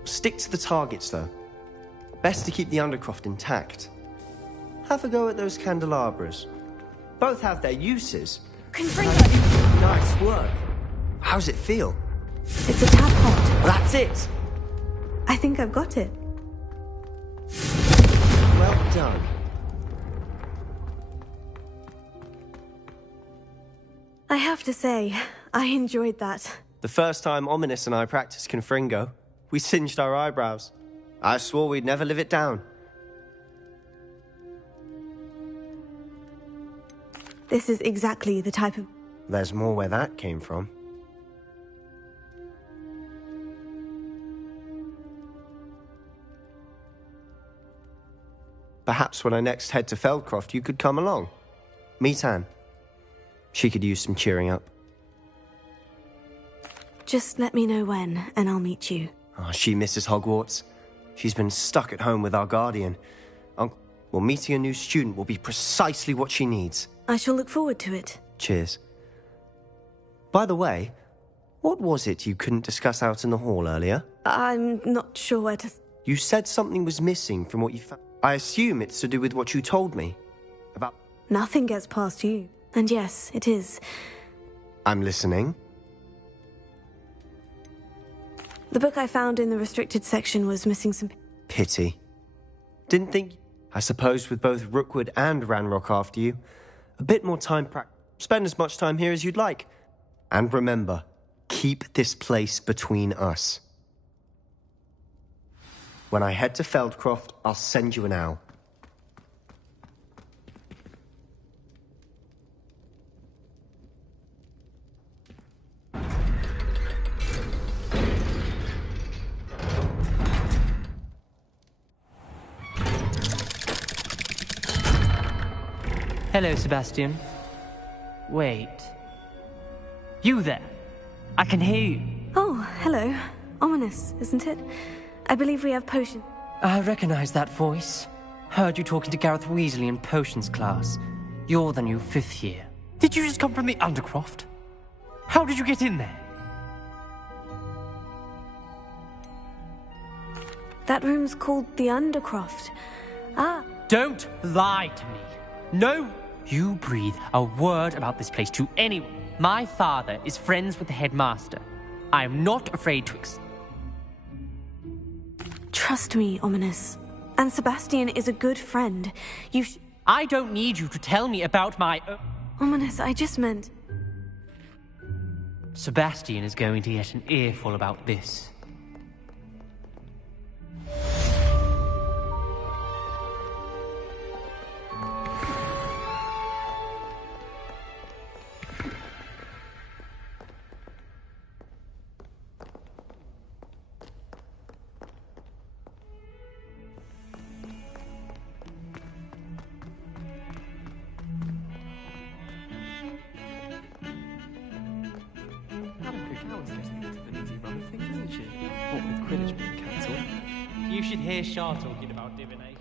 Stick to the targets, though. Best to keep the Undercroft intact. Have a go at those candelabras. Both have their uses. Confringo! Nice work. How's it feel? It's a tap hot. That's it! I think I've got it. Well done. I have to say, I enjoyed that. The first time Ominous and I practiced Confringo, we singed our eyebrows. I swore we'd never live it down. This is exactly the type of... There's more where that came from. Perhaps when I next head to Feldcroft, you could come along. Meet Anne. She could use some cheering up. Just let me know when, and I'll meet you. Oh, she misses Hogwarts. She's been stuck at home with our guardian. Well, meeting a new student will be precisely what she needs. I shall look forward to it. Cheers. By the way, what was it you couldn't discuss out in the hall earlier? I'm not sure where to... You said something was missing from what you found. I assume it's to do with what you told me. About... Nothing gets past you. And yes, it is. I'm listening. The book I found in the restricted section was missing some... Pity. Didn't think... I suppose with both Rookwood and Ranrock after you, a bit more time spend as much time here as you'd like. And remember, keep this place between us. When I head to Feldcroft, I'll send you an owl. Hello, Sebastian. Wait. You there? I can hear you. Oh, hello. Ominous, isn't it? I believe we have potion. I recognize that voice. Heard you talking to Gareth Weasley in potions class. You're the new 5th year. Did you just come from the Undercroft? How did you get in there? That room's called the Undercroft. Ah. Don't lie to me. No, you breathe a word about this place to anyone. My father is friends with the headmaster. I am not afraid to Trust me, Ominous. And Sebastian is a good friend. I don't need you to tell me about my... Ominous, I just meant... Sebastian is going to get an earful about this. You should hear Shah talking about divination.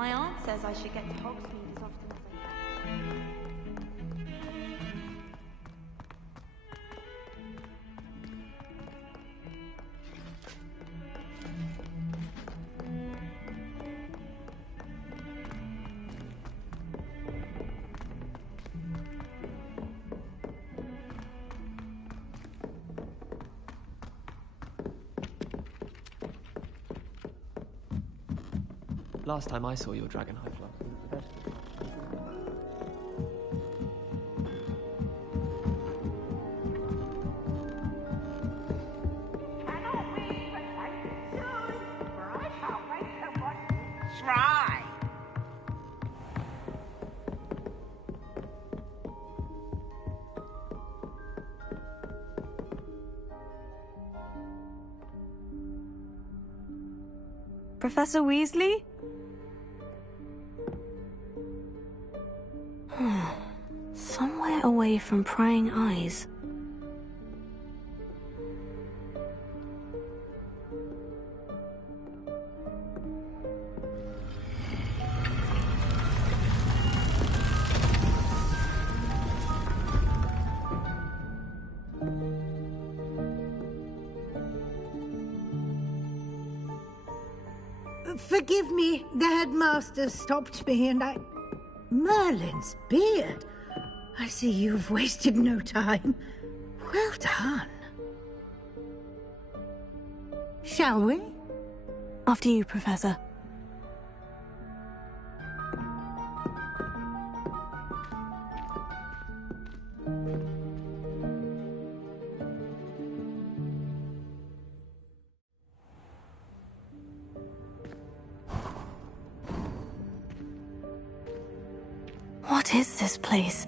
My aunt says I should get to Hogsmeade as often as I can. Last time I saw your dragon high flock. Try. Professor Weasley? Somewhere away from prying eyes. Forgive me, the headmaster stopped me and I... Merlin's beard. I see you've wasted no time. Well done. Shall we? After you, Professor. What is this place?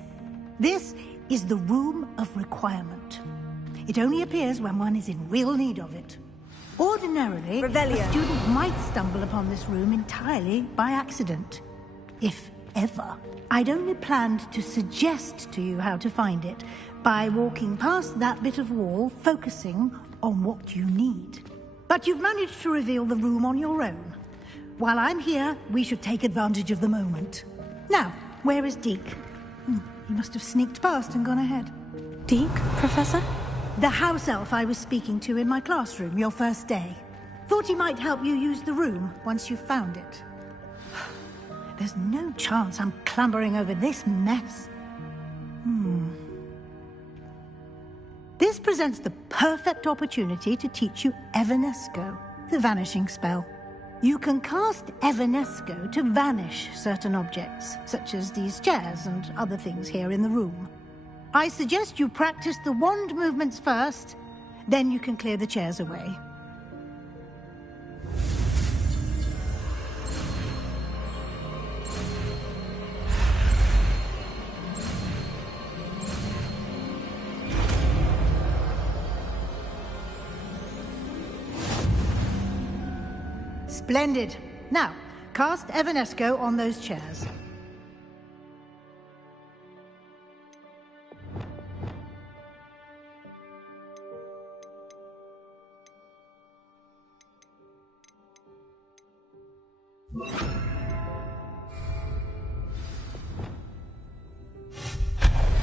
This is the Room of Requirement. It only appears when one is in real need of it. Ordinarily, a student might stumble upon this room entirely by accident. If ever. I'd only planned to suggest to you how to find it by walking past that bit of wall, focusing on what you need. But you've managed to reveal the room on your own. While I'm here, we should take advantage of the moment. Now, where is Deke? He must have sneaked past and gone ahead. Deke, Professor? The house elf I was speaking to in my classroom your first day. Thought he might help you use the room once you've found it. There's no chance I'm clambering over this mess. This presents the perfect opportunity to teach you Evanesco, the vanishing spell. You can cast Evanesco to vanish certain objects, such as these chairs and other things here in the room. I suggest you practice the wand movements first, then you can clear the chairs away. Splendid. Now, cast Evanesco on those chairs.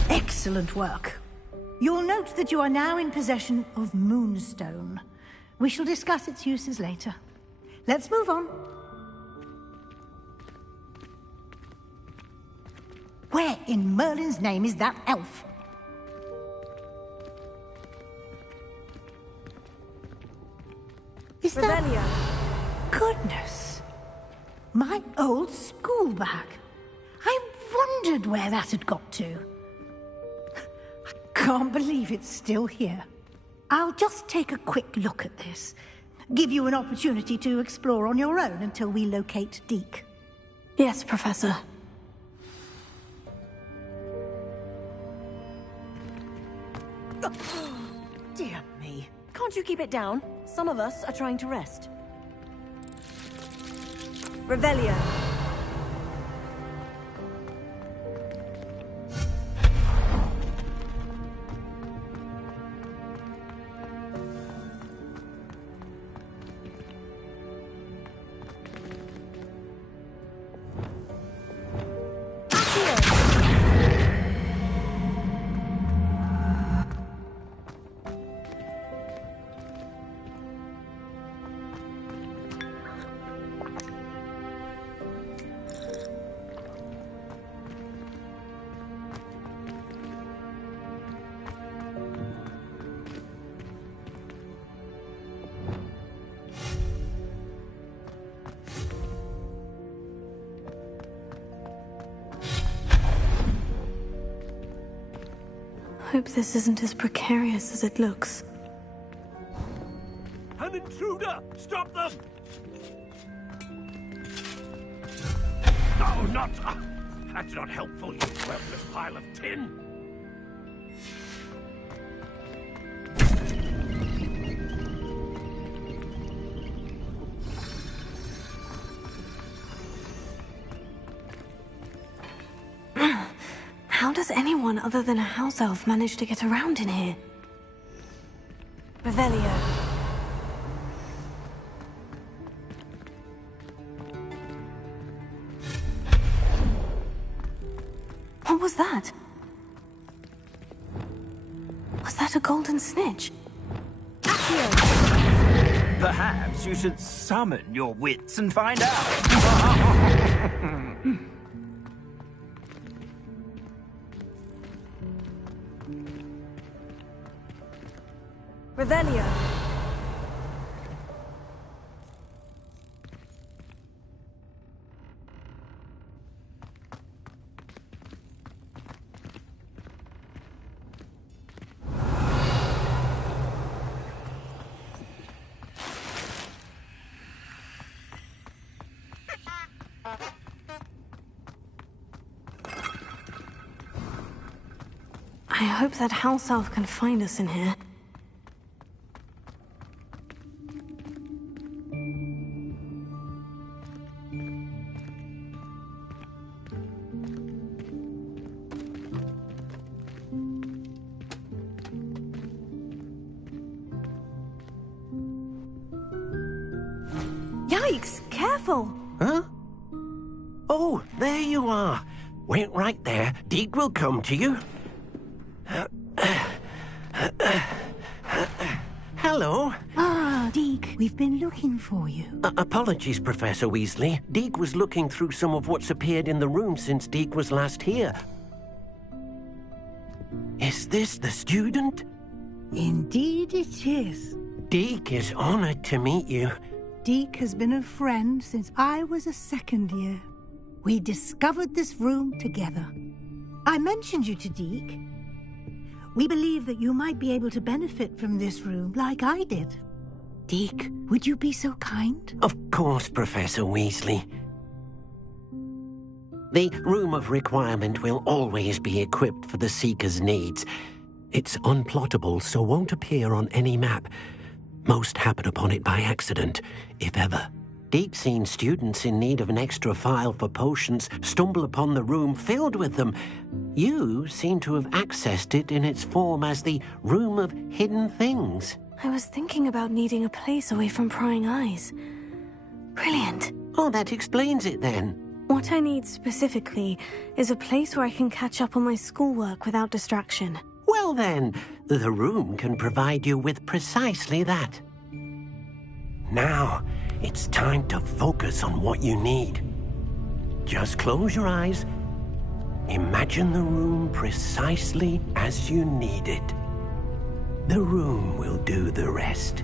Excellent work. You'll note that you are now in possession of Moonstone. We shall discuss its uses later. Let's move on. Where in Merlin's name is that elf? Is Revelio. Goodness. My old school bag. I wondered where that had got to. I can't believe it's still here. I'll just take a quick look at this. Give you an opportunity to explore on your own until we locate Deke. Yes, Professor. Dear me. Can't you keep it down? Some of us are trying to rest. Revelio. Hope this isn't as precarious as it looks. An intruder! Stop them! No, not... that's not helpful, you worthless pile of tin! How does anyone other than a house elf manage to get around in here? Revelio. What was that? Was that a golden snitch? Perhaps you should summon your wits and find out. Revelio. I hope that house elf can find us in here. Yikes! Careful! Huh? Oh, there you are. Wait right there. Deek will come to you. Hello. Ah, Deek, we've been looking for you. Apologies, Professor Weasley. Deek was looking through some of what's appeared in the room since Deek was last here. Is this the student? Indeed it is. Deek is honored to meet you. Deek has been a friend since I was a second year. We discovered this room together. I mentioned you to Deek. We believe that you might be able to benefit from this room like I did. Deek, would you be so kind? Of course, Professor Weasley. The Room of Requirement will always be equipped for the Seeker's needs. It's unplottable, so won't appear on any map. Most happen upon it by accident, if ever. Deek's seen students in need of an extra file for potions stumble upon the room filled with them. You seem to have accessed it in its form as the Room of Hidden Things. I was thinking about needing a place away from prying eyes. Brilliant. Oh, that explains it then. What I need specifically is a place where I can catch up on my schoolwork without distraction. Well then, the room can provide you with precisely that. Now, it's time to focus on what you need. Just close your eyes. Imagine the room precisely as you need it. The room will do the rest.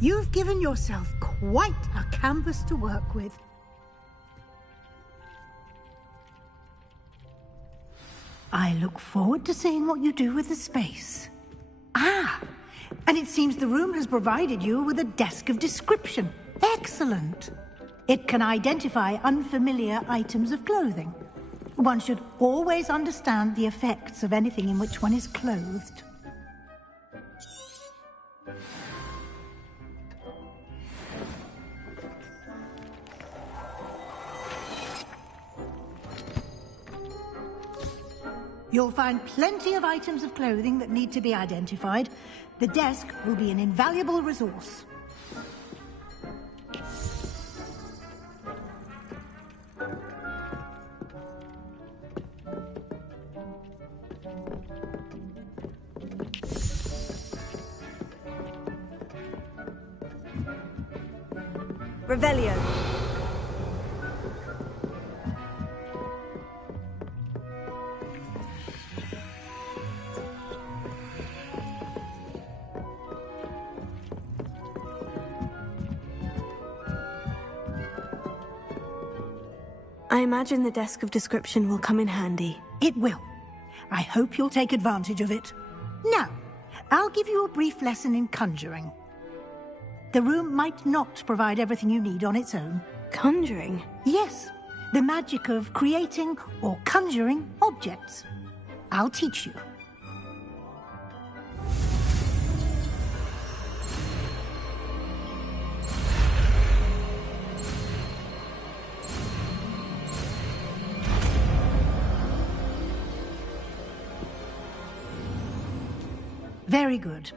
You've given yourself quite a canvas to work with. I look forward to seeing what you do with the space. Ah, and it seems the room has provided you with a desk of description. Excellent. It can identify unfamiliar items of clothing. One should always understand the effects of anything in which one is clothed. You'll find plenty of items of clothing that need to be identified. The desk will be an invaluable resource. Revelio. I imagine the Desk of Description will come in handy. It will. I hope you'll take advantage of it. Now, I'll give you a brief lesson in conjuring. The room might not provide everything you need on its own. Conjuring? Yes, the magic of creating or conjuring objects. I'll teach you. Very good.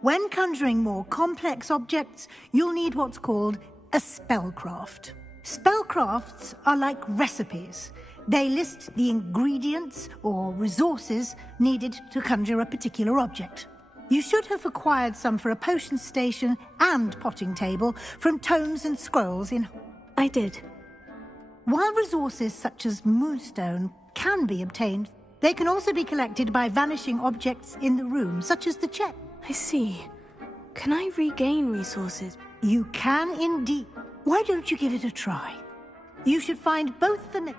When conjuring more complex objects, you'll need what's called a spellcraft. Spellcrafts are like recipes. They list the ingredients or resources needed to conjure a particular object. You should have acquired some for a potion station and potting table from tomes and scrolls in... I did. While resources such as moonstone can be obtained, they can also be collected by vanishing objects in the room, such as the chest. I see. Can I regain resources? You can indeed. Why don't you give it a try? You should find both the...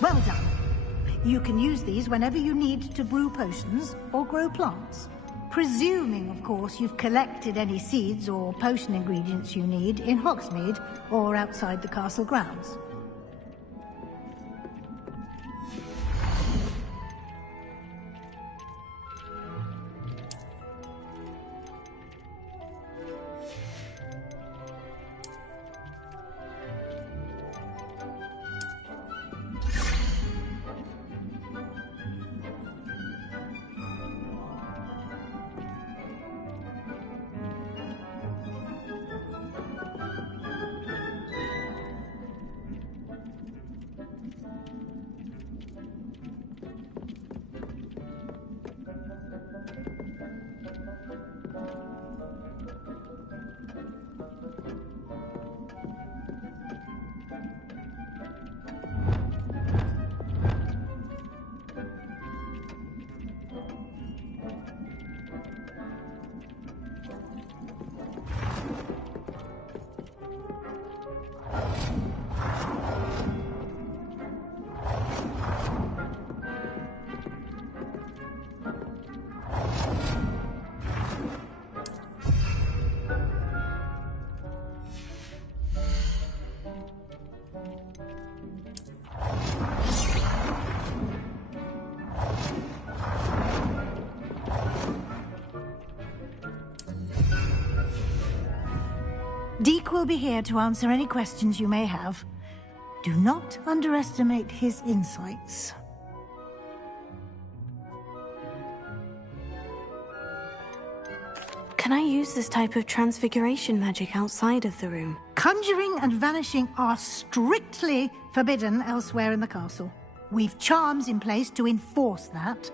Well done. You can use these whenever you need to brew potions or grow plants. Presuming, of course, you've collected any seeds or potion ingredients you need in Hogsmeade or outside the castle grounds. Deek will be here to answer any questions you may have. Do not underestimate his insights. Can I use this type of transfiguration magic outside of the room? Conjuring and vanishing are strictly forbidden elsewhere in the castle. We've charms in place to enforce that.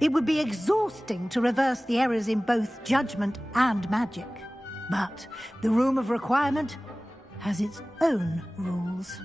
It would be exhausting to reverse the errors in both judgment and magic. But the Room of Requirement has its own rules.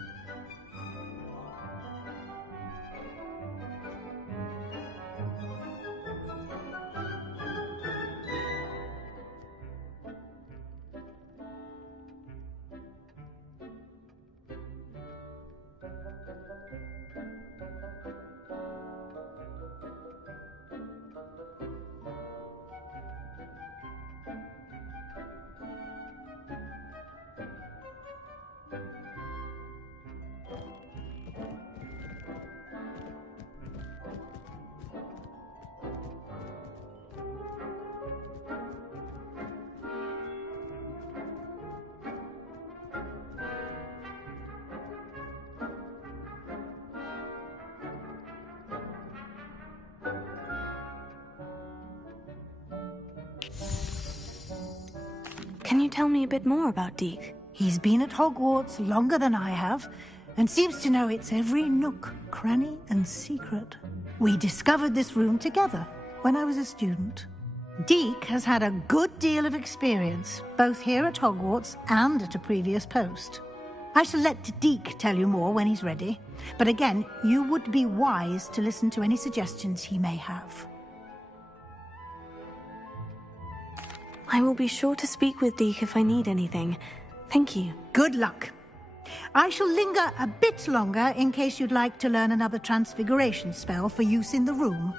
Can you tell me a bit more about Deek? He's been at Hogwarts longer than I have, and seems to know its every nook, cranny, and secret. We discovered this room together when I was a student. Deek has had a good deal of experience, both here at Hogwarts and at a previous post. I shall let Deek tell you more when he's ready, but again, you would be wise to listen to any suggestions he may have. I will be sure to speak with Deek if I need anything. Thank you. Good luck. I shall linger a bit longer in case you'd like to learn another transfiguration spell for use in the room.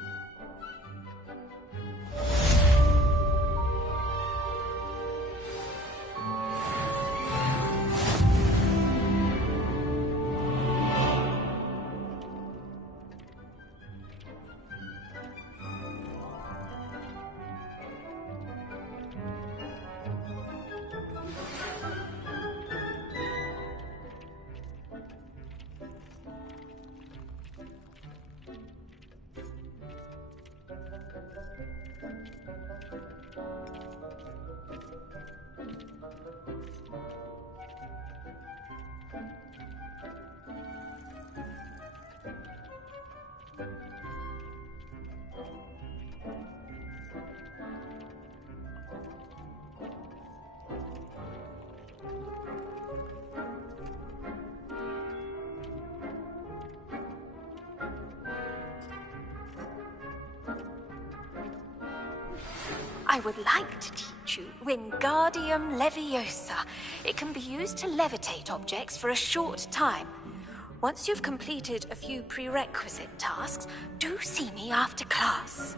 I would like to teach you Wingardium Leviosa. It can be used to levitate objects for a short time. Once you've completed a few prerequisite tasks, do see me after class.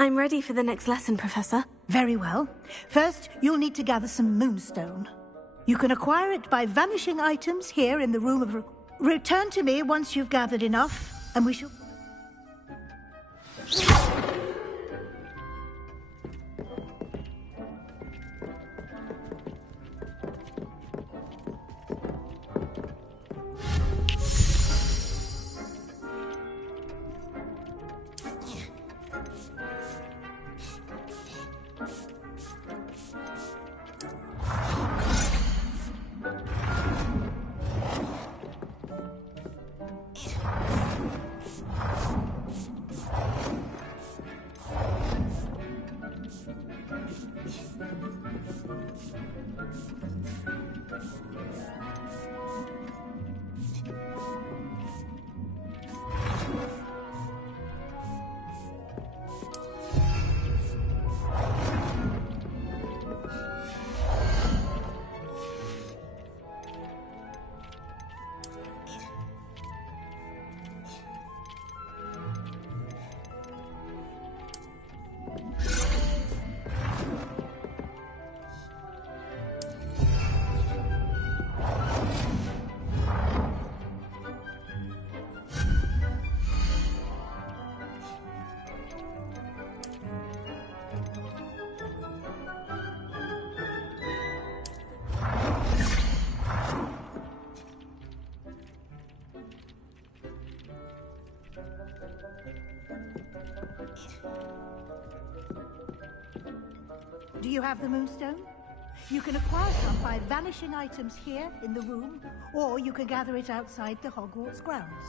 I'm ready for the next lesson, Professor. Very well. First, you'll need to gather some moonstone. You can acquire it by vanishing items here in the Room of... Return to me once you've gathered enough, and we shall... Do you have the Moonstone? You can acquire some by vanishing items here in the room, or you can gather it outside the Hogwarts grounds.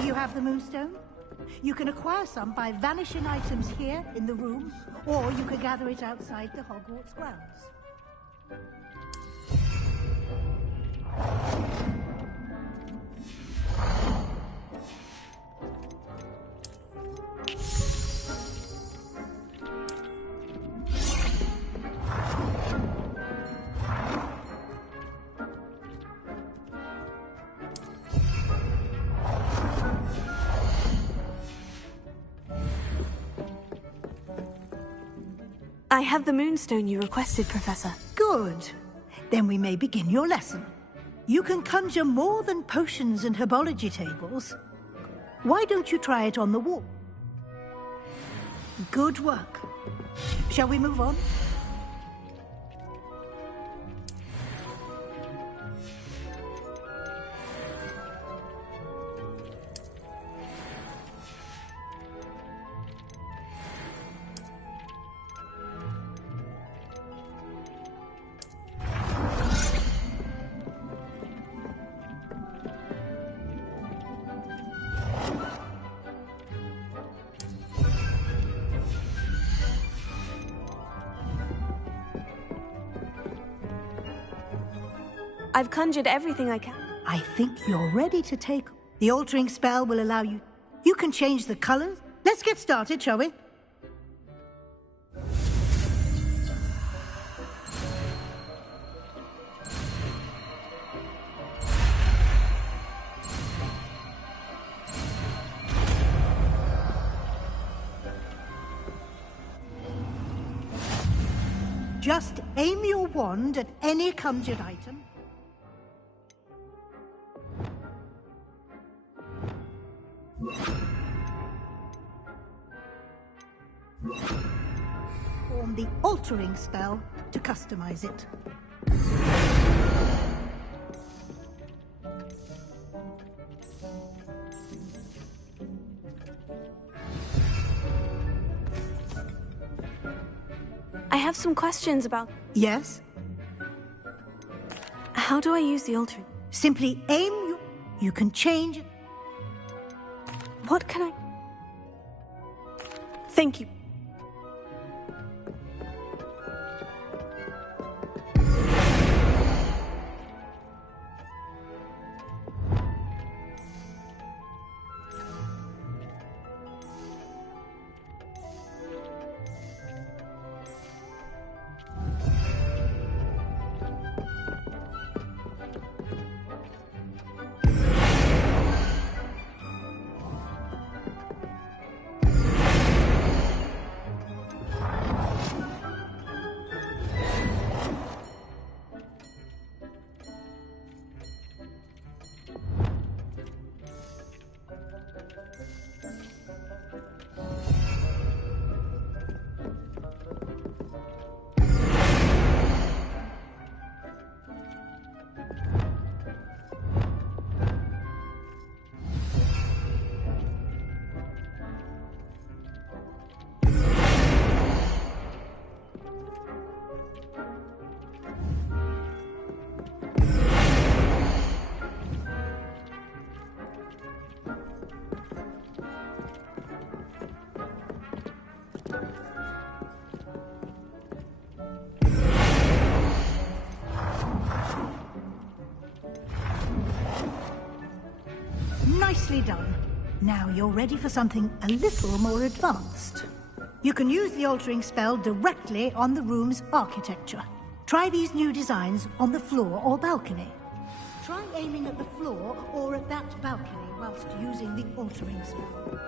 Do you have the Moonstone? You can acquire some by vanishing items here in the room, or you can gather it outside the Hogwarts grounds. I have the Moonstone you requested, Professor. Good. Then we may begin your lesson. You can conjure more than potions and herbology tables. Why don't you try it on the wall? Good work. Shall we move on? I've conjured everything I can. I think you're ready to take... The altering spell will allow you... You can change the colors. Let's get started, shall we? Just aim your wand at any conjured item. Form the altering spell to customize it. I have some questions about... Yes? How do I use the altering? Simply aim your... You can change it. What can I... Thank you. Nicely done. Now you're ready for something a little more advanced. You can use the altering spell directly on the room's architecture. Try these new designs on the floor or balcony. Try aiming at the floor or at that balcony whilst using the altering spell.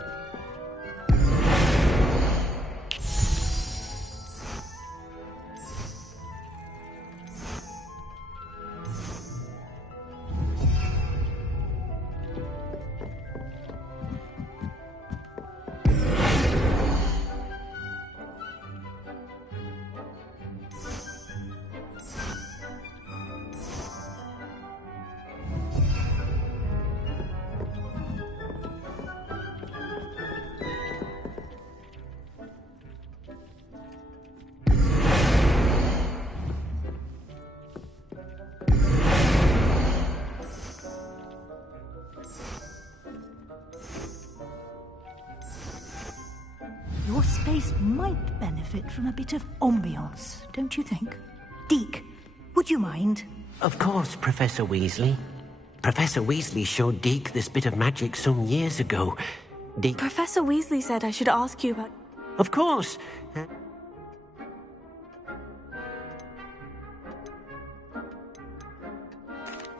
Your space might benefit from a bit of ambiance, don't you think? Deke, would you mind? Of course, Professor Weasley. Professor Weasley showed Deke this bit of magic some years ago. Deke... Professor Weasley said I should ask you about... Of course.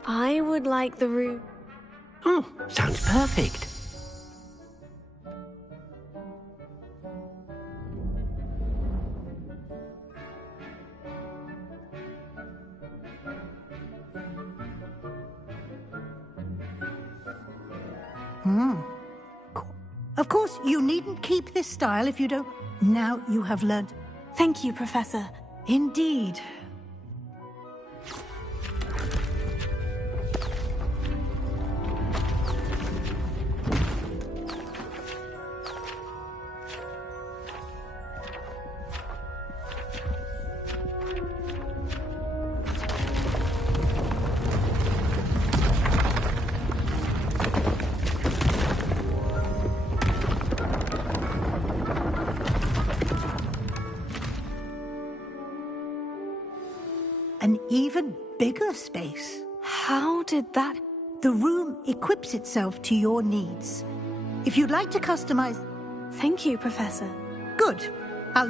I would like the room... Oh, sounds perfect. Of course, you needn't keep this style if you don't... Now you have learned... Thank you, Professor. Indeed. An even bigger space. How did that... The room equips itself to your needs. If you'd like to customize... Thank you, Professor. Good. I'll...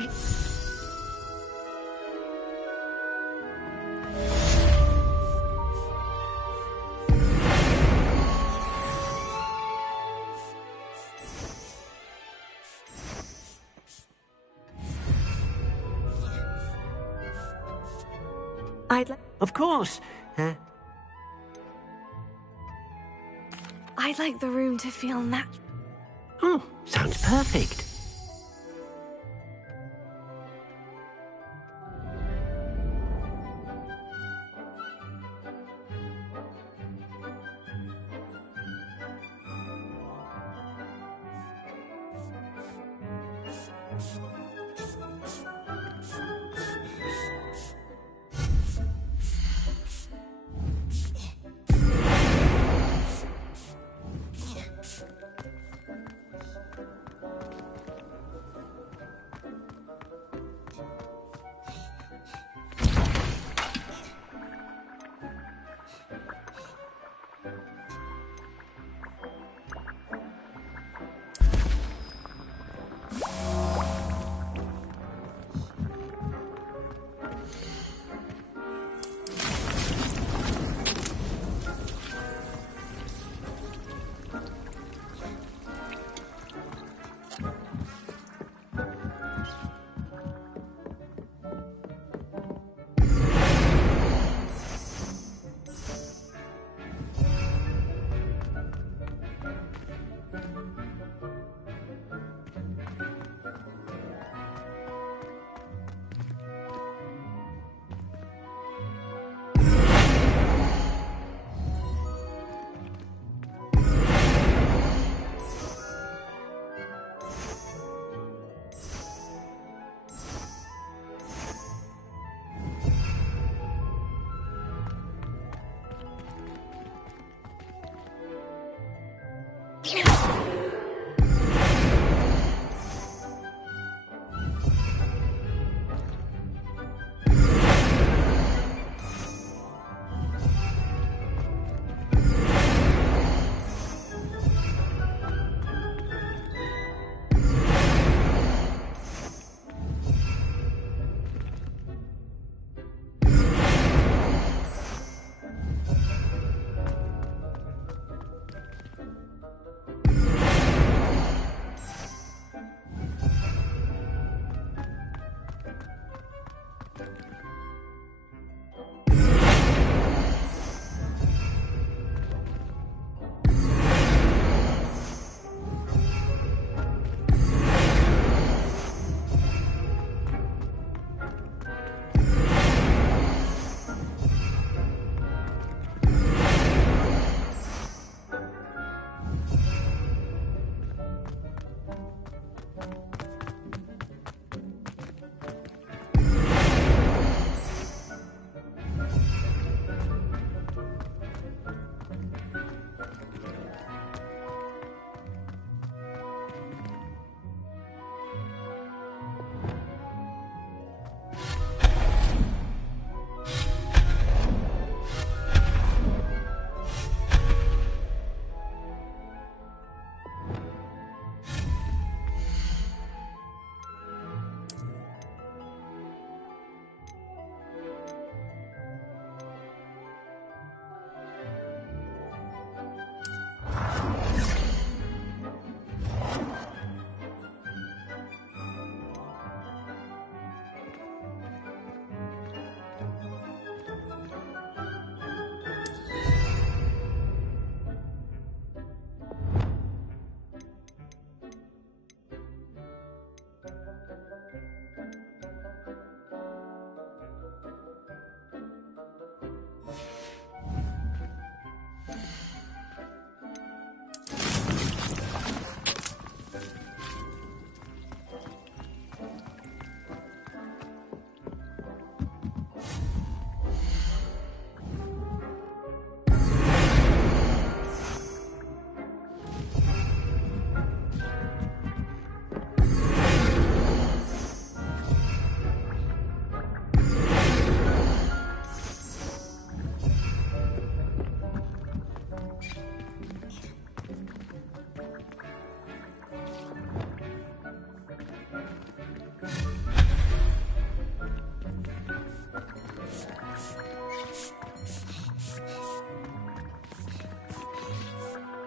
Of course. I'd like the room to feel natural. Oh, sounds perfect.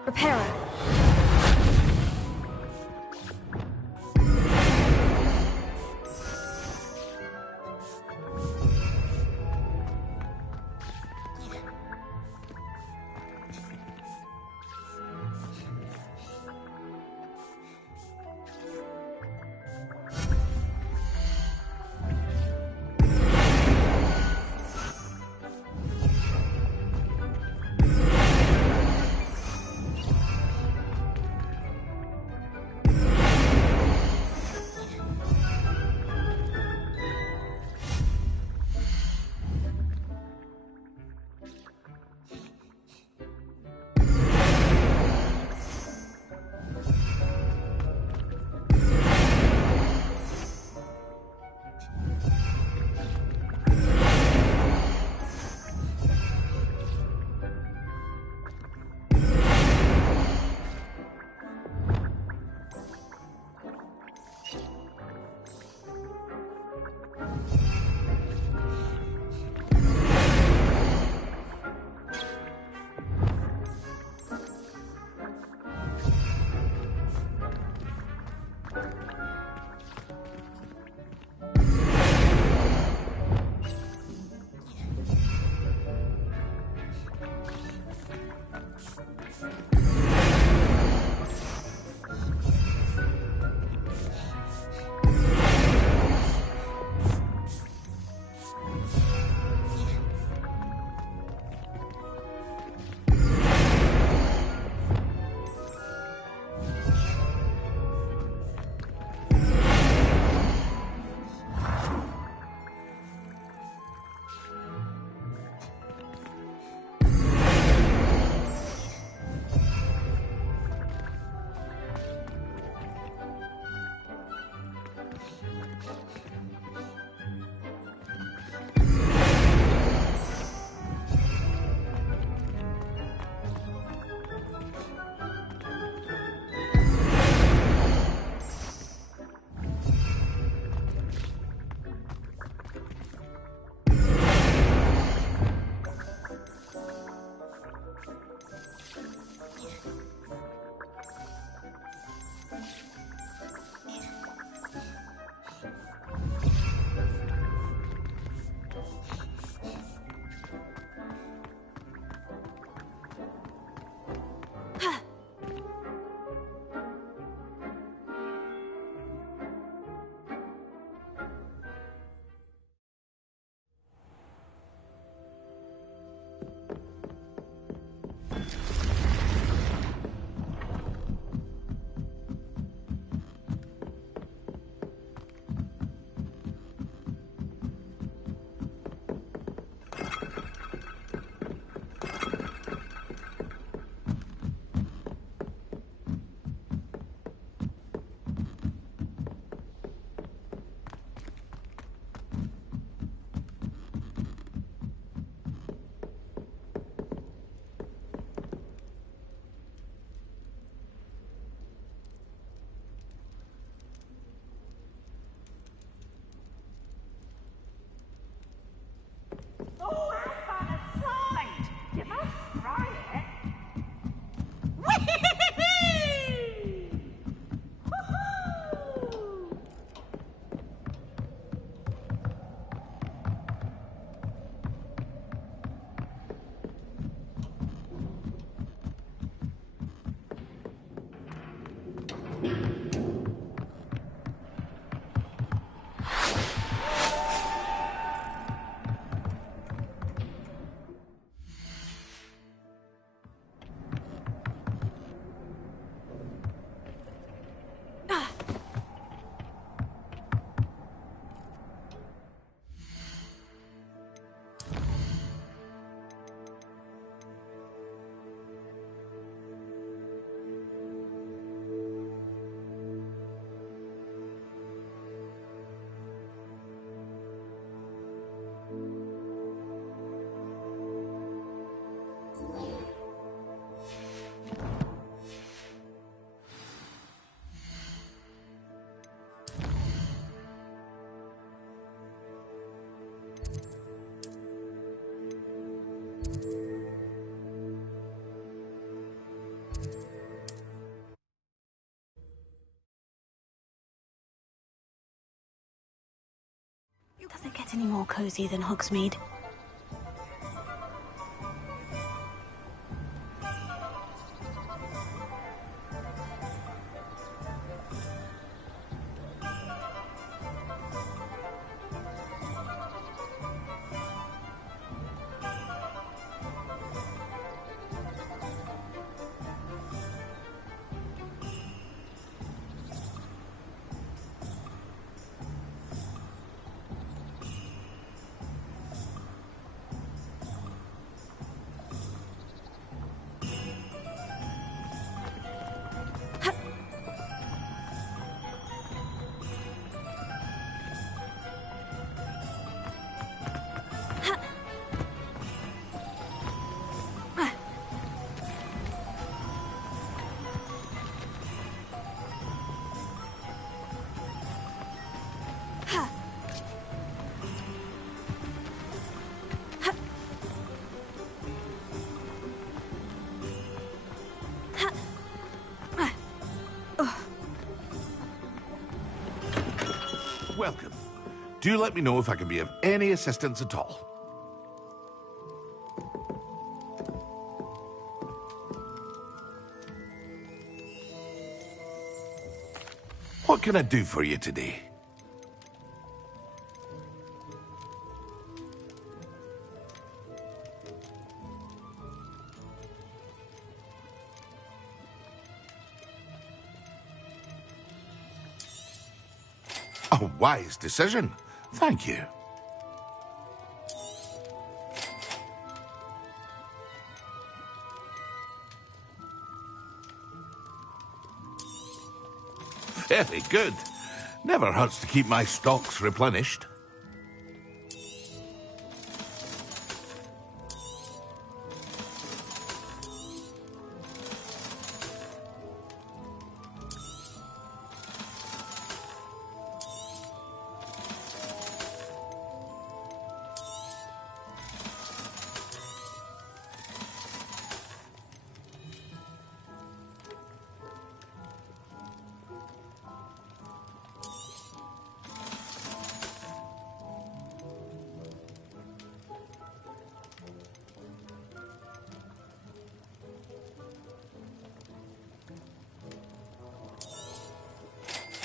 Reparo. any more cozy than Hogsmeade. Welcome. Do let me know if I can be of any assistance at all. What can I do for you today? A wise decision. Thank you. Very good. Never hurts to keep my stocks replenished.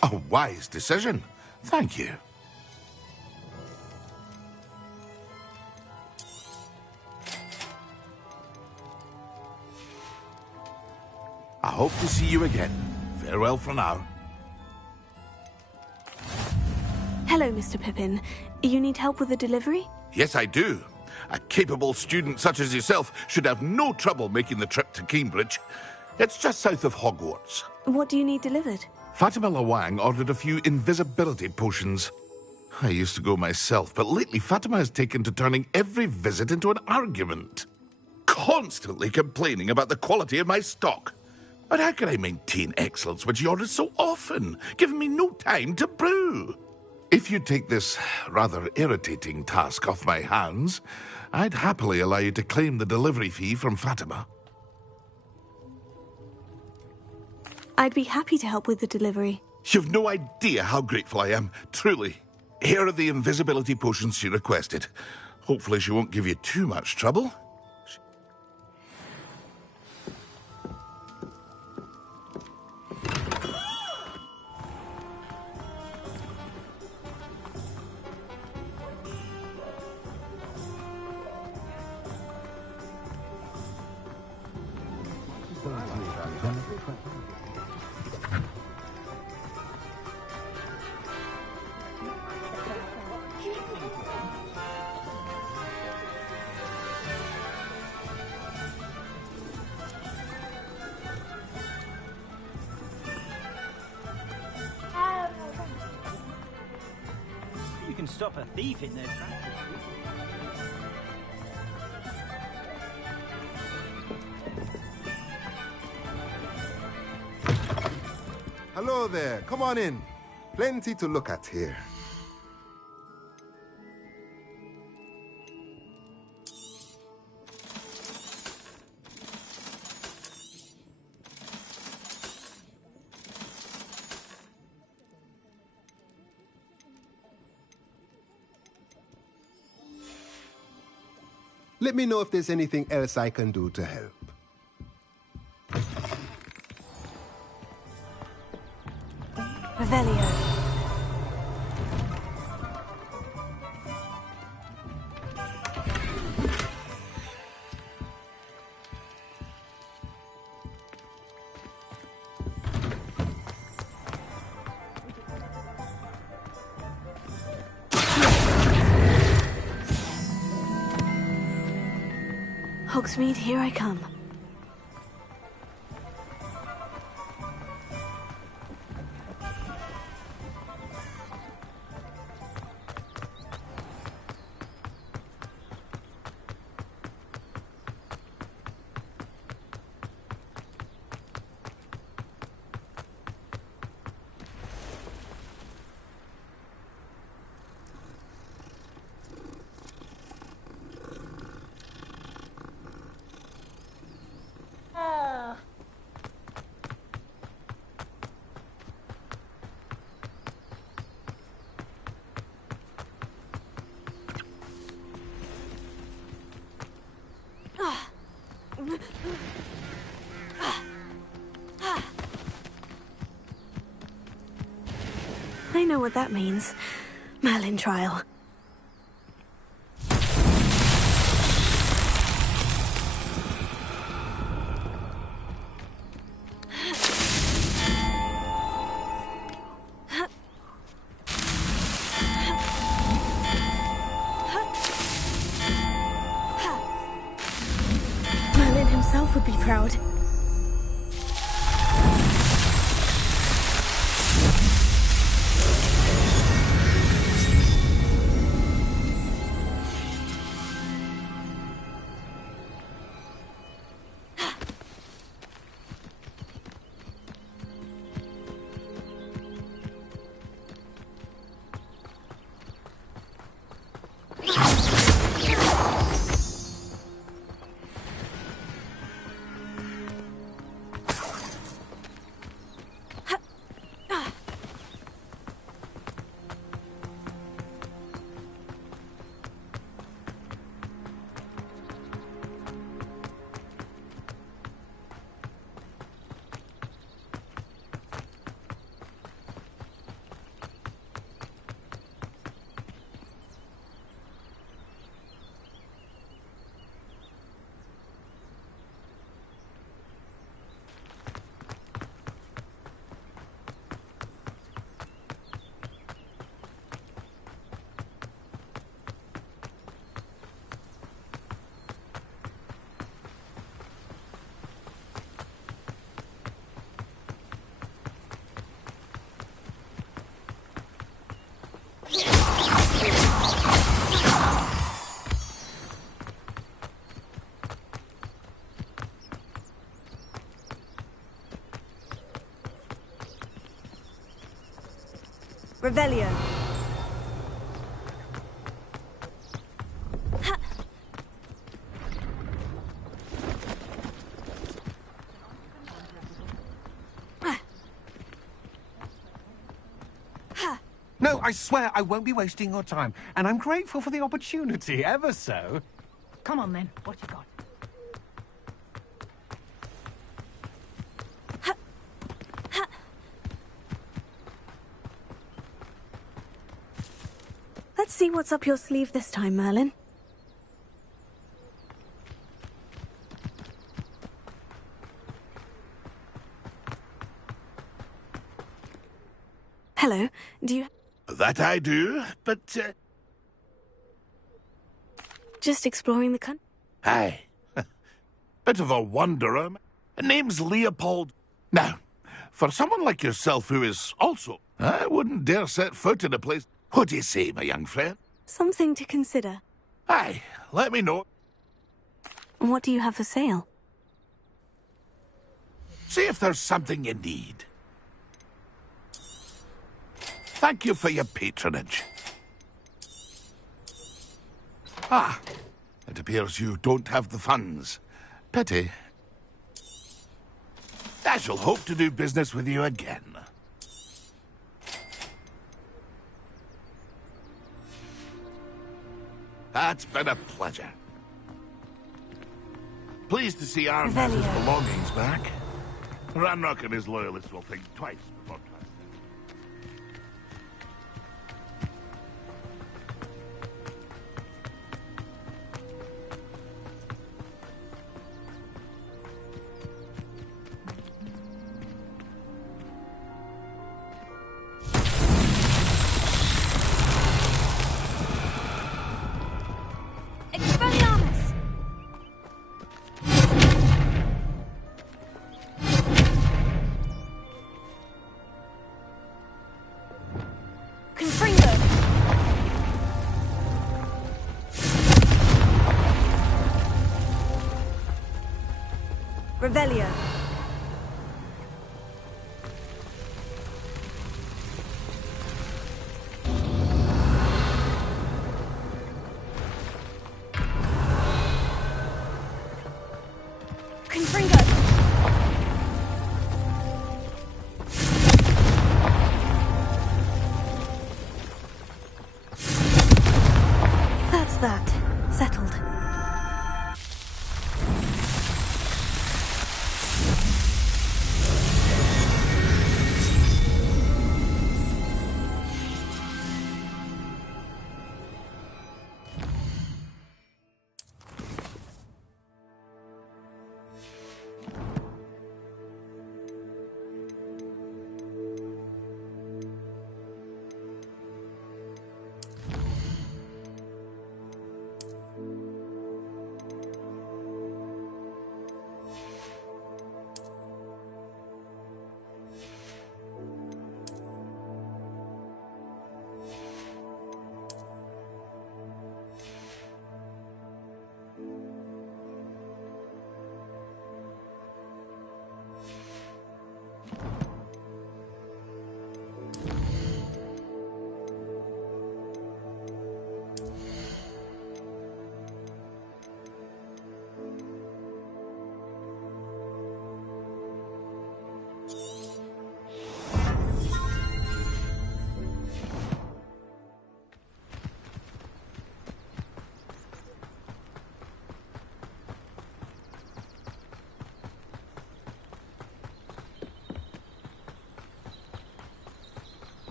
A wise decision. Thank you. I hope to see you again. Farewell for now. Hello, Mr. Pippin. You need help with a delivery? Yes, I do. A capable student such as yourself should have no trouble making the trip to Cambridge. It's just south of Hogwarts. What do you need delivered? Fatima Lawang ordered a few invisibility potions. I used to go myself, but lately Fatima has taken to turning every visit into an argument. Constantly complaining about the quality of my stock. But how can I maintain excellence when she orders so often, giving me no time to brew? If you take this rather irritating task off my hands, I'd happily allow you to claim the delivery fee from Fatima. I'd be happy to help with the delivery. You've no idea how grateful I am, truly. Here are the invisibility potions she requested. Hopefully she won't give you too much trouble. You can stop a thief in their tracks. Hello there. Come on in. Plenty to look at here. Let me know if there's anything else I can do to help. Revelio. Hogsmeade, here I come. I know what that means. Merlin trial. Merlin himself would be proud. Revelio. No, I swear I won't be wasting your time, and I'm grateful for the opportunity, ever so. Come on then, what you got? Let's see what's up your sleeve this time, Merlin. Hello, do you... That I do, but... Just exploring the country? Aye. Bit of a wanderer. Name's Leopold. Now, for someone like yourself who is also... I wouldn't dare set foot in a place... What do you say, my young friend? Something to consider. Aye, let me know. What do you have for sale? See if there's something you need. Thank you for your patronage. Ah, it appears you don't have the funds. Pity. I shall hope to do business with you again. That's been a pleasure. Pleased to see Arn has his belongings back. Ranrock and his loyalists will think twice before trusting. Revelio. Confringo. That's that. Settled.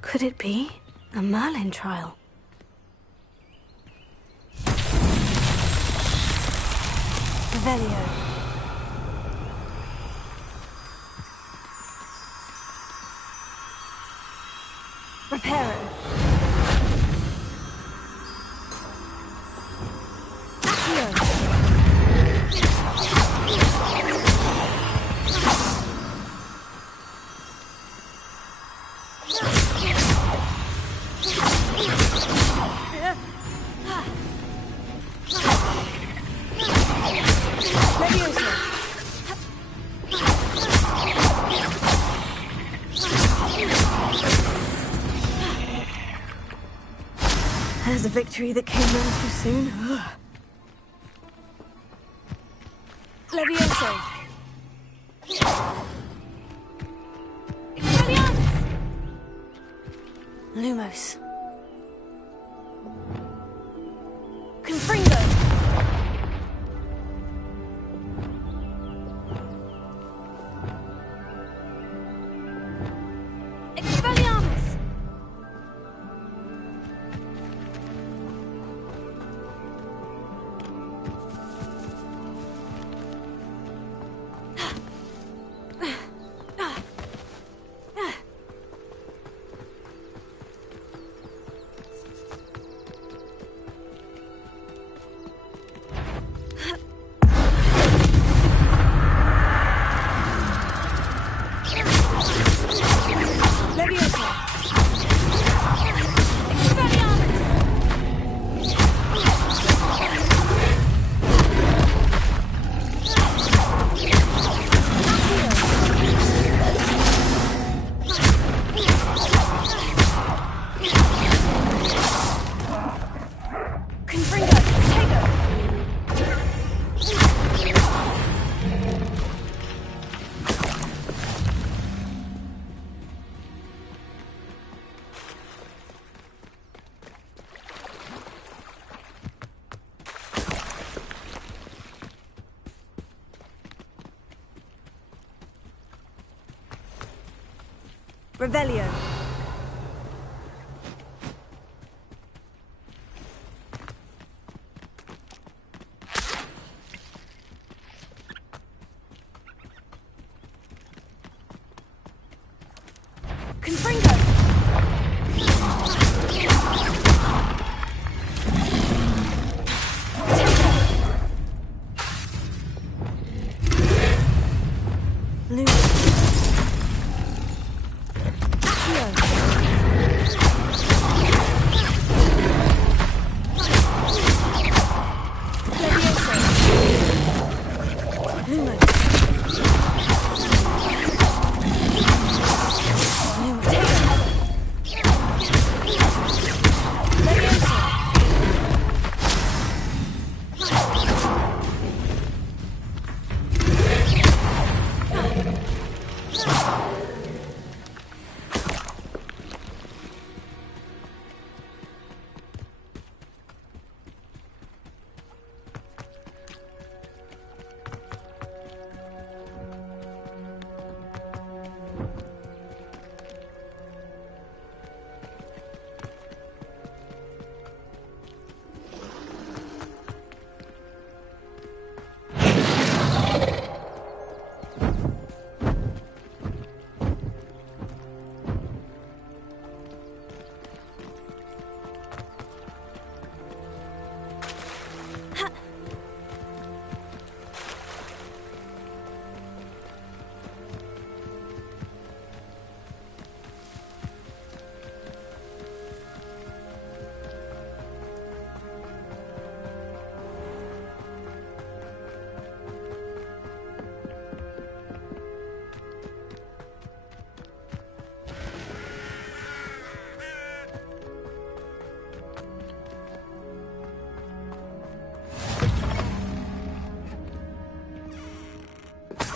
Could it be a Merlin trial? Revelio. Reparo. There's a victory that came round too soon. Levioso! Expelliarmus! Lumos. Confringo! Revelio.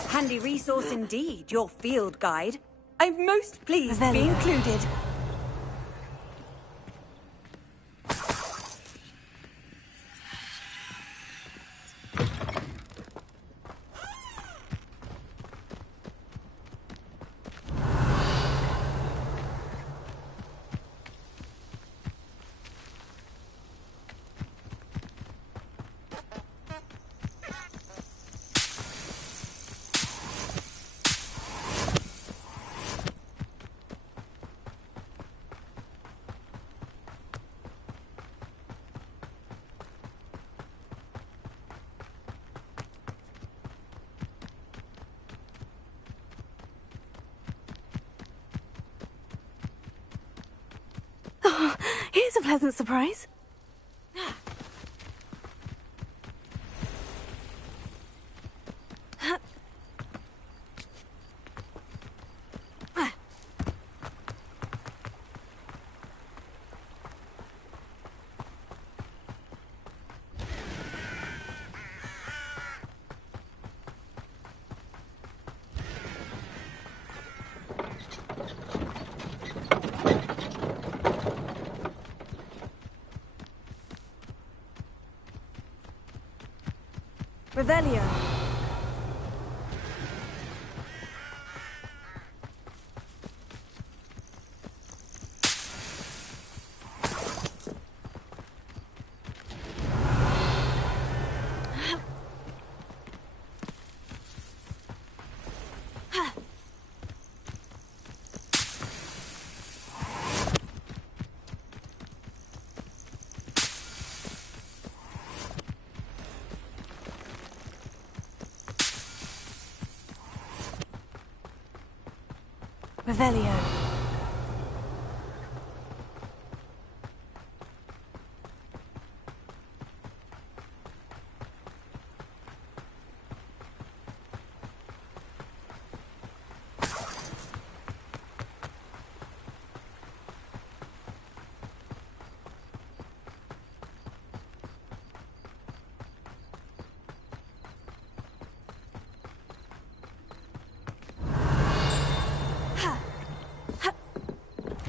Handy resource indeed, your field guide. I'm most pleased to be included. Oh, here's a pleasant surprise. Revelio. Revelio.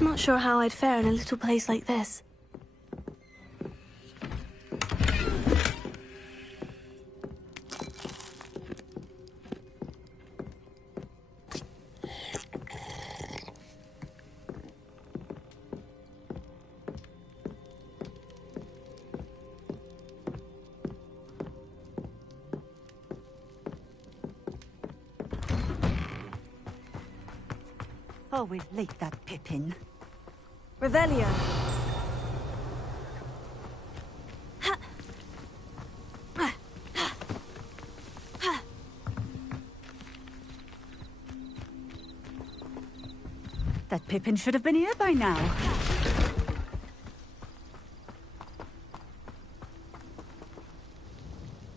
Not sure how I'd fare in a little place like this. Always like that Pippin. Revelio. That Pippin should have been here by now.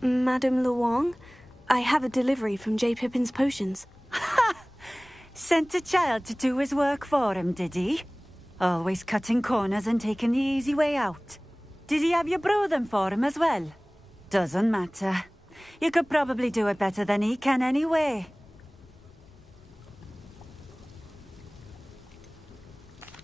Madame Luong, I have a delivery from J. Pippin's Potions. Sent a child to do his work for him, did he? Always cutting corners and taking the easy way out. Did he have you brew them for him as well? Doesn't matter. You could probably do it better than he can anyway.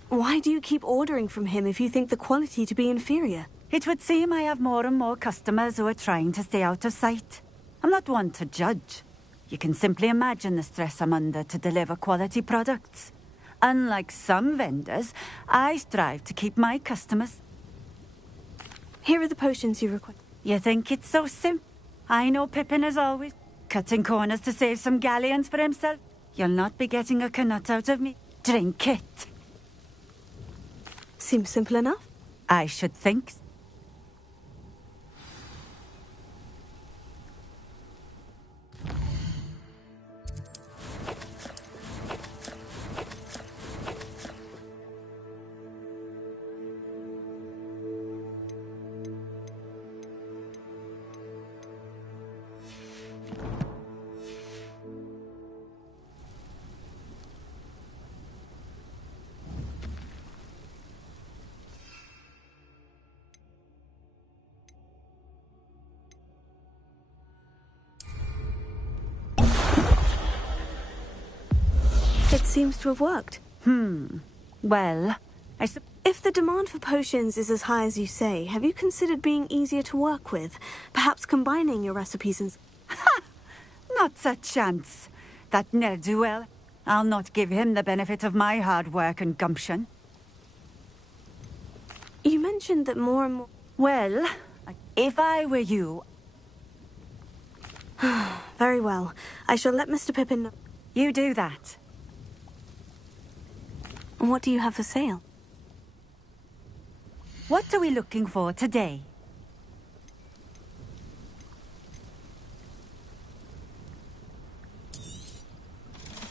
Why do you keep ordering from him if you think the quality to be inferior? It would seem I have more and more customers who are trying to stay out of sight. I'm not one to judge. You can simply imagine the stress I'm under to deliver quality products. Unlike some vendors, I strive to keep my customers... Here are the potions you require. You think it's so simple? I know Pippin is always cutting corners to save some galleons for himself. You'll not be getting a canut out of me. Drink it. Seems simple enough. I should think so. It seems to have worked. Well, if the demand for potions is as high as you say, have you considered being easier to work with? Perhaps combining your recipes and... Ha! Not a chance. That ne'er-do-well. I'll not give him the benefit of my hard work and gumption. You mentioned that more and more... Well, if I were you... Very well. I shall let Mr. Pippin know. You do that. What do you have for sale? What are we looking for today?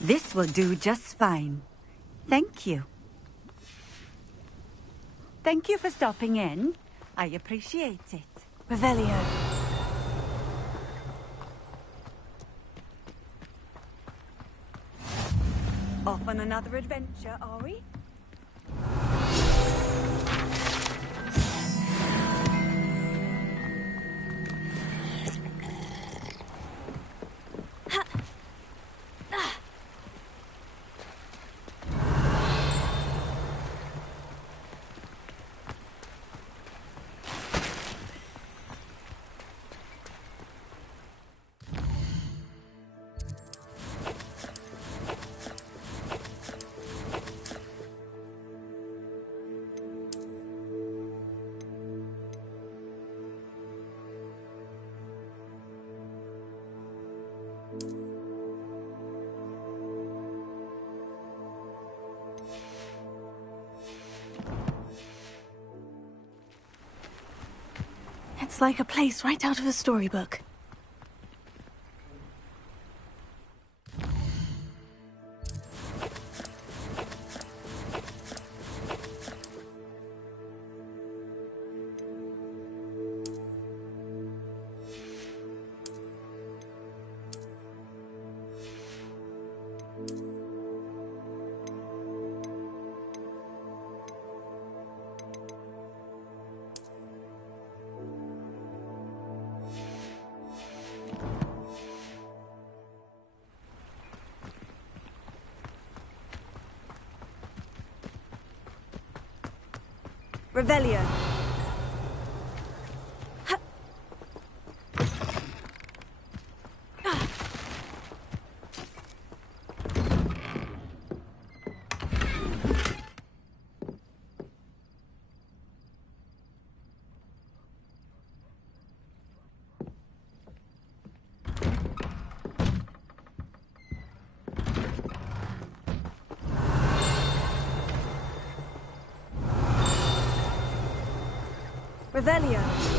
This will do just fine. Thank you. Thank you for stopping in. I appreciate it. Revelio. Off on another adventure, are we? It's like a place right out of a storybook. Revelio. Revelio.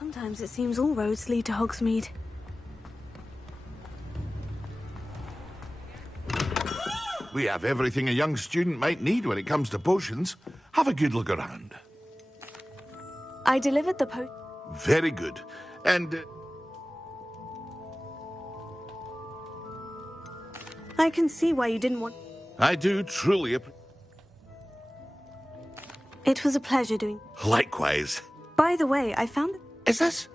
Sometimes it seems all roads lead to Hogsmeade. We have everything a young student might need when it comes to potions. Have a good look around. I delivered the Very good. And... I can see why you didn't want... I do truly It was a pleasure doing... Likewise. By the way, I found... Is this...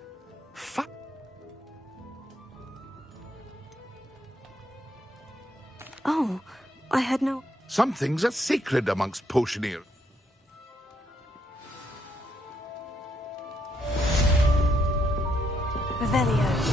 Oh, I had no... Some things are sacred amongst potioneers. Revelio.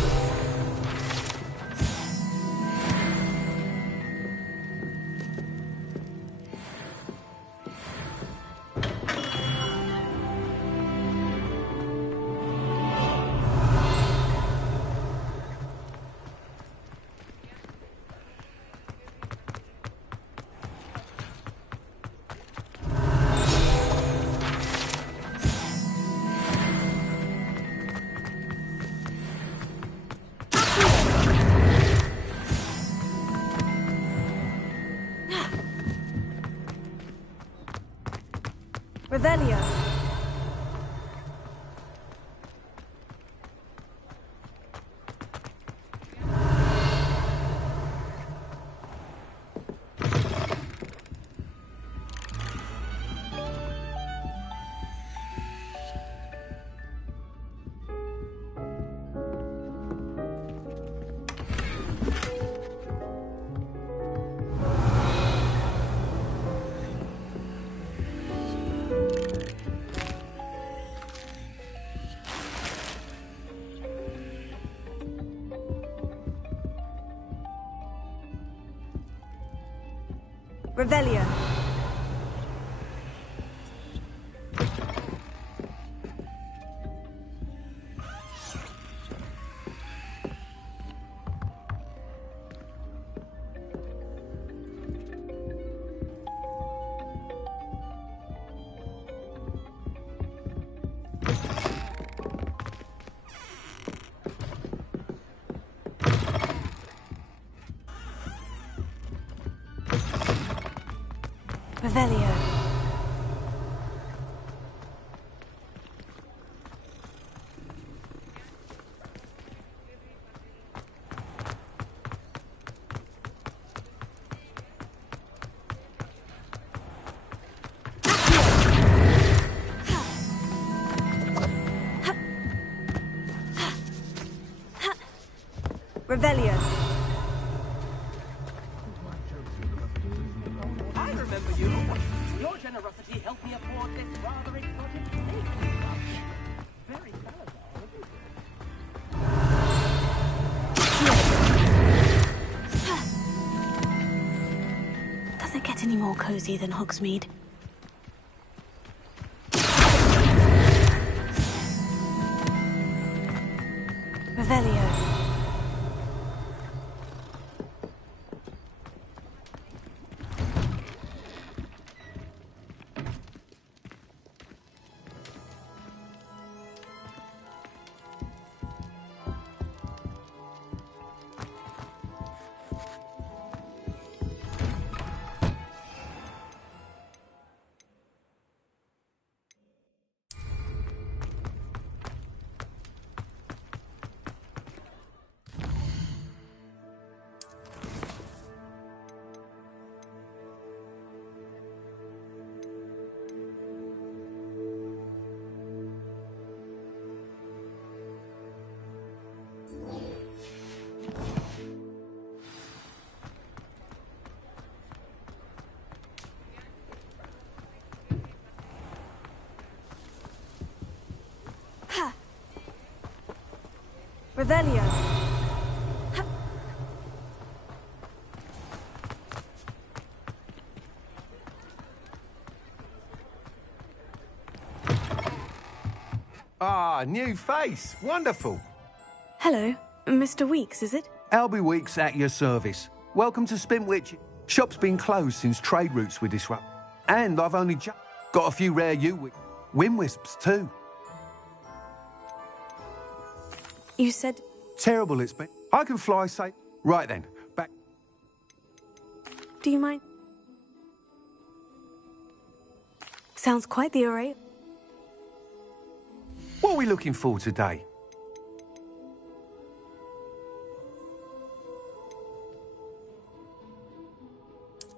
Revelio. Revelio. Revelio. Revelio. I remember you. Your generosity helped me afford this rather exotic snake. Very Salazar, isn't Does it get get any more cozy than Hogsmeade. Revelio. Revelio. Ah, new face. Wonderful. Hello, Mr. Weeks, is it? Albie Weeks at your service. Welcome to Spintwitch. Shop's been closed since trade routes were disrupted. And I've only just got a few rare Windwisps too. You said... Terrible it's been. I can fly safe. Right then, back. Do you mind? Sounds quite the array. What are we looking for today?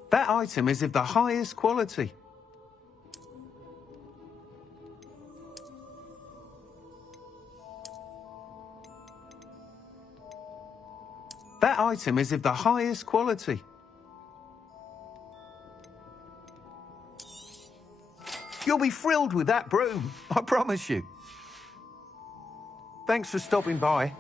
That item is of the highest quality. That item is of the highest quality. You'll be thrilled with that broom, I promise you. Thanks for stopping by.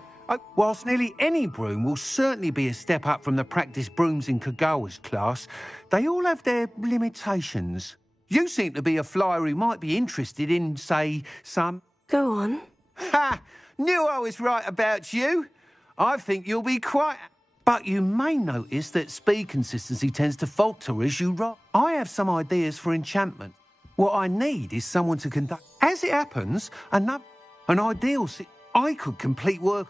Whilst nearly any broom will certainly be a step up from the practice brooms in Kagawa's class, they all have their limitations. You seem to be a flyer who might be interested in, say, some... Go on. Ha! Knew I was right about you. I think you'll be quite... But you may notice that speed consistency tends to falter as you rock. I have some ideas for enchantment. What I need is someone to conduct... As it happens, an ideal... I could complete work...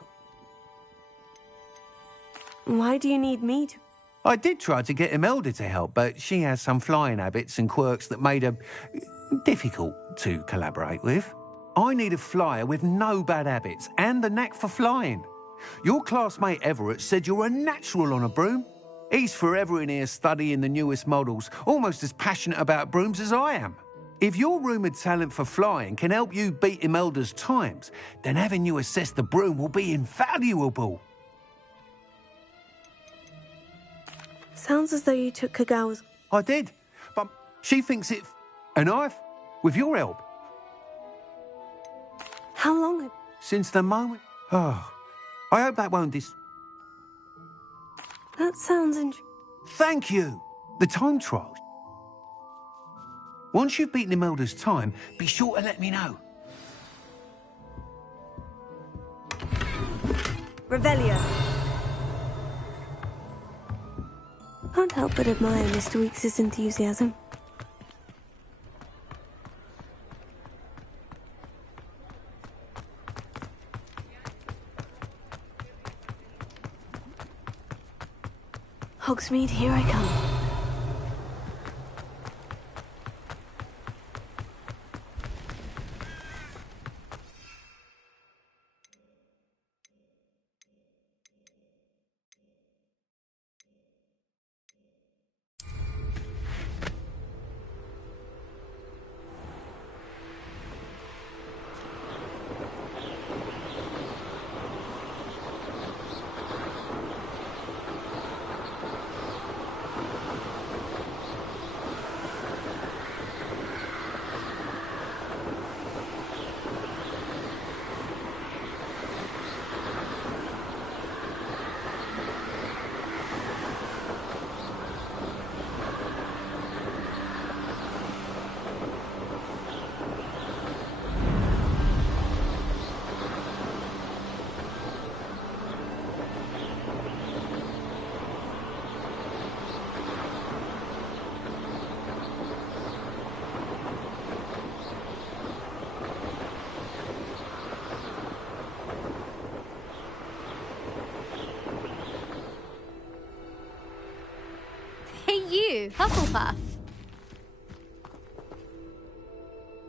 Why do you need me to... I did try to get Imelda to help, but she has some flying habits and quirks that made her difficult to collaborate with. I need a flyer with no bad habits and the knack for flying. Your classmate Everett said you're a natural on a broom. He's forever in here studying the newest models, almost as passionate about brooms as I am. If your rumoured talent for flying can help you beat Imelda's times, then having you assess the broom will be invaluable. Sounds as though you took Kagawa's... I did, but she thinks it... And I've... With your help. How long... Since the moment... Oh, I hope that won't That sounds Thank you! The time trials. Once you've beaten Imelda's time, be sure to let me know. Revelio. Can't help but admire Mr. Weeks' enthusiasm. Hogsmeade, here I come. you, Hufflepuff?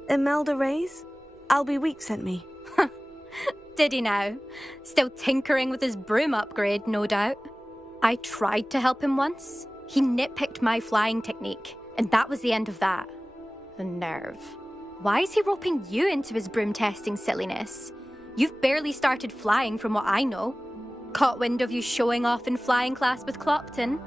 Imelda Reyes? Albie Week sent me. Did he now? Still tinkering with his broom upgrade, no doubt. I tried to help him once. He nitpicked my flying technique, and that was the end of that. The nerve. Why is he roping you into his broom testing silliness? You've barely started flying from what I know. Caught wind of you showing off in flying class with Clopton.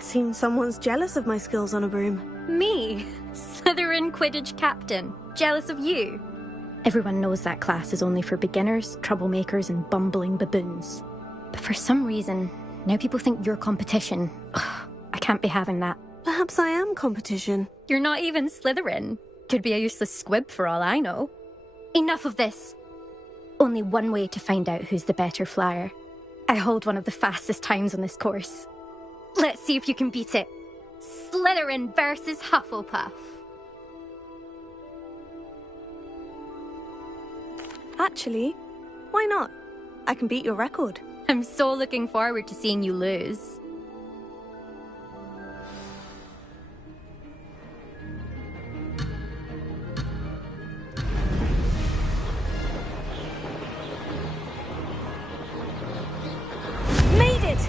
Seems someone's jealous of my skills on a broom. Me? Slytherin Quidditch captain. Jealous of you? Everyone knows that class is only for beginners, troublemakers, and bumbling baboons. But for some reason, now people think you're competition. Ugh, I can't be having that. Perhaps I am competition. You're not even Slytherin. Could be a useless squib for all I know. Enough of this. Only one way to find out who's the better flyer. I hold one of the fastest times on this course. Let's see if you can beat it. Slytherin versus Hufflepuff. Actually, why not? I can beat your record. I'm so looking forward to seeing you lose. Made it!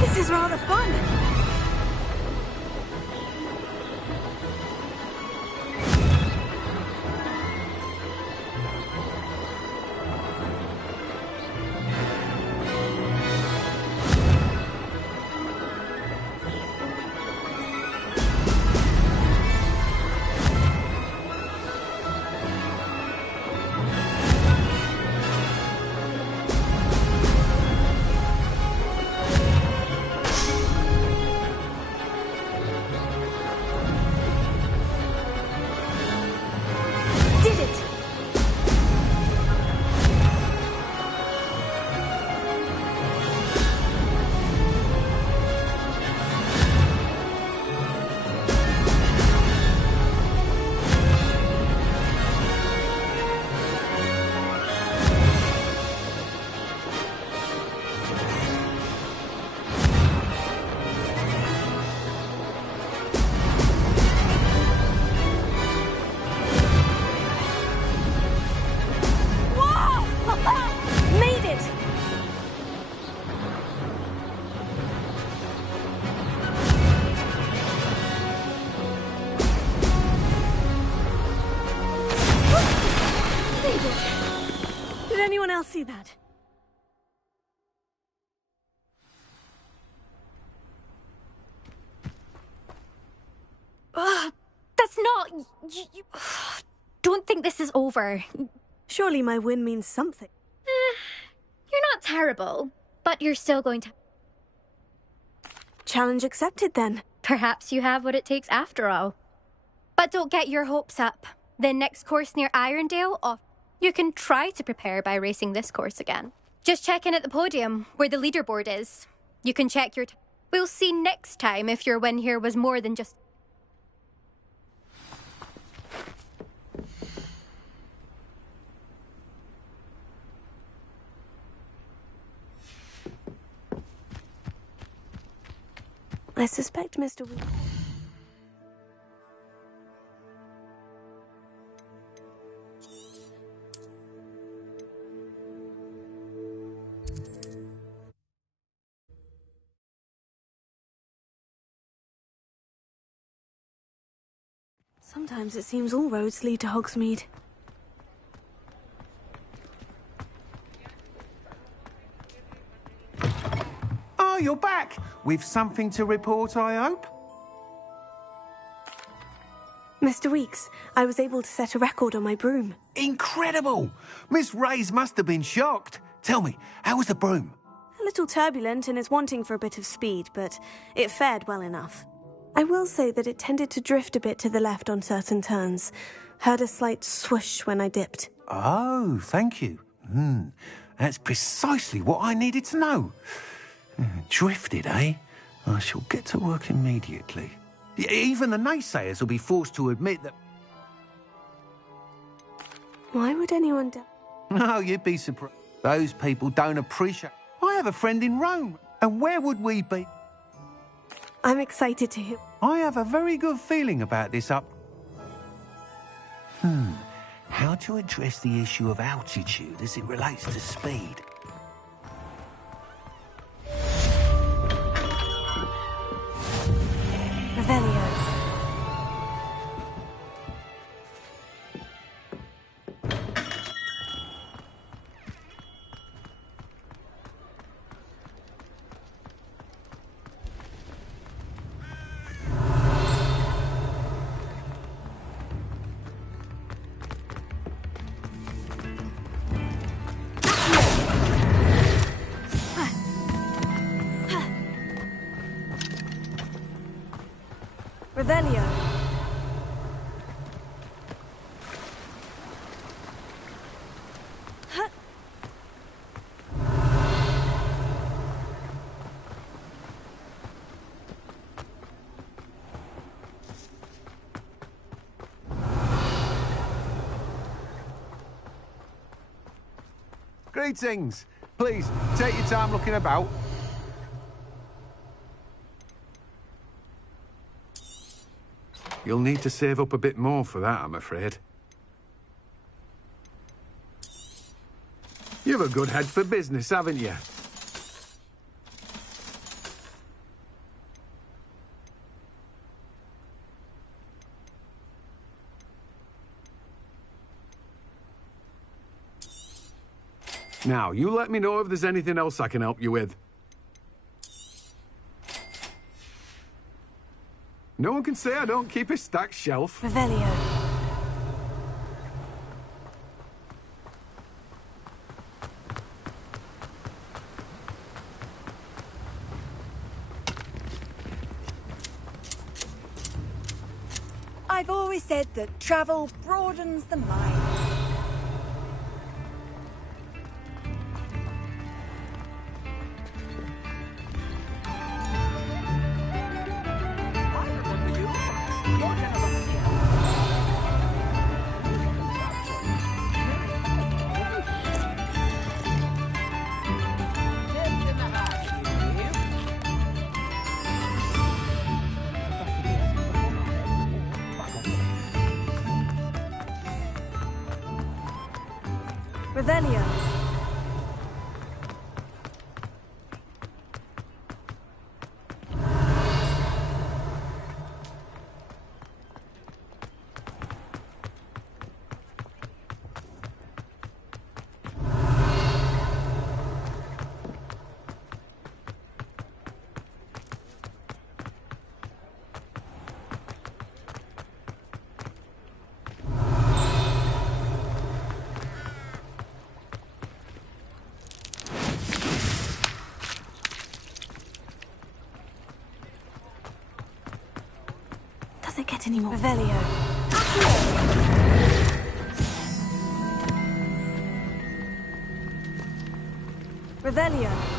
This is rather fun. anyone else see that? That's not... Don't think this is over. Surely my win means something. You're not terrible, but you're still going to... Challenge accepted, then. Perhaps you have what it takes after all. But don't get your hopes up. The next course near Irondale, you can try to prepare by racing this course again. Just check in at the podium, where the leaderboard is. You can check your... We'll see next time if your win here was more than just... I suspect Mr. Sometimes it seems all roads lead to Hogsmeade. Oh, you're back! With something to report, I hope? Mr. Weeks, I was able to set a record on my broom. Incredible! Miss Reyes must have been shocked. Tell me, how was the broom? A little turbulent and is wanting for a bit of speed, but it fared well enough. I will say that it tended to drift a bit to the left on certain turns. Heard a slight swoosh when I dipped. Oh, thank you. That's precisely what I needed to know. Drifted, eh? I shall get to work immediately. Even the naysayers will be forced to admit that... Why would anyone do... No, you'd be surprised. Those people don't appreciate... I have a friend in Rome, and where would we be? I'm excited to hear... I have a very good feeling about this up... How to address the issue of altitude as it relates to speed? Revelio. Revelio. Greetings. Please, take your time looking about. You'll need to save up a bit more for that, I'm afraid. You've a good head for business, haven't you? Now, you let me know if there's anything else I can help you with. No one can say I don't keep a stacked shelf. Revelio. I've always said that travel broadens the mind. Revelio. does it get any more? Revelio. Revelio.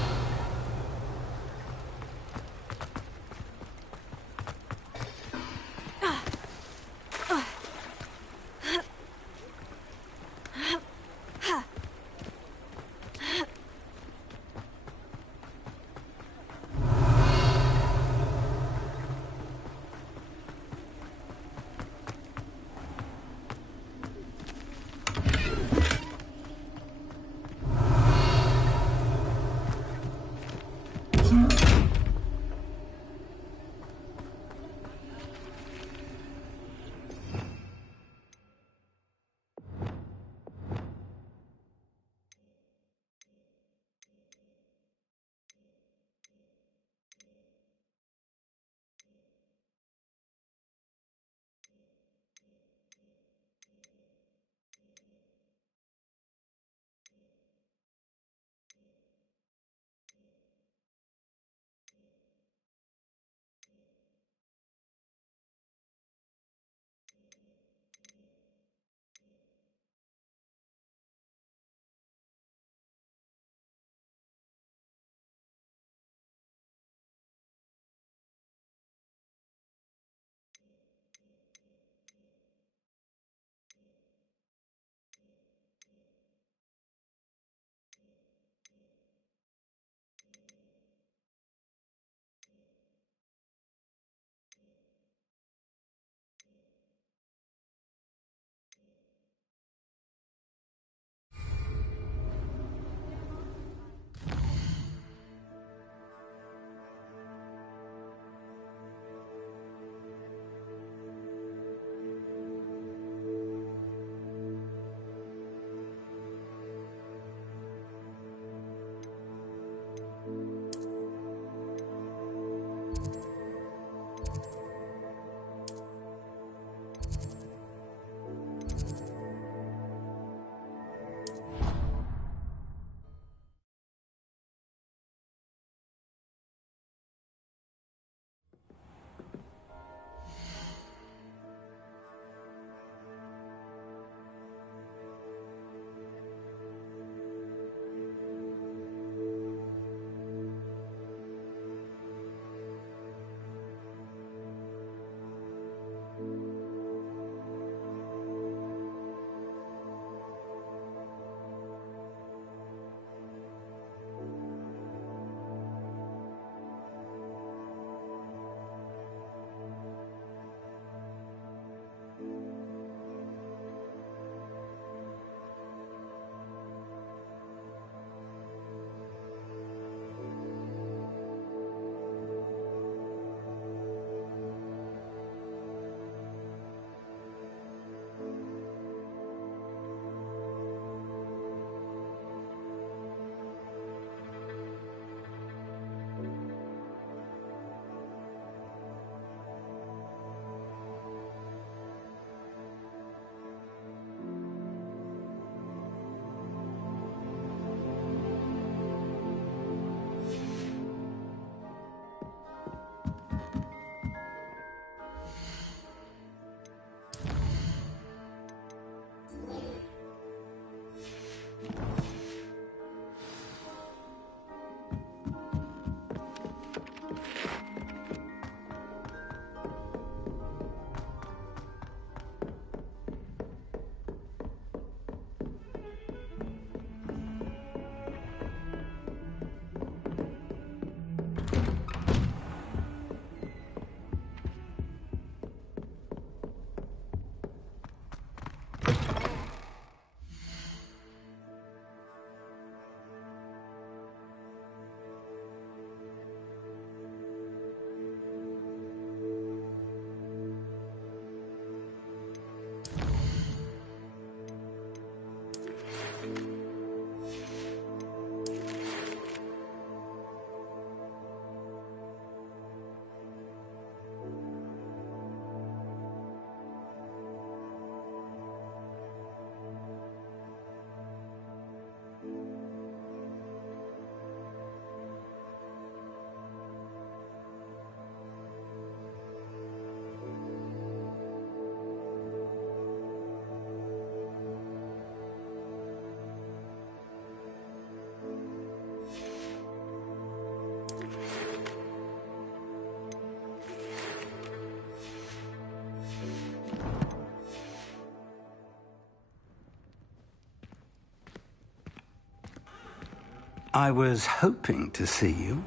I was hoping to see you.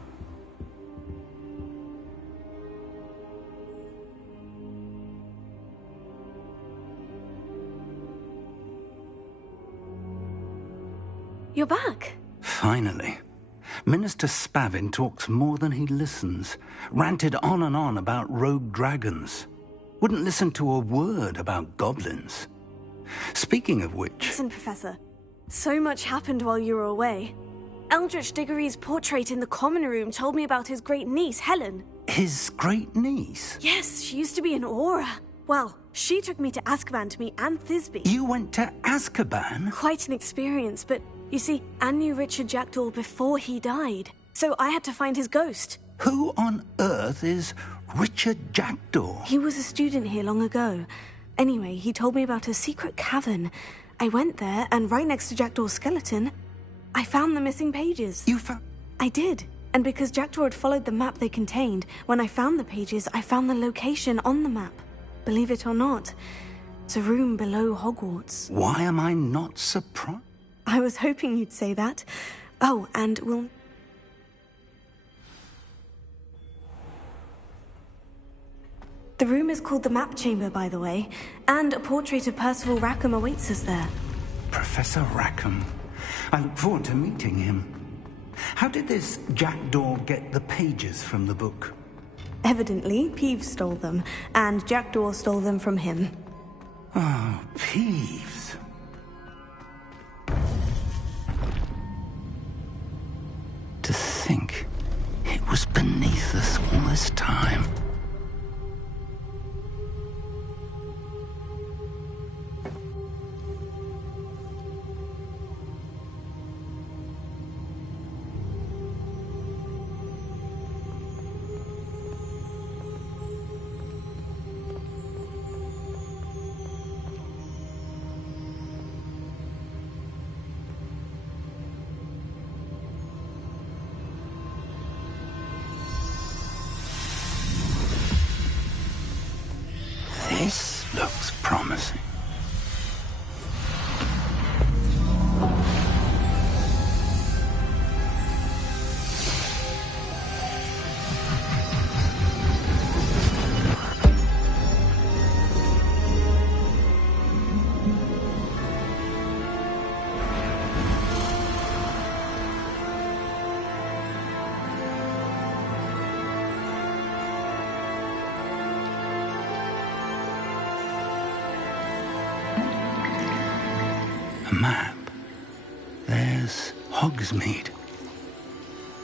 You're back. Finally. Minister Spavin talks more than he listens. Ranted on and on about rogue dragons. Wouldn't listen to a word about goblins. Speaking of which... Listen, Professor. So much happened while you were away. Eldritch Diggory's portrait in the common room told me about his great niece, Helen. His great niece? Yes, she used to be an Auror. Well, she took me to Azkaban to meet Anne Thisbe. You went to Azkaban? Quite an experience, but you see, Anne knew Richard Jackdaw before he died. So I had to find his ghost. Who on earth is Richard Jackdaw? He was a student here long ago. Anyway, he told me about a secret cavern. I went there, and right next to Jackdaw's skeleton, I found the missing pages. You found... I did. And because Jackdaw had followed the map they contained, when I found the pages, I found the location on the map. Believe it or not, it's a room below Hogwarts. Why am I not surprised? I was hoping you'd say that. Oh, and we'll... The room is called the Map Chamber, by the way, and a portrait of Percival Rackham awaits us there. Professor Rackham. I look forward to meeting him. How did this Jackdaw get the pages from the book? Evidently, Peeves stole them, and Jackdaw stole them from him. Oh, Peeves. To think it was beneath us all this time. This looks promising. Map. There's Hogsmeade.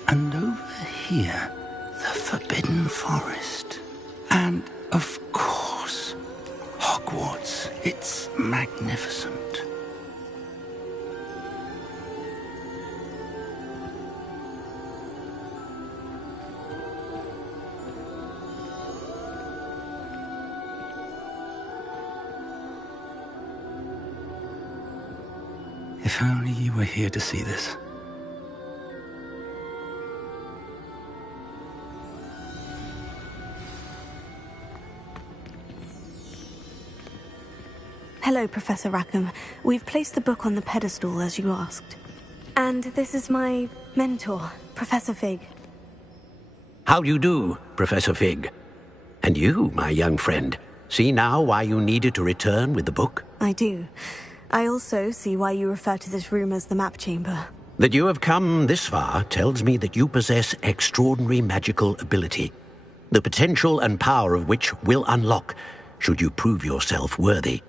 And over here, the Forbidden Forest. And, of course, Hogwarts. It's magnificent. If only you were here to see this. Hello, Professor Rackham. We've placed the book on the pedestal, as you asked. And this is my mentor, Professor Fig. How do you do, Professor Fig? And you, my young friend, see now why you needed to return with the book? I do. I also see why you refer to this room as the Map Chamber. That you have come this far tells me that you possess extraordinary magical ability, the potential and power of which will unlock should you prove yourself worthy.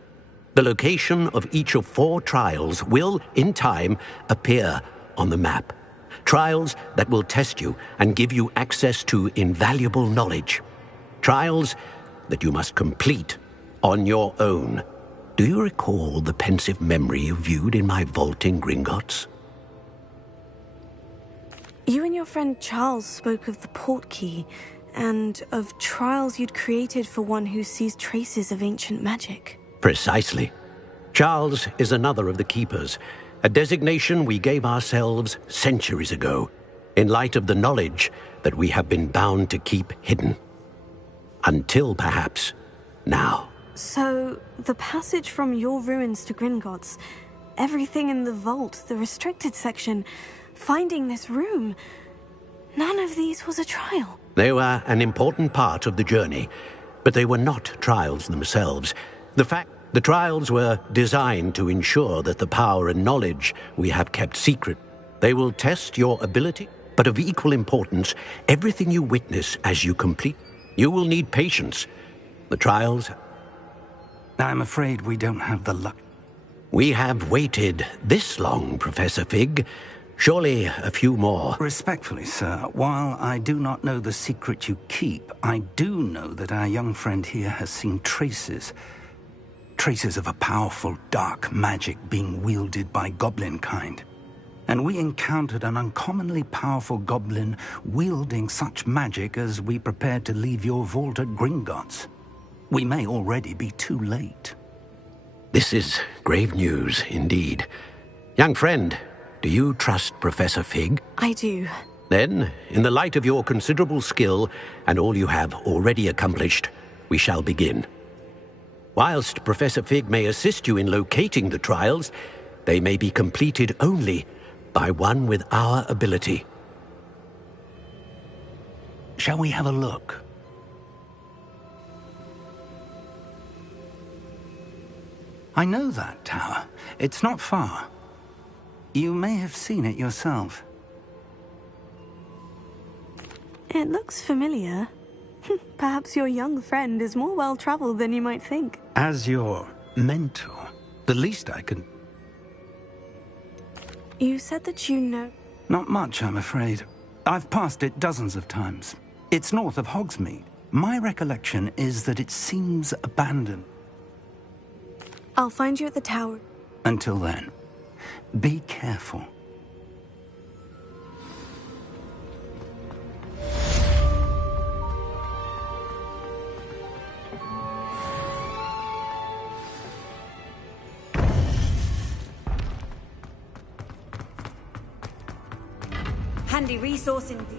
The location of each of 4 trials will, in time, appear on the map. Trials that will test you and give you access to invaluable knowledge. Trials that you must complete on your own. Do you recall the pensive memory you viewed in my vault in Gringotts? You and your friend Charles spoke of the Portkey, and of trials you'd created for one who sees traces of ancient magic. Precisely. Charles is another of the Keepers, a designation we gave ourselves centuries ago, in light of the knowledge that we have been bound to keep hidden. Until, perhaps, now. So, the passage from your ruins to Gringotts, everything in the vault, the restricted section, finding this room. None of these was a trial. They were an important part of the journey, but they were not trials themselves. The trials were designed to ensure that the power and knowledge we have kept secret. They will test your ability, but of equal importance, everything you witness as you complete. You will need patience. The trials... I'm afraid we don't have the luck. We have waited this long, Professor Fig. Surely a few more. Respectfully, sir, while I do not know the secret you keep, I do know that our young friend here has seen traces of a powerful dark magic being wielded by goblin kind. And we encountered an uncommonly powerful goblin wielding such magic as we prepared to leave your vault at Gringotts. We may already be too late. This is grave news indeed. Young friend, do you trust Professor Fig? I do. Then, in the light of your considerable skill and all you have already accomplished, we shall begin. Whilst Professor Fig may assist you in locating the trials, they may be completed only by one with our ability. Shall we have a look? I know that tower. It's not far. You may have seen it yourself. It looks familiar. Perhaps your young friend is more well-traveled than you might think. As your mentor, the least I can... You said that you know... Not much, I'm afraid. I've passed it dozens of times. It's north of Hogsmeade. My recollection is that it seems abandoned. I'll find you at the tower. Until then, be careful. Handy resource indeed.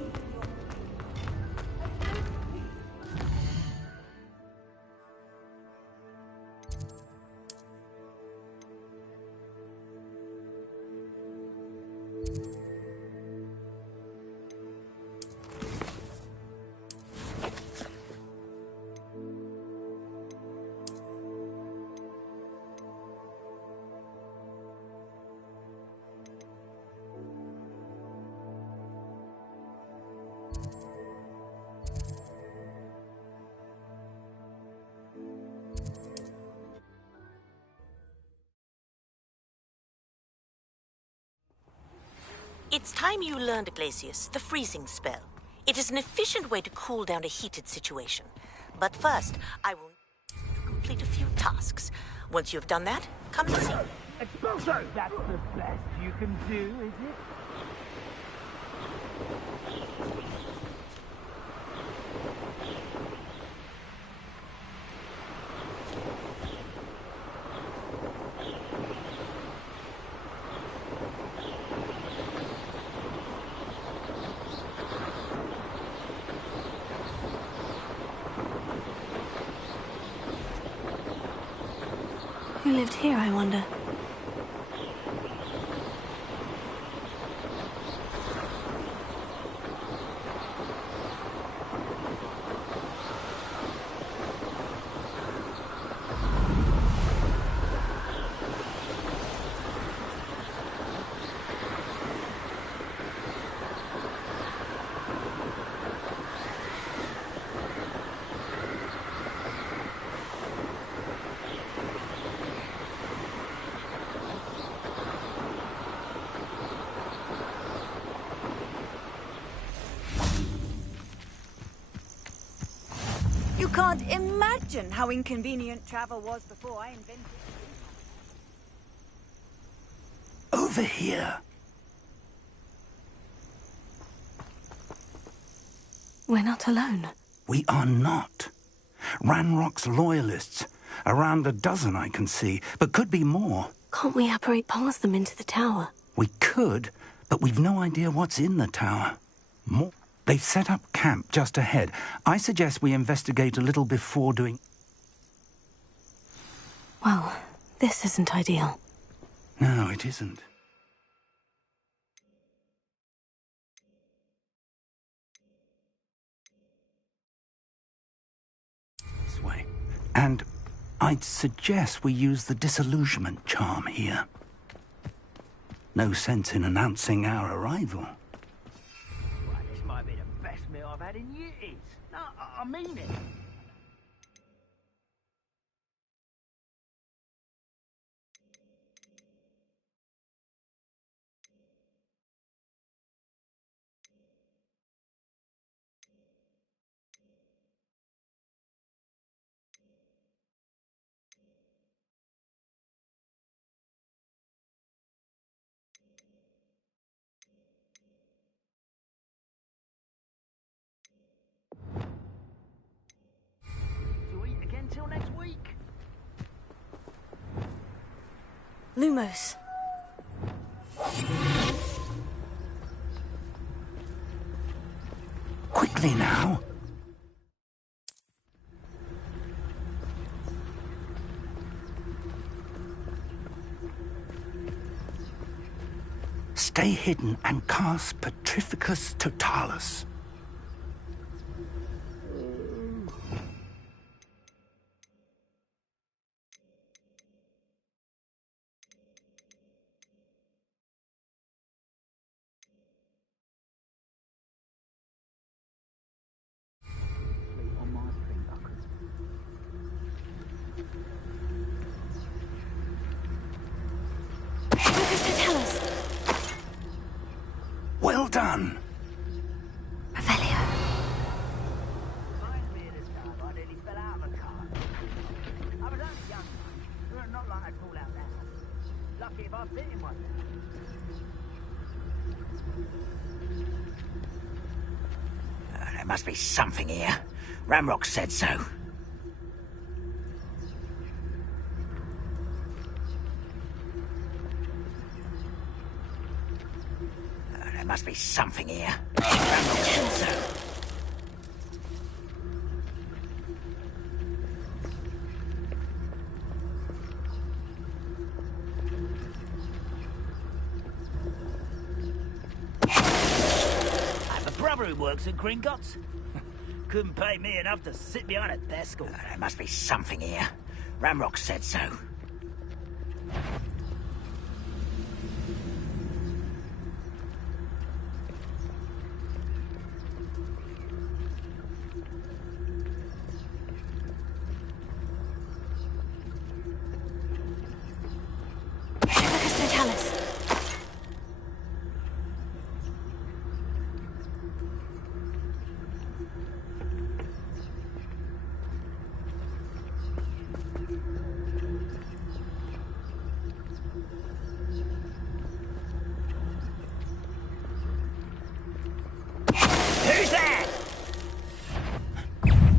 It's time you learned, Glacius, the freezing spell. It is an efficient way to cool down a heated situation. But first, I will complete a few tasks. Once you've done that, come and see me. Expulso! That's the best you can do, is it? Who lived here, I wonder? You can't imagine how inconvenient travel was before I invented it. Over here. We're not alone. We are not. Ranrock's loyalists. Around a dozen I can see, but could be more. Can't we apparate past them into the tower? We could, but we've no idea what's in the tower. More. They've set up camp just ahead. I suggest we investigate a little before doing... Well, this isn't ideal. No, it isn't. this way. And I'd suggest we use the disillusionment charm here. No sense in announcing our arrival. Well, this might be the best meal I've had in years. No, I mean it. Until next week. Lumos. Quickly now. Stay hidden and cast Petrificus Totalis. Well done. Revelio. Reminds me of this time I nearly fell out of a car. I was only young, man. Not like I'd fall out now. Lucky if I fit in one. There must be something here. Ramrock said so. There must be something here. Ramrock said so. I have a brother who works at Gringotts. Couldn't pay me enough to sit behind a desk. There must be something here. Ramrock said so. Who's that?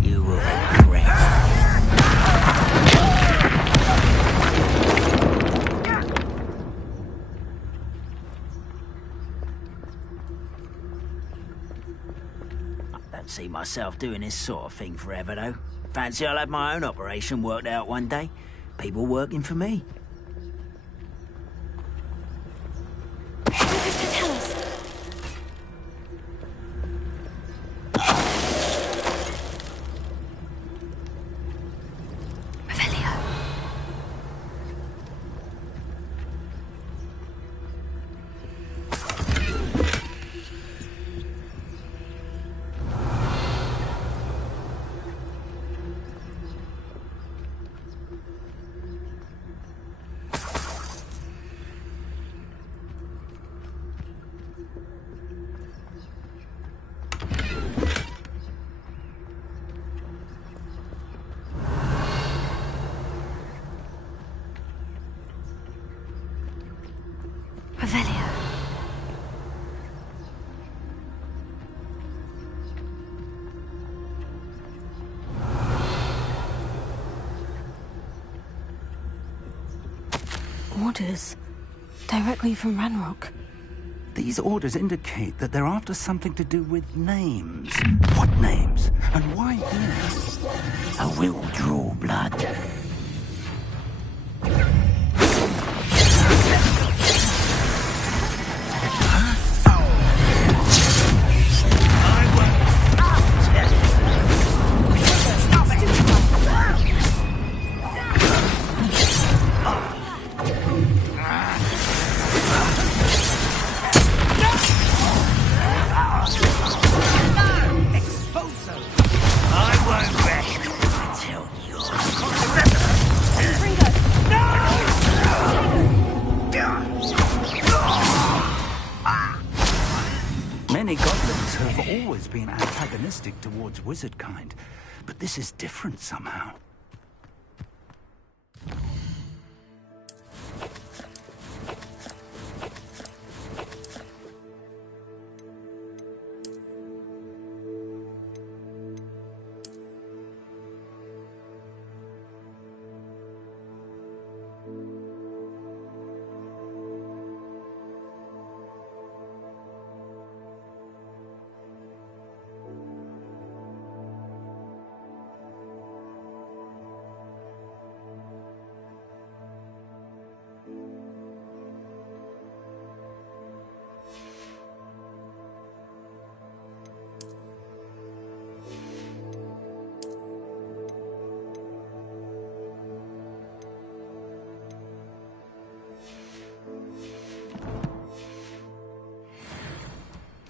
You will regret. I don't see myself doing this sort of thing forever, though. Fancy I'll have my own operation worked out one day. People working for me. Revelio. Orders. Directly from Ranrock. These orders indicate that they're after something to do with names. What names? And why here? I will draw blood. Hogwarts wizard kind, but this is different somehow.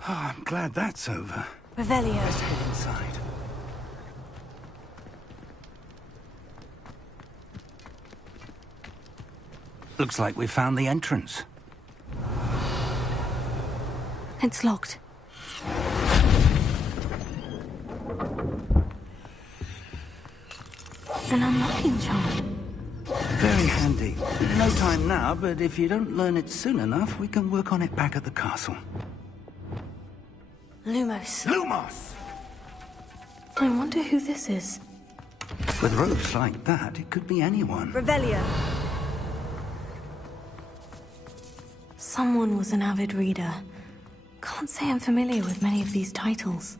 Oh, I'm glad that's over. Revelio. Let's head inside. Looks like we found the entrance. It's locked. An unlocking charm. Very handy. No time now, but if you don't learn it soon enough, we can work on it back at the castle. Lumos. Lumos! I wonder who this is. With robes like that, it could be anyone. Revelio. Someone was an avid reader. Can't say I'm familiar with many of these titles.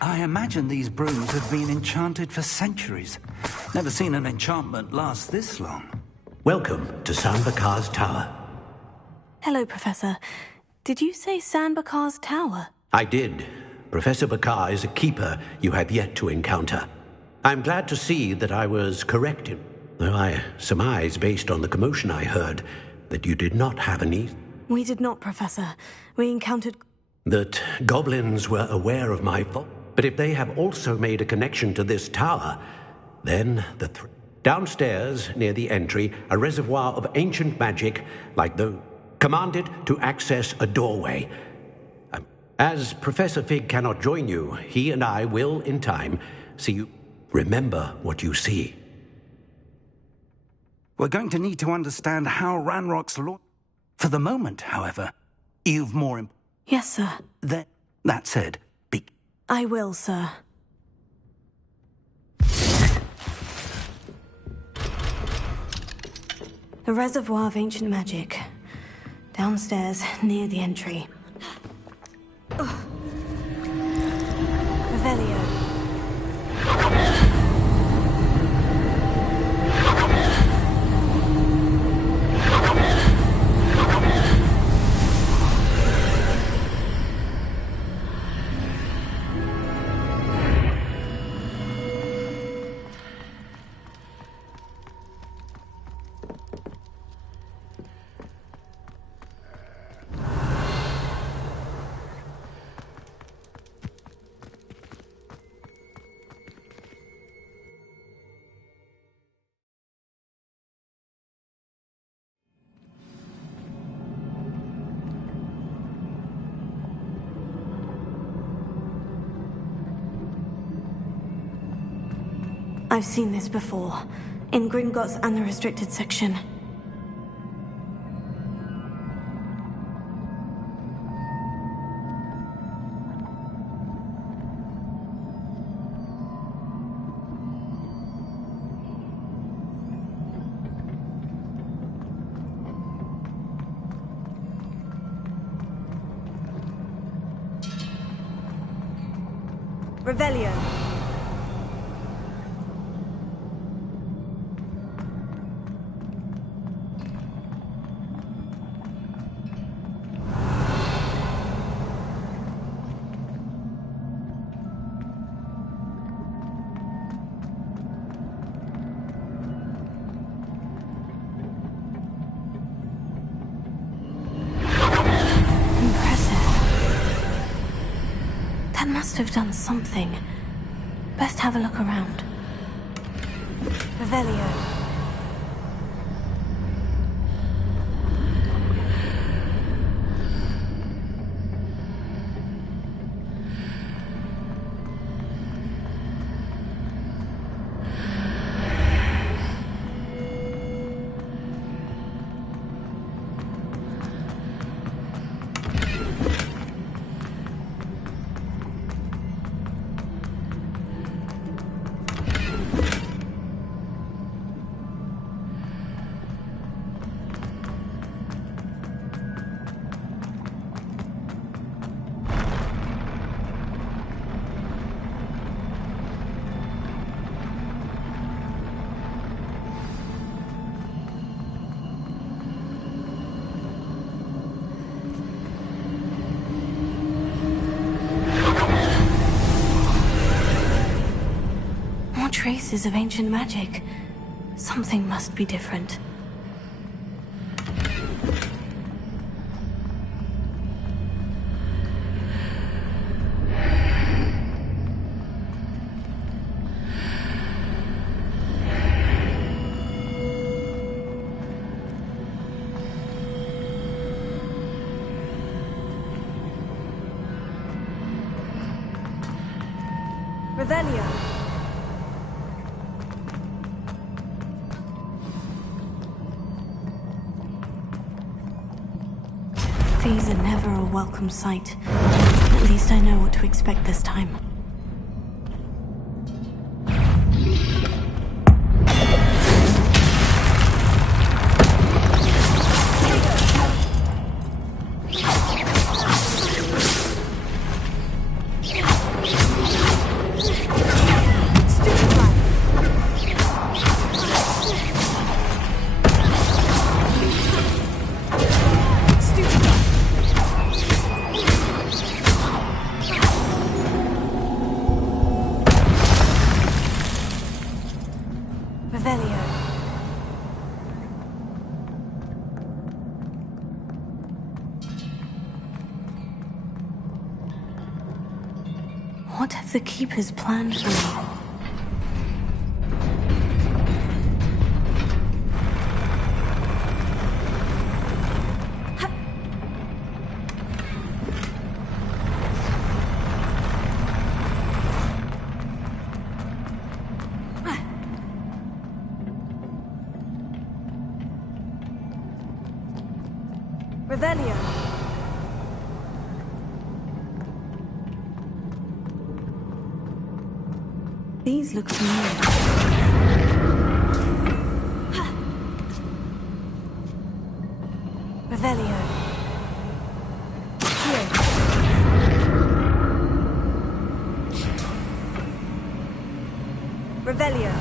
I imagine these brooms have been enchanted for centuries. Never seen an enchantment last this long. Welcome to Sanbakar's Tower. Hello, Professor. Did you say Sanbakar's Tower? I did. Professor Bakar is a keeper you have yet to encounter. I'm glad to see that I was correct, though I surmise, based on the commotion I heard, that you did not have any... We did not, Professor. We encountered... That goblins were aware of my fault. But if they have also made a connection to this tower, then the downstairs, near the entry, a reservoir of ancient magic, like those commanded to access a doorway. As Professor Fig cannot join you, he and I will, in time, see you. Remember what you see. We're going to need to understand how Ranrock's law... For the moment, however, you've more... Yes, sir. That said, I will, sir. The reservoir of ancient magic. Downstairs, near the entry. Revelio. I've seen this before, in Gringotts and the restricted section. Revelio. Impressive. That must have done something. Best have a look around. Revelio. Traces of ancient magic. Something must be different. Revelio. These are never a welcome sight. At least I know what to expect this time. What have the Keepers planned for me? Revelio. These look familiar. Revelio. Here. Revelio.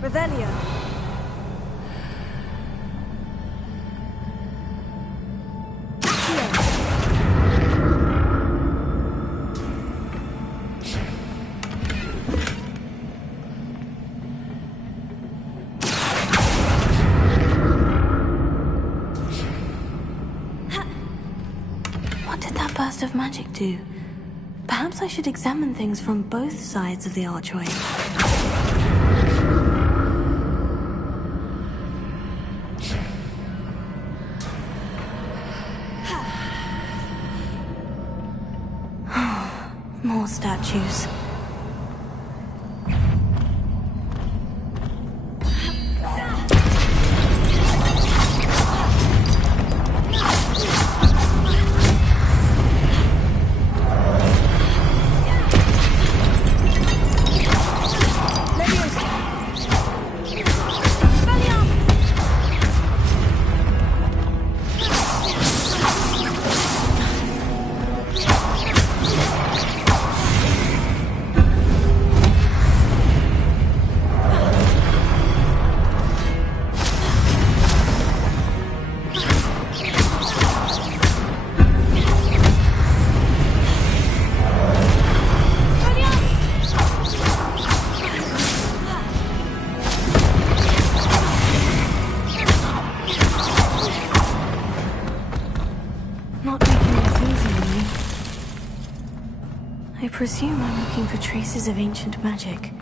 Revelio. What did that burst of magic do? Perhaps I should examine things from both sides of the archway. More statues. not taking this easy on me. I presume I'm looking for traces of ancient magic.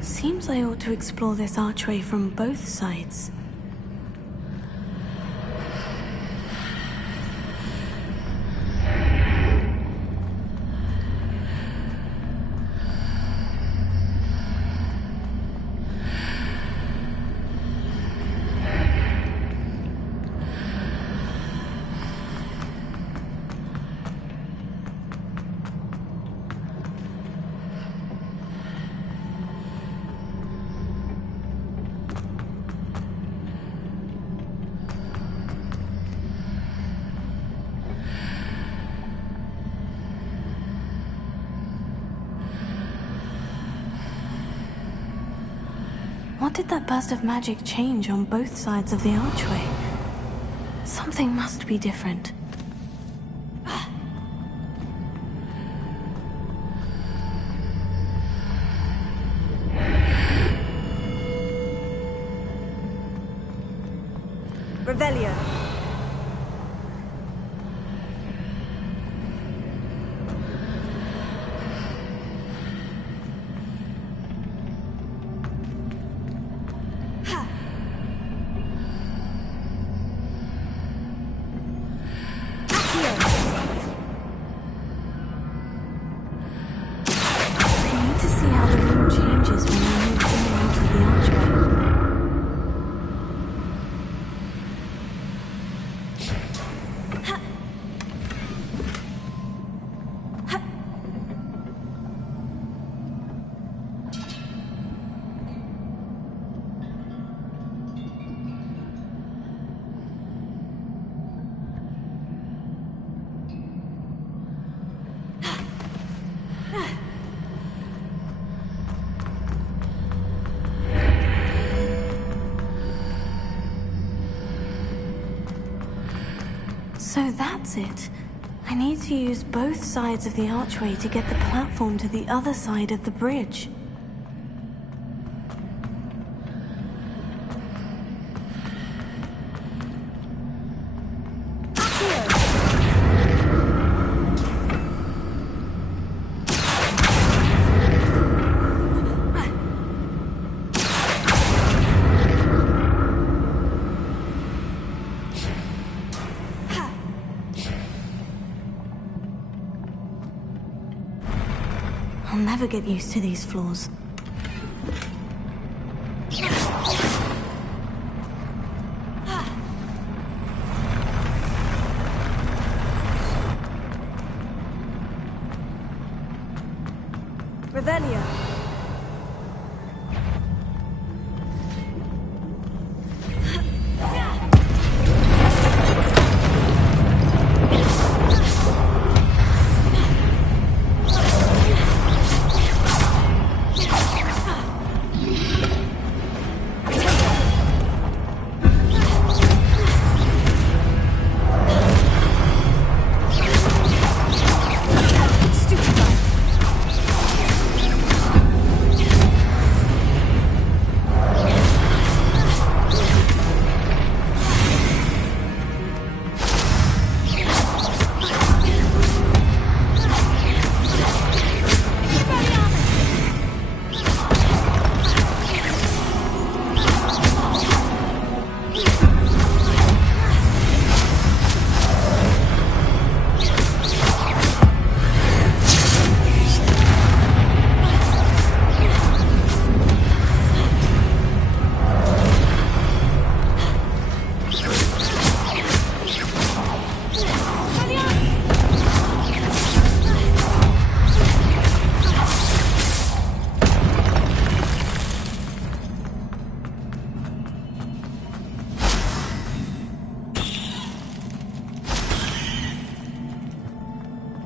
Seems I ought to explore this archway from both sides. What did that burst of magic change on both sides of the archway? Something must be different. Revelio. So that's it. I need to use both sides of the archway to get the platform to the other side of the bridge. I'll never get used to these floors. Revelio.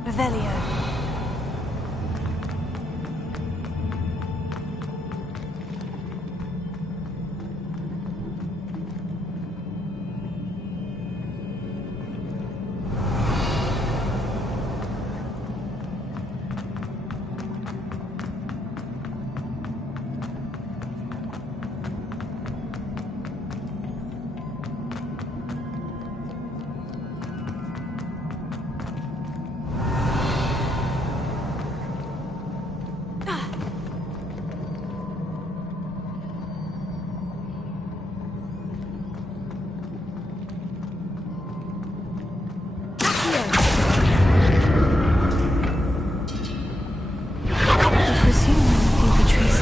Revelio.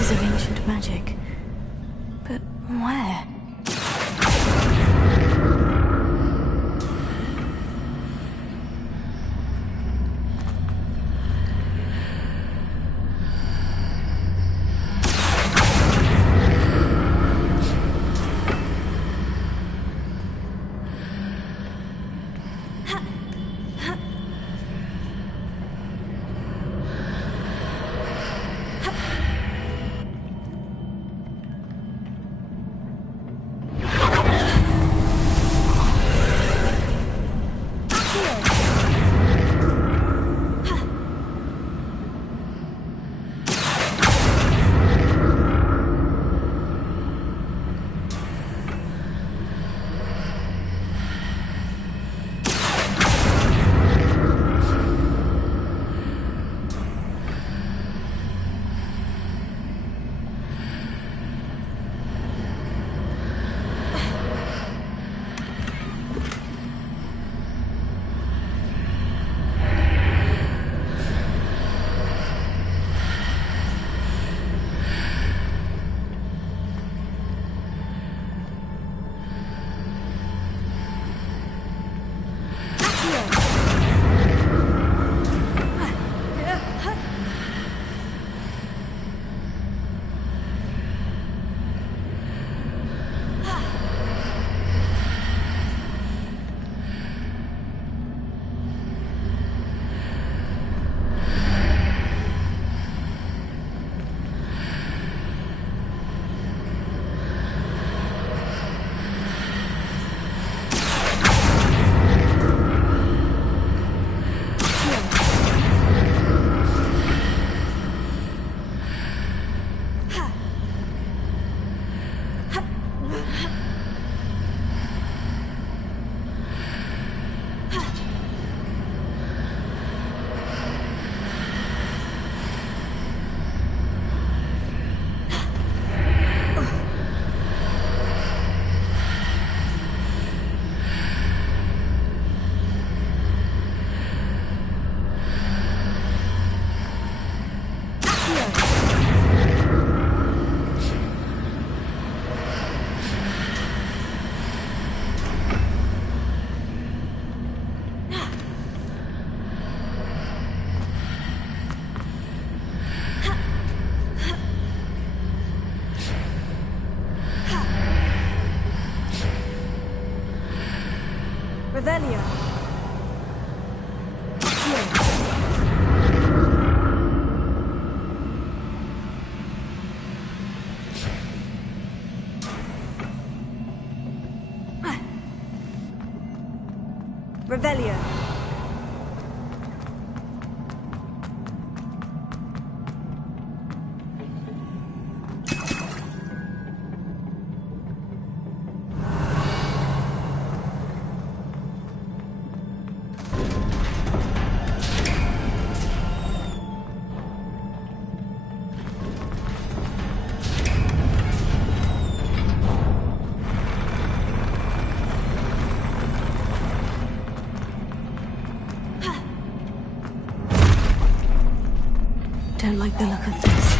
Of ancient magic. But where? Revelio. Revelio. Don't like the look of this.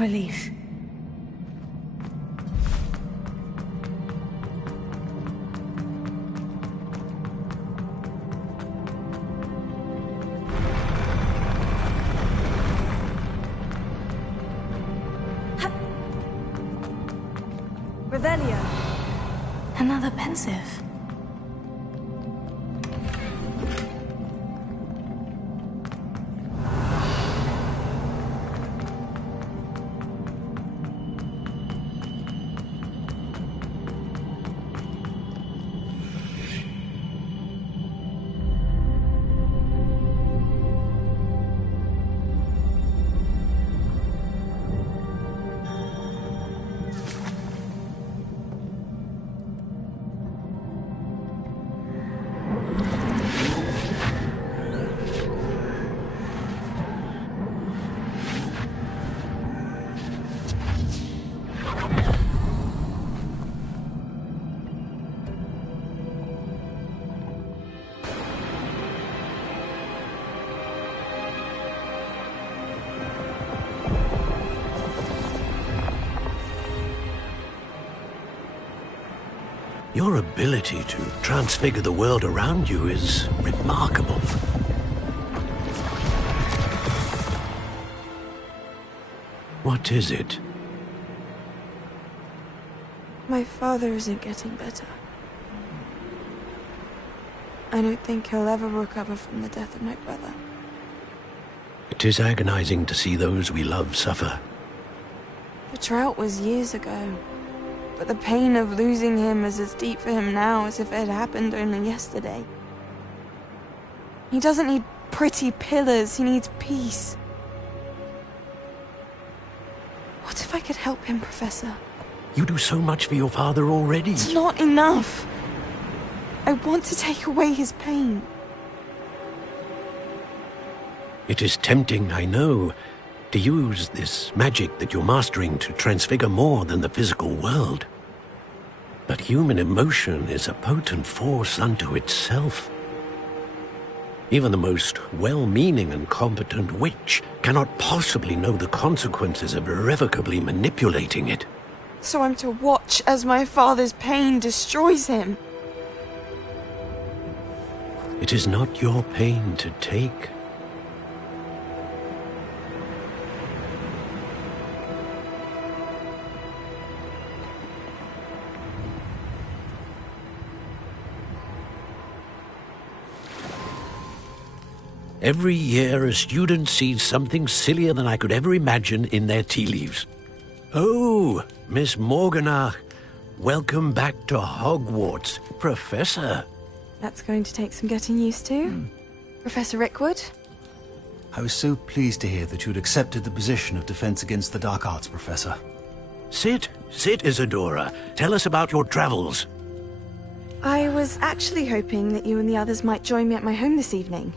relief. Revelio. Another pensive. Your ability to transfigure the world around you is remarkable. What is it? My father isn't getting better. I don't think he'll ever recover from the death of my brother. It is agonizing to see those we love suffer. The drought was years ago, but the pain of losing him is as deep for him now as if it had happened only yesterday. He doesn't need pretty pillars, he needs peace. What if I could help him, Professor? You do so much for your father already. It's not enough. I want to take away his pain. It is tempting, I know, to use this magic that you're mastering to transfigure more than the physical world. But human emotion is a potent force unto itself. Even the most well-meaning and competent witch cannot possibly know the consequences of irrevocably manipulating it. So I'm to watch as my father's pain destroys him. It is not your pain to take. Every year, a student sees something sillier than I could ever imagine in their tea leaves. Oh, Miss Morganach, welcome back to Hogwarts, Professor. That's going to take some getting used to. Professor Rickwood? I was so pleased to hear that you'd accepted the position of Defense Against the Dark Arts, Professor. Sit, Isadora. Tell us about your travels. I was actually hoping that you and the others might join me at my home this evening.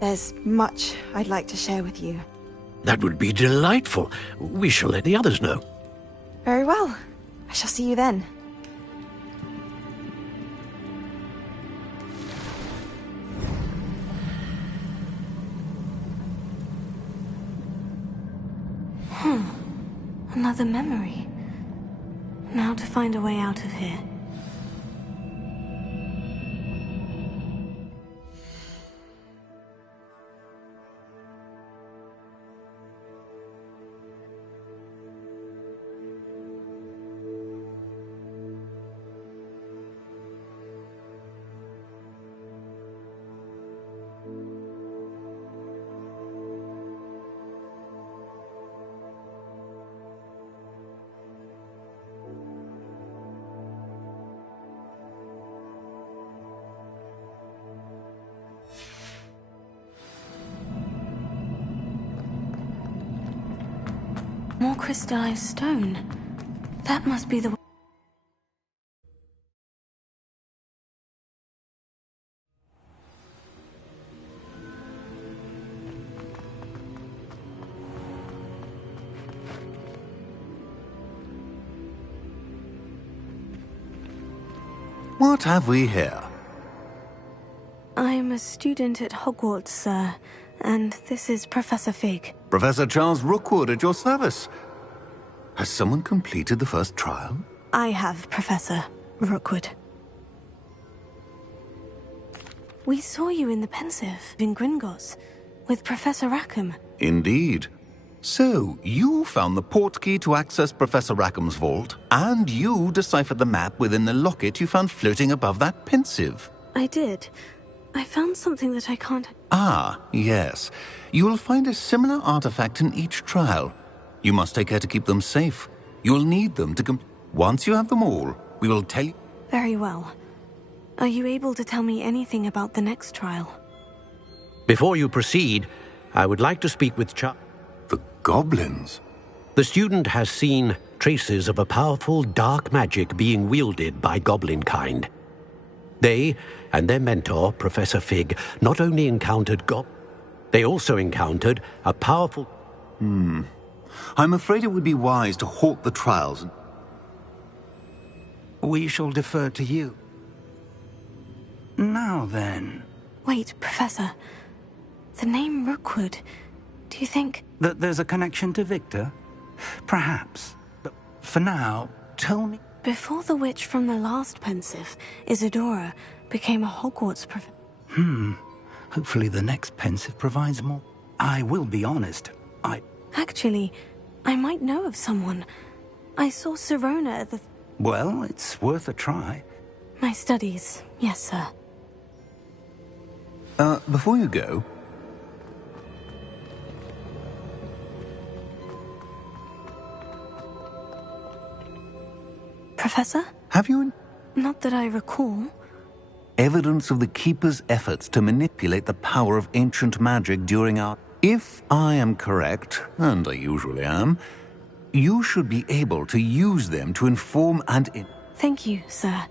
There's much I'd like to share with you. That would be delightful. We shall let the others know. Very well. I shall see you then. Another memory. Now to find a way out of here. More crystallized stone. That must be the... What have we here? I'm a student at Hogwarts, sir, and this is Professor Fig. Professor Charles Rookwood at your service. Has someone completed the first trial? I have, Professor Rookwood. We saw you in the Pensive in Gringotts with Professor Rackham. Indeed. So, you found the portkey to access Professor Rackham's vault, and you deciphered the map within the locket you found floating above that Pensive. I did. I found something that I can't... Ah, yes. You will find a similar artifact in each trial. You must take care to keep them safe. You will need them to Once you have them all, we will tell you... Very well. Are you able to tell me anything about the next trial? Before you proceed, I would like to speak with The goblins? The student has seen traces of a powerful dark magic being wielded by goblin kind. They and their mentor, Professor Fig, not only encountered they also encountered a powerful... I'm afraid it would be wise to halt the trials. We shall defer to you. Now then... Wait, Professor. The name Rookwood. Do you think... That there's a connection to Victor? Perhaps. But for now, tell me... Before the witch from the last Pensive, Isadora, became a Hogwarts professor... Hopefully the next Pensive provides more. I will be honest, Actually, I might know of someone. I saw Sirona at the... Well, it's worth a try. My studies, yes, sir. Before you go... Professor? Have you Not that I recall. evidence of the Keeper's efforts to manipulate the power of ancient magic during our... If I am correct, and I usually am, you should be able to use them to inform and... Thank you, sir.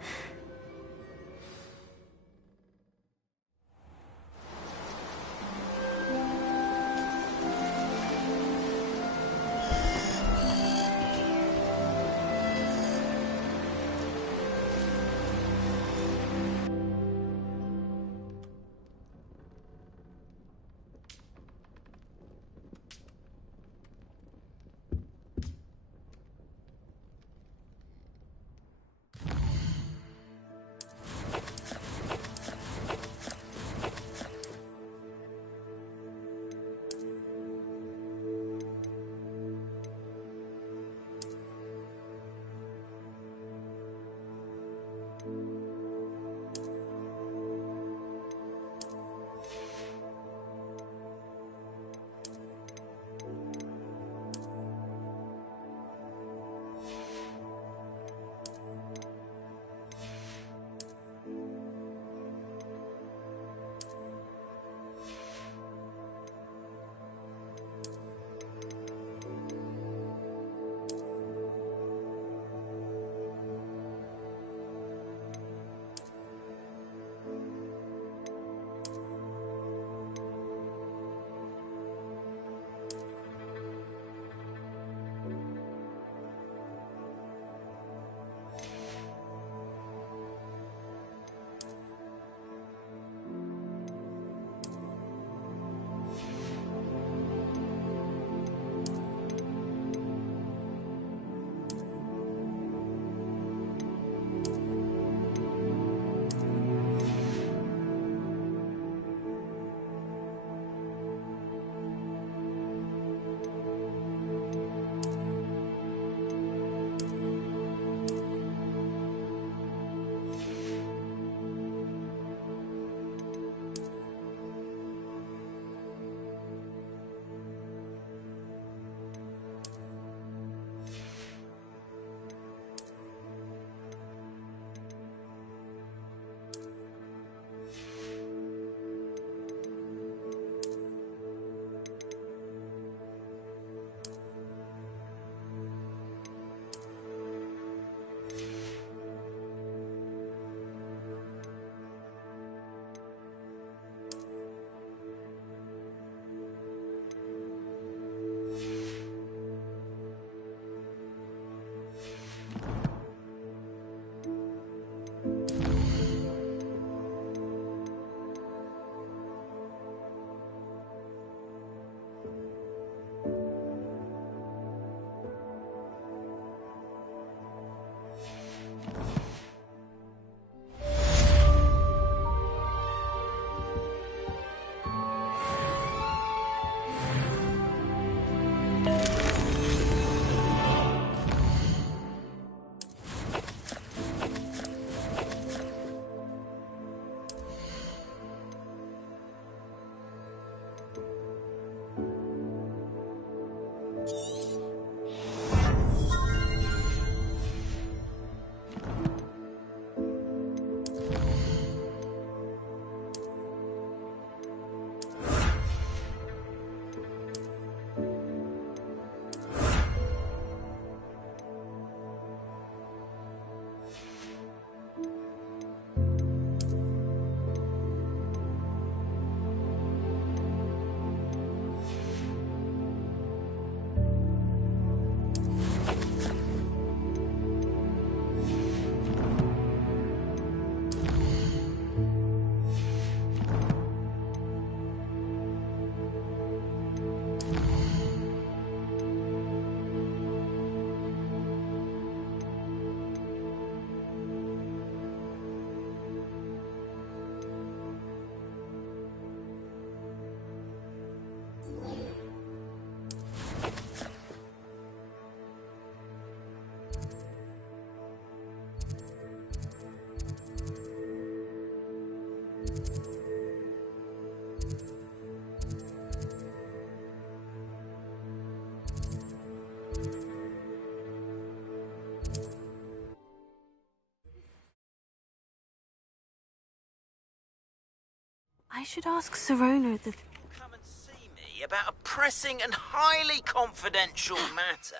I should ask Sirona the... Come and see me about a pressing and highly confidential matter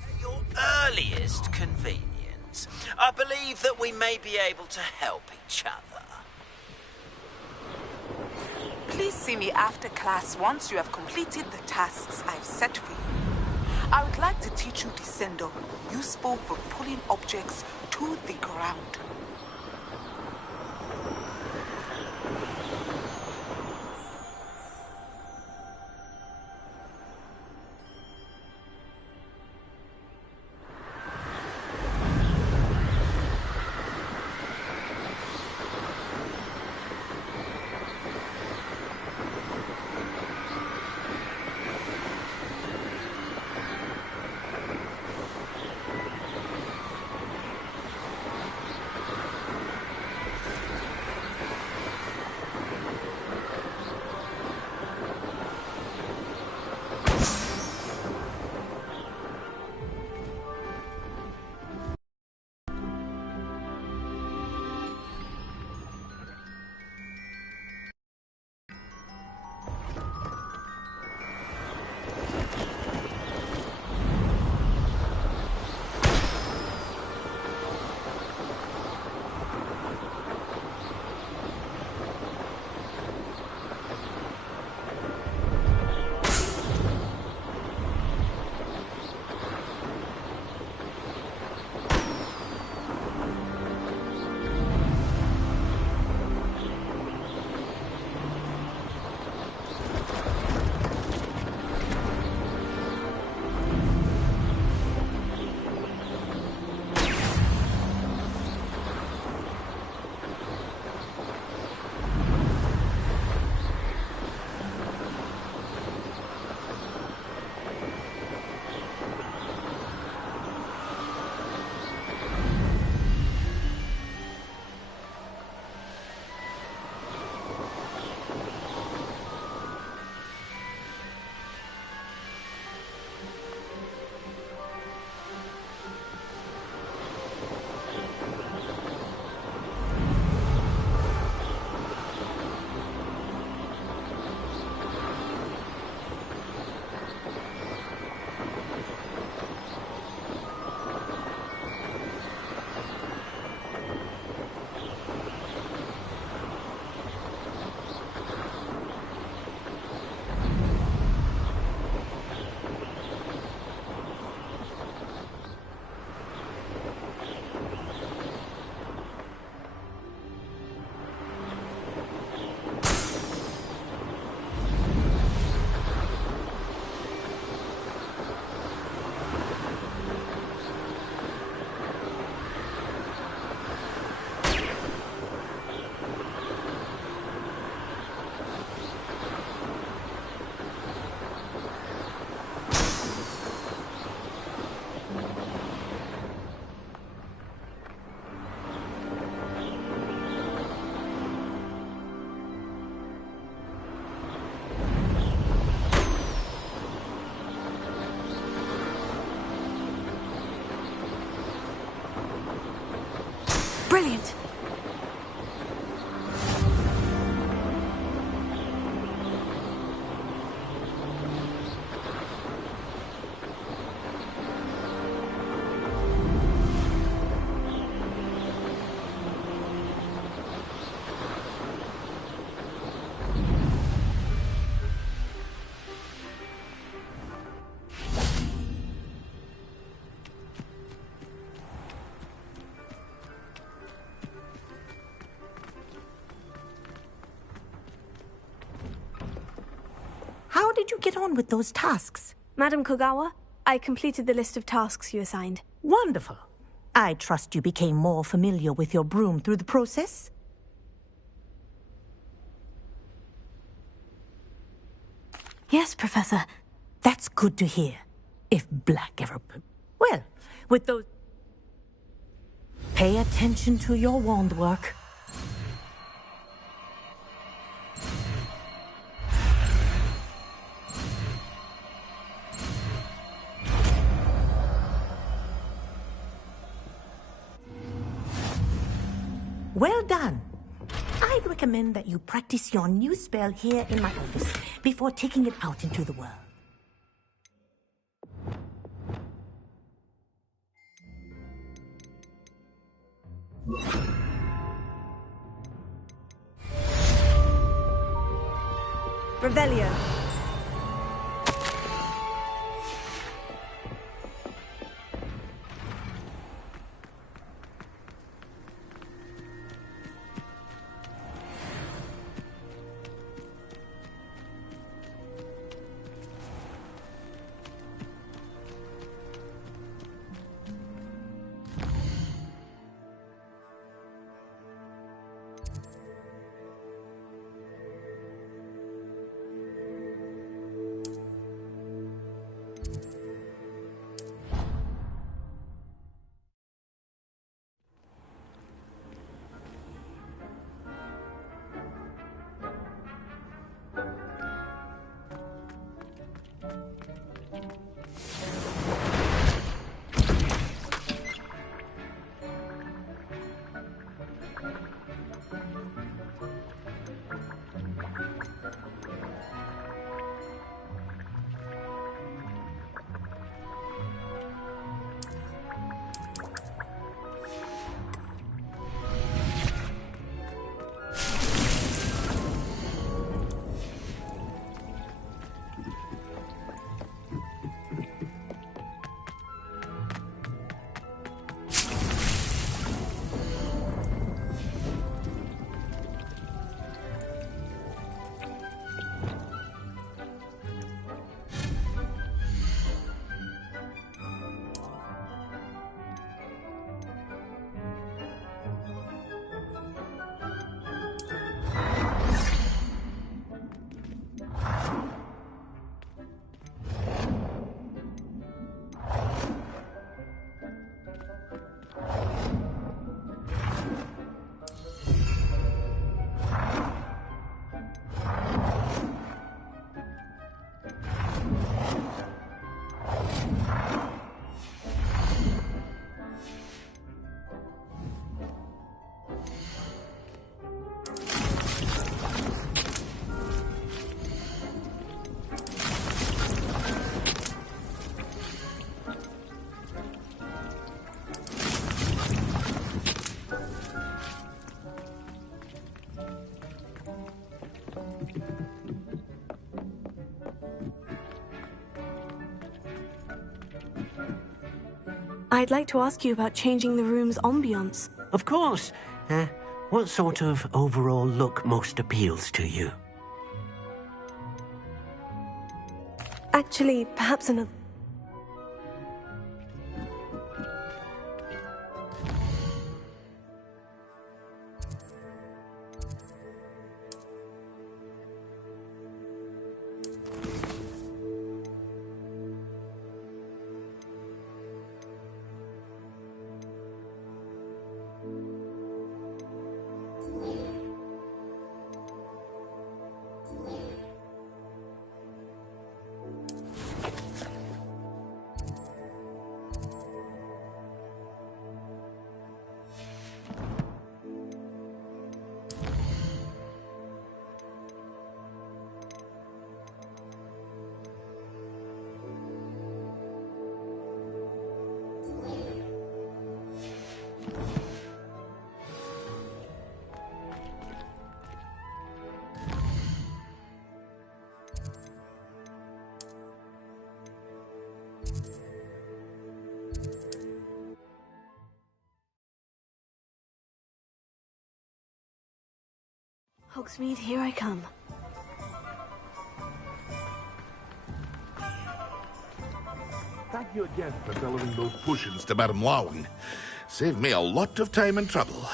at your earliest convenience. I believe that we may be able to help each other. Please see me after class once you have completed the tasks I've set for you. I would like to teach you Descendo, useful for pulling objects to the ground. Brilliant! How did you get on with those tasks? Madam Kogawa, I completed the list of tasks you assigned. Wonderful. I trust you became more familiar with your broom through the process? Yes, Professor. That's good to hear. If Black ever... Well, with those... Pay attention to your wand work. Well done. I'd recommend that you practice your new spell here in my office before taking it out into the world. Revelio. I'd like to ask you about changing the room's ambiance. Of course. What sort of overall look most appeals to you? Actually, perhaps another... Hogsmeade, here I come. Thank you again for delivering those potions to Madame Lawing. Saved me a lot of time and trouble.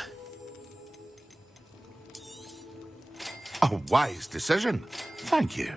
A wise decision. Thank you.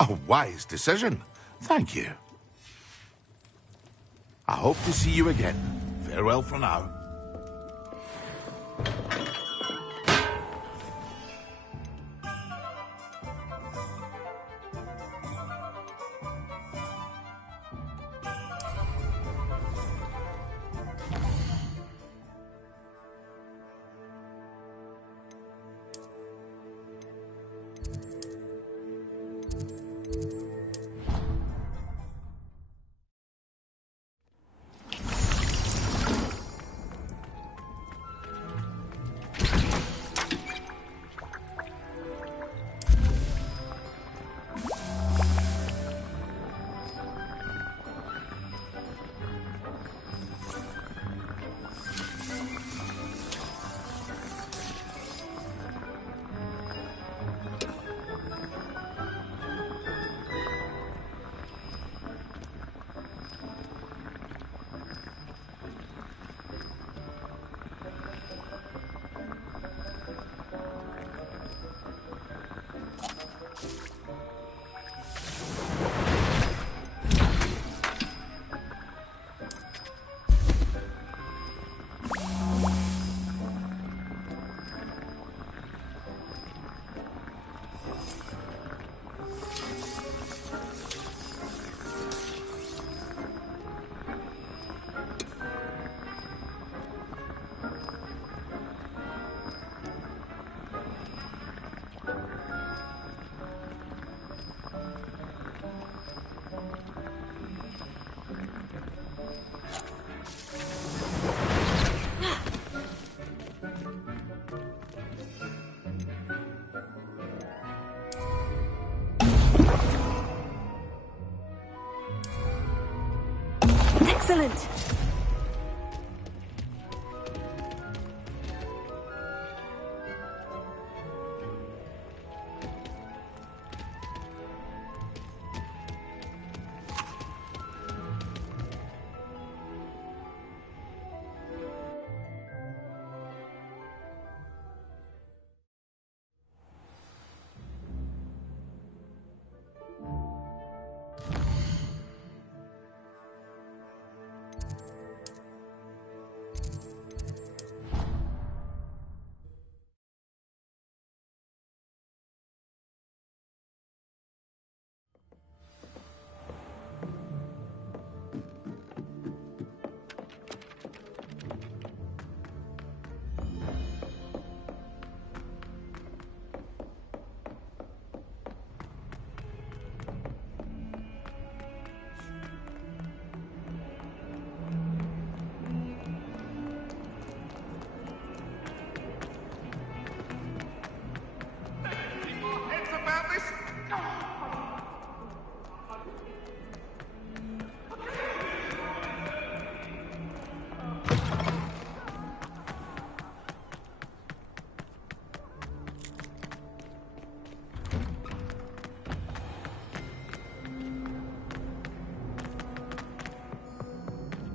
A wise decision. Thank you. I hope to see you again. Farewell for now. Excellent!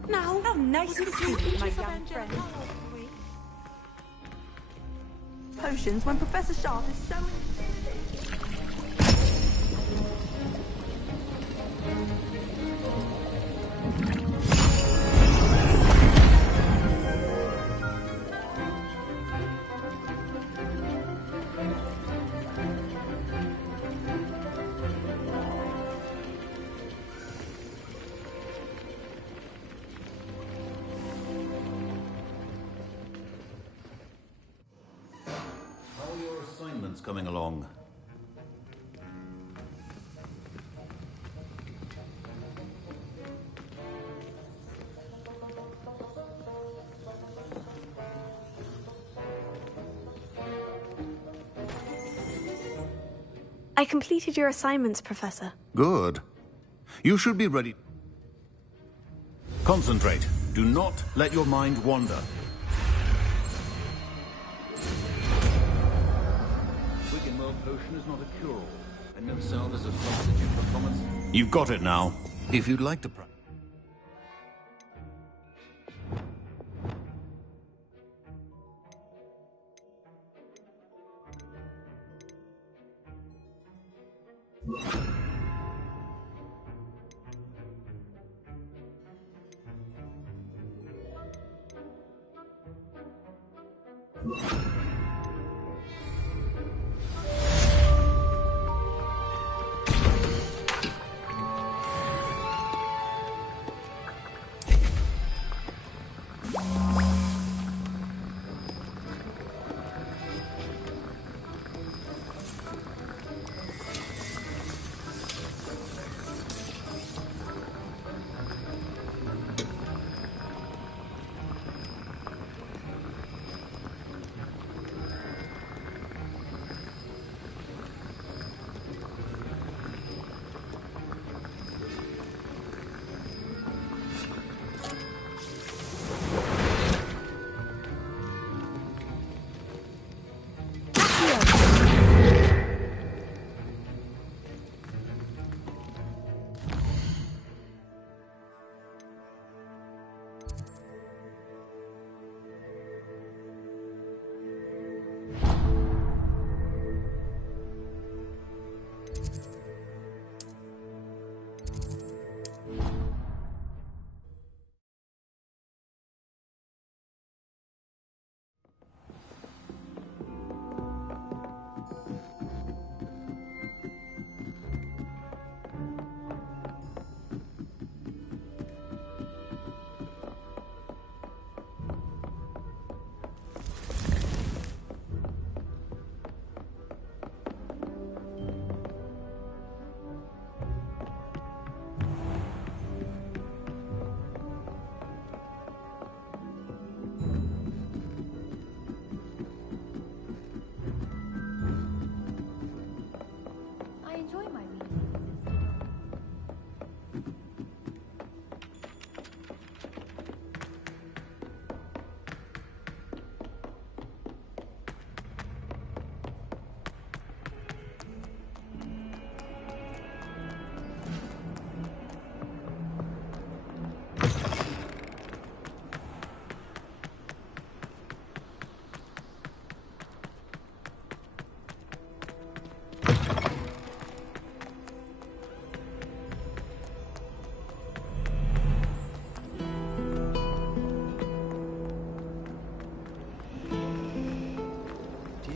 Now, how nice to see you, my young friend. Potions when Professor Sharp is so... Coming along. I completed your assignments, Professor. Good. You should be ready. Concentrate. Do not let your mind wander. Potion is not a cure-all, and no salve is a substitute for common... You've got it now. If you'd like to practice.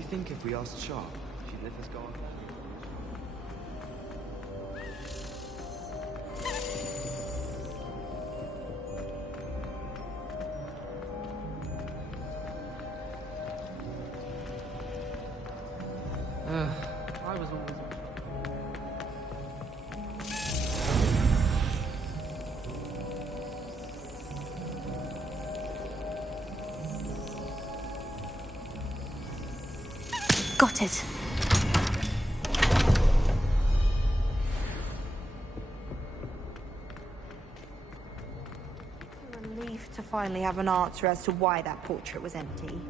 think if we asked Sharp, she'd let us go on? I was always... Got it. Relief to finally have an answer as to why that portrait was empty.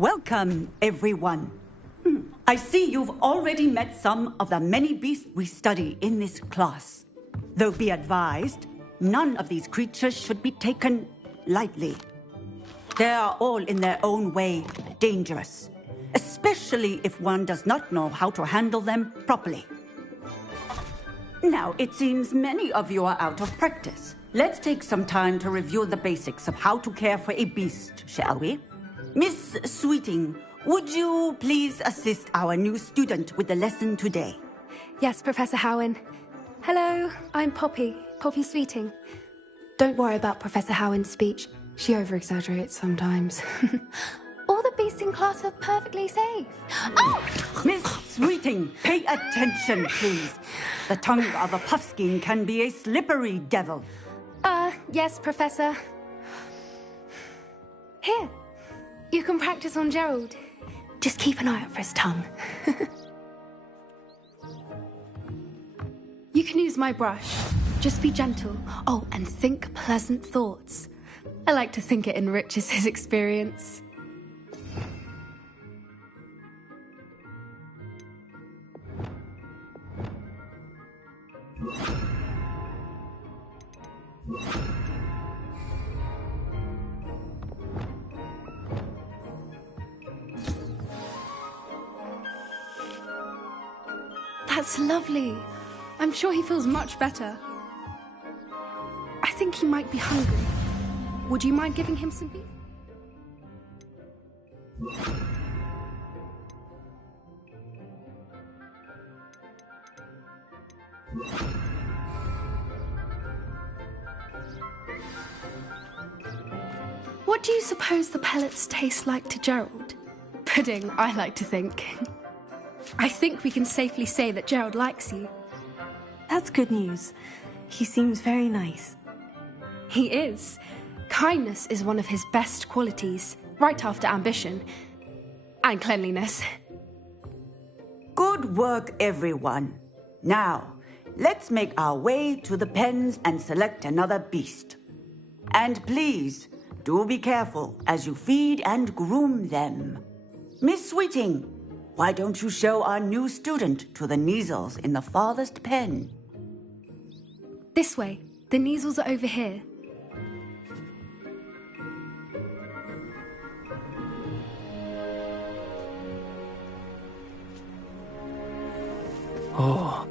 Welcome, everyone. I see you've already met some of the many beasts we study in this class. Though be advised, none of these creatures should be taken lightly. They are all in their own way dangerous, especially if one does not know how to handle them properly. Now, it seems many of you are out of practice. Let's take some time to review the basics of how to care for a beast, shall we? Miss Sweeting, would you please assist our new student with the lesson today? Yes, Professor Howen. Hello, I'm Poppy Sweeting. Don't worry about Professor Howen's speech. She over-exaggerates sometimes. All the beasts in class are perfectly safe. Oh! Miss Sweeting, pay attention, please. The tongue of a puffskein can be a slippery devil. Yes, Professor. Here, you can practice on Gerald. Just keep an eye out for his tongue. You can use my brush. Just be gentle. Oh, and think pleasant thoughts. I like to think it enriches his experience. That's lovely. I'm sure he feels much better. I think he might be hungry. Would you mind giving him some beef? What do you suppose the pellets taste like to Gerald? Pudding, I like to think. I think we can safely say that Gerald likes you. That's good news. He seems very nice. He is. Kindness is one of his best qualities, right after ambition. And cleanliness. Good work, everyone. Now, let's make our way to the pens and select another beast. And please, do be careful as you feed and groom them. Miss Sweeting, why don't you show our new student to the Kneazles in the farthest pen? This way. The Kneazles are over here. Oh,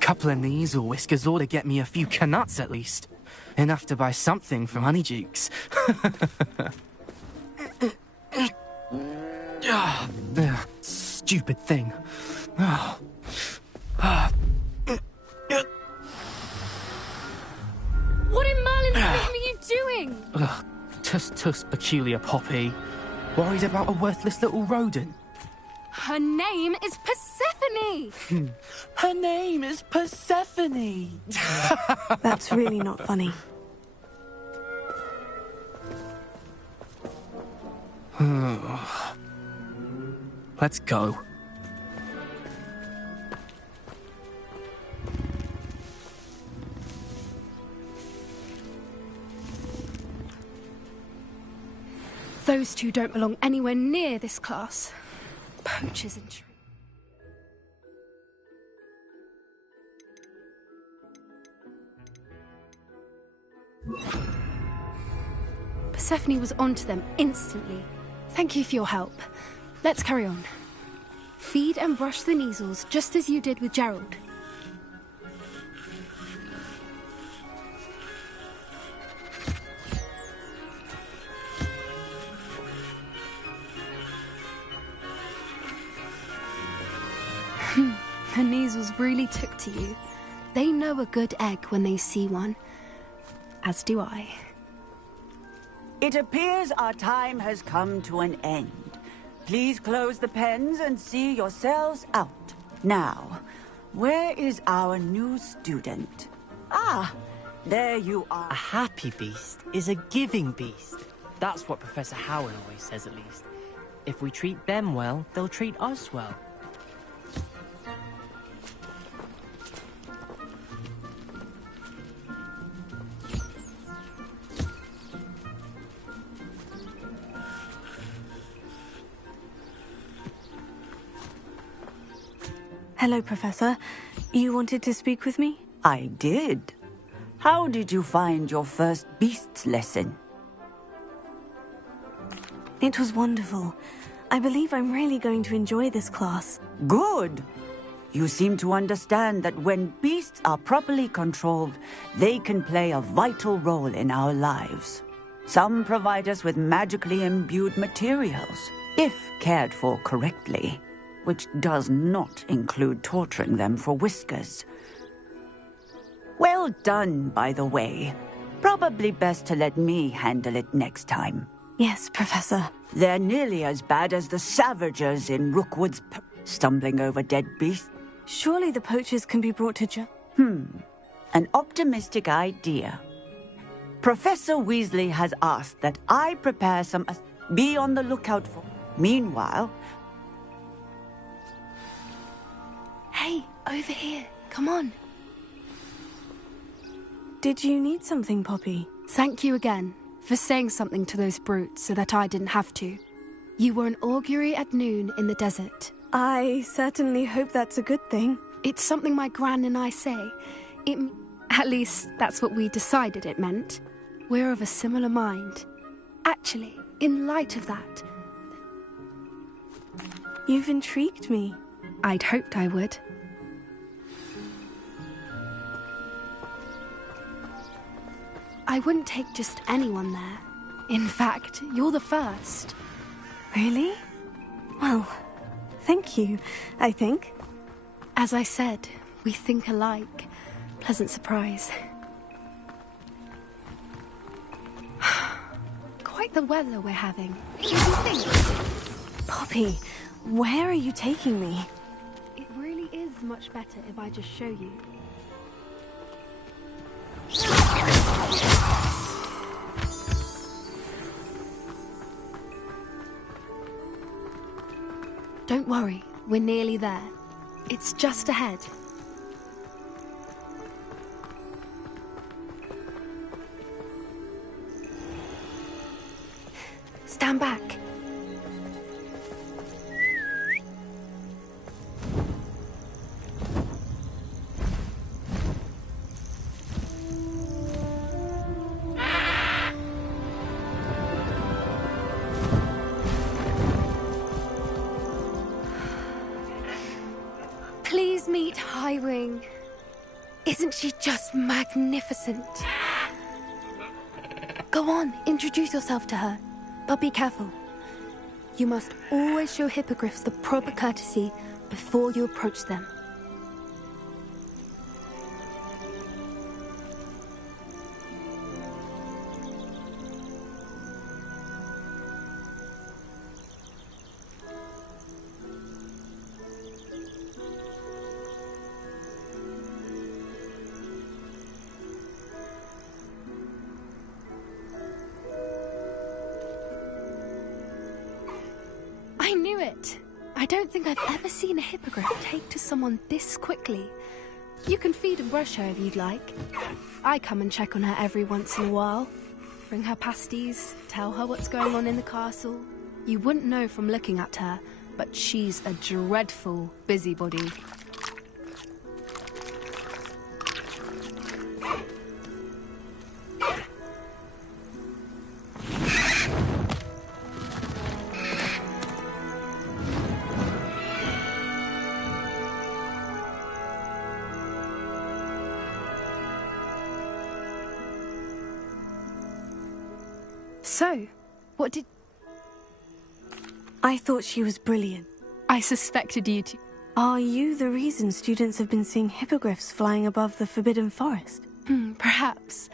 couple of Kneazle whiskers ought to get me a few canuts at least. Enough to buy something from Honeydukes. Stupid thing. What in Merlin's name are you doing? Tuss, peculiar Poppy. Worried about a worthless little rodent? Her name is Persephone! Her name is Persephone! That's really not funny. Let's go. Those two don't belong anywhere near this class. Poachers and true. Persephone was onto them instantly. Thank you for your help. Let's carry on. Feed and brush the Kneazles just as you did with Gerald. The Kneazles really took to you. They know a good egg when they see one. As do I. It appears our time has come to an end. Please close the pens and see yourselves out. Now, where is our new student? Ah, there you are. A happy beast is a giving beast. That's what Professor Howen always says, at least. If we treat them well, they'll treat us well. Hello, Professor. You wanted to speak with me? I did. How did you find your first beasts lesson? It was wonderful. I believe I'm really going to enjoy this class. Good. You seem to understand that when beasts are properly controlled, they can play a vital role in our lives. Some provide us with magically imbued materials, if cared for correctly, which does not include torturing them for whiskers. Well done, by the way. Probably best to let me handle it next time. Yes, Professor. They're nearly as bad as the Savagers in Rookwood's stumbling over dead beasts. Surely the poachers can be brought to An optimistic idea. Professor Weasley has asked that I prepare some... Be on the lookout for... Meanwhile... Hey, over here. Come on. Did you need something, Poppy? Thank you again for saying something to those brutes so that I didn't have to. You were an augury at noon in the desert. I certainly hope that's a good thing. It's something my gran and I say. At least, that's what we decided it meant. We're of a similar mind. Actually, in light of that... You've intrigued me. I'd hoped I would. I wouldn't take just anyone there. In fact, you're the first. Really? Well, thank you, I think. As I said, we think alike. Pleasant surprise. Quite the weather we're having. What do you think? Poppy, where are you taking me? It really is much better if I just show you. Don't worry, we're nearly there. It's just ahead. Stand back. Please meet Highwing. Isn't she just magnificent? Go on, introduce yourself to her. But be careful. You must always show hippogriffs the proper courtesy before you approach them. I knew it! I don't think I've ever seen a hippogriff take to someone this quickly. You can feed and brush her if you'd like. I come and check on her every once in a while. Bring her pasties, tell her what's going on in the castle. You wouldn't know from looking at her, but she's a dreadful busybody. So, what did... I thought she was brilliant. I suspected you to... Are you the reason students have been seeing hippogriffs flying above the Forbidden Forest? Perhaps.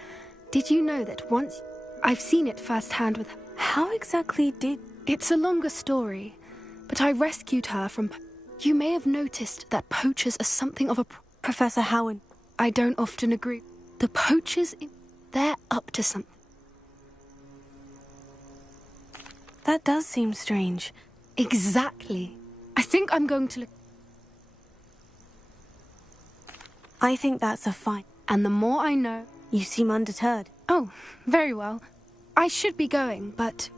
Did you know that once... I've seen it firsthand with... How exactly did... It's a longer story, but I rescued her from... You may have noticed that poachers are something of a... Professor Howen. I don't often agree. The poachers... They're up to something. That does seem strange. Exactly. I think I'm going to look... I think that's a fine. And the more I know... You seem undeterred. Oh, very well. I should be going, but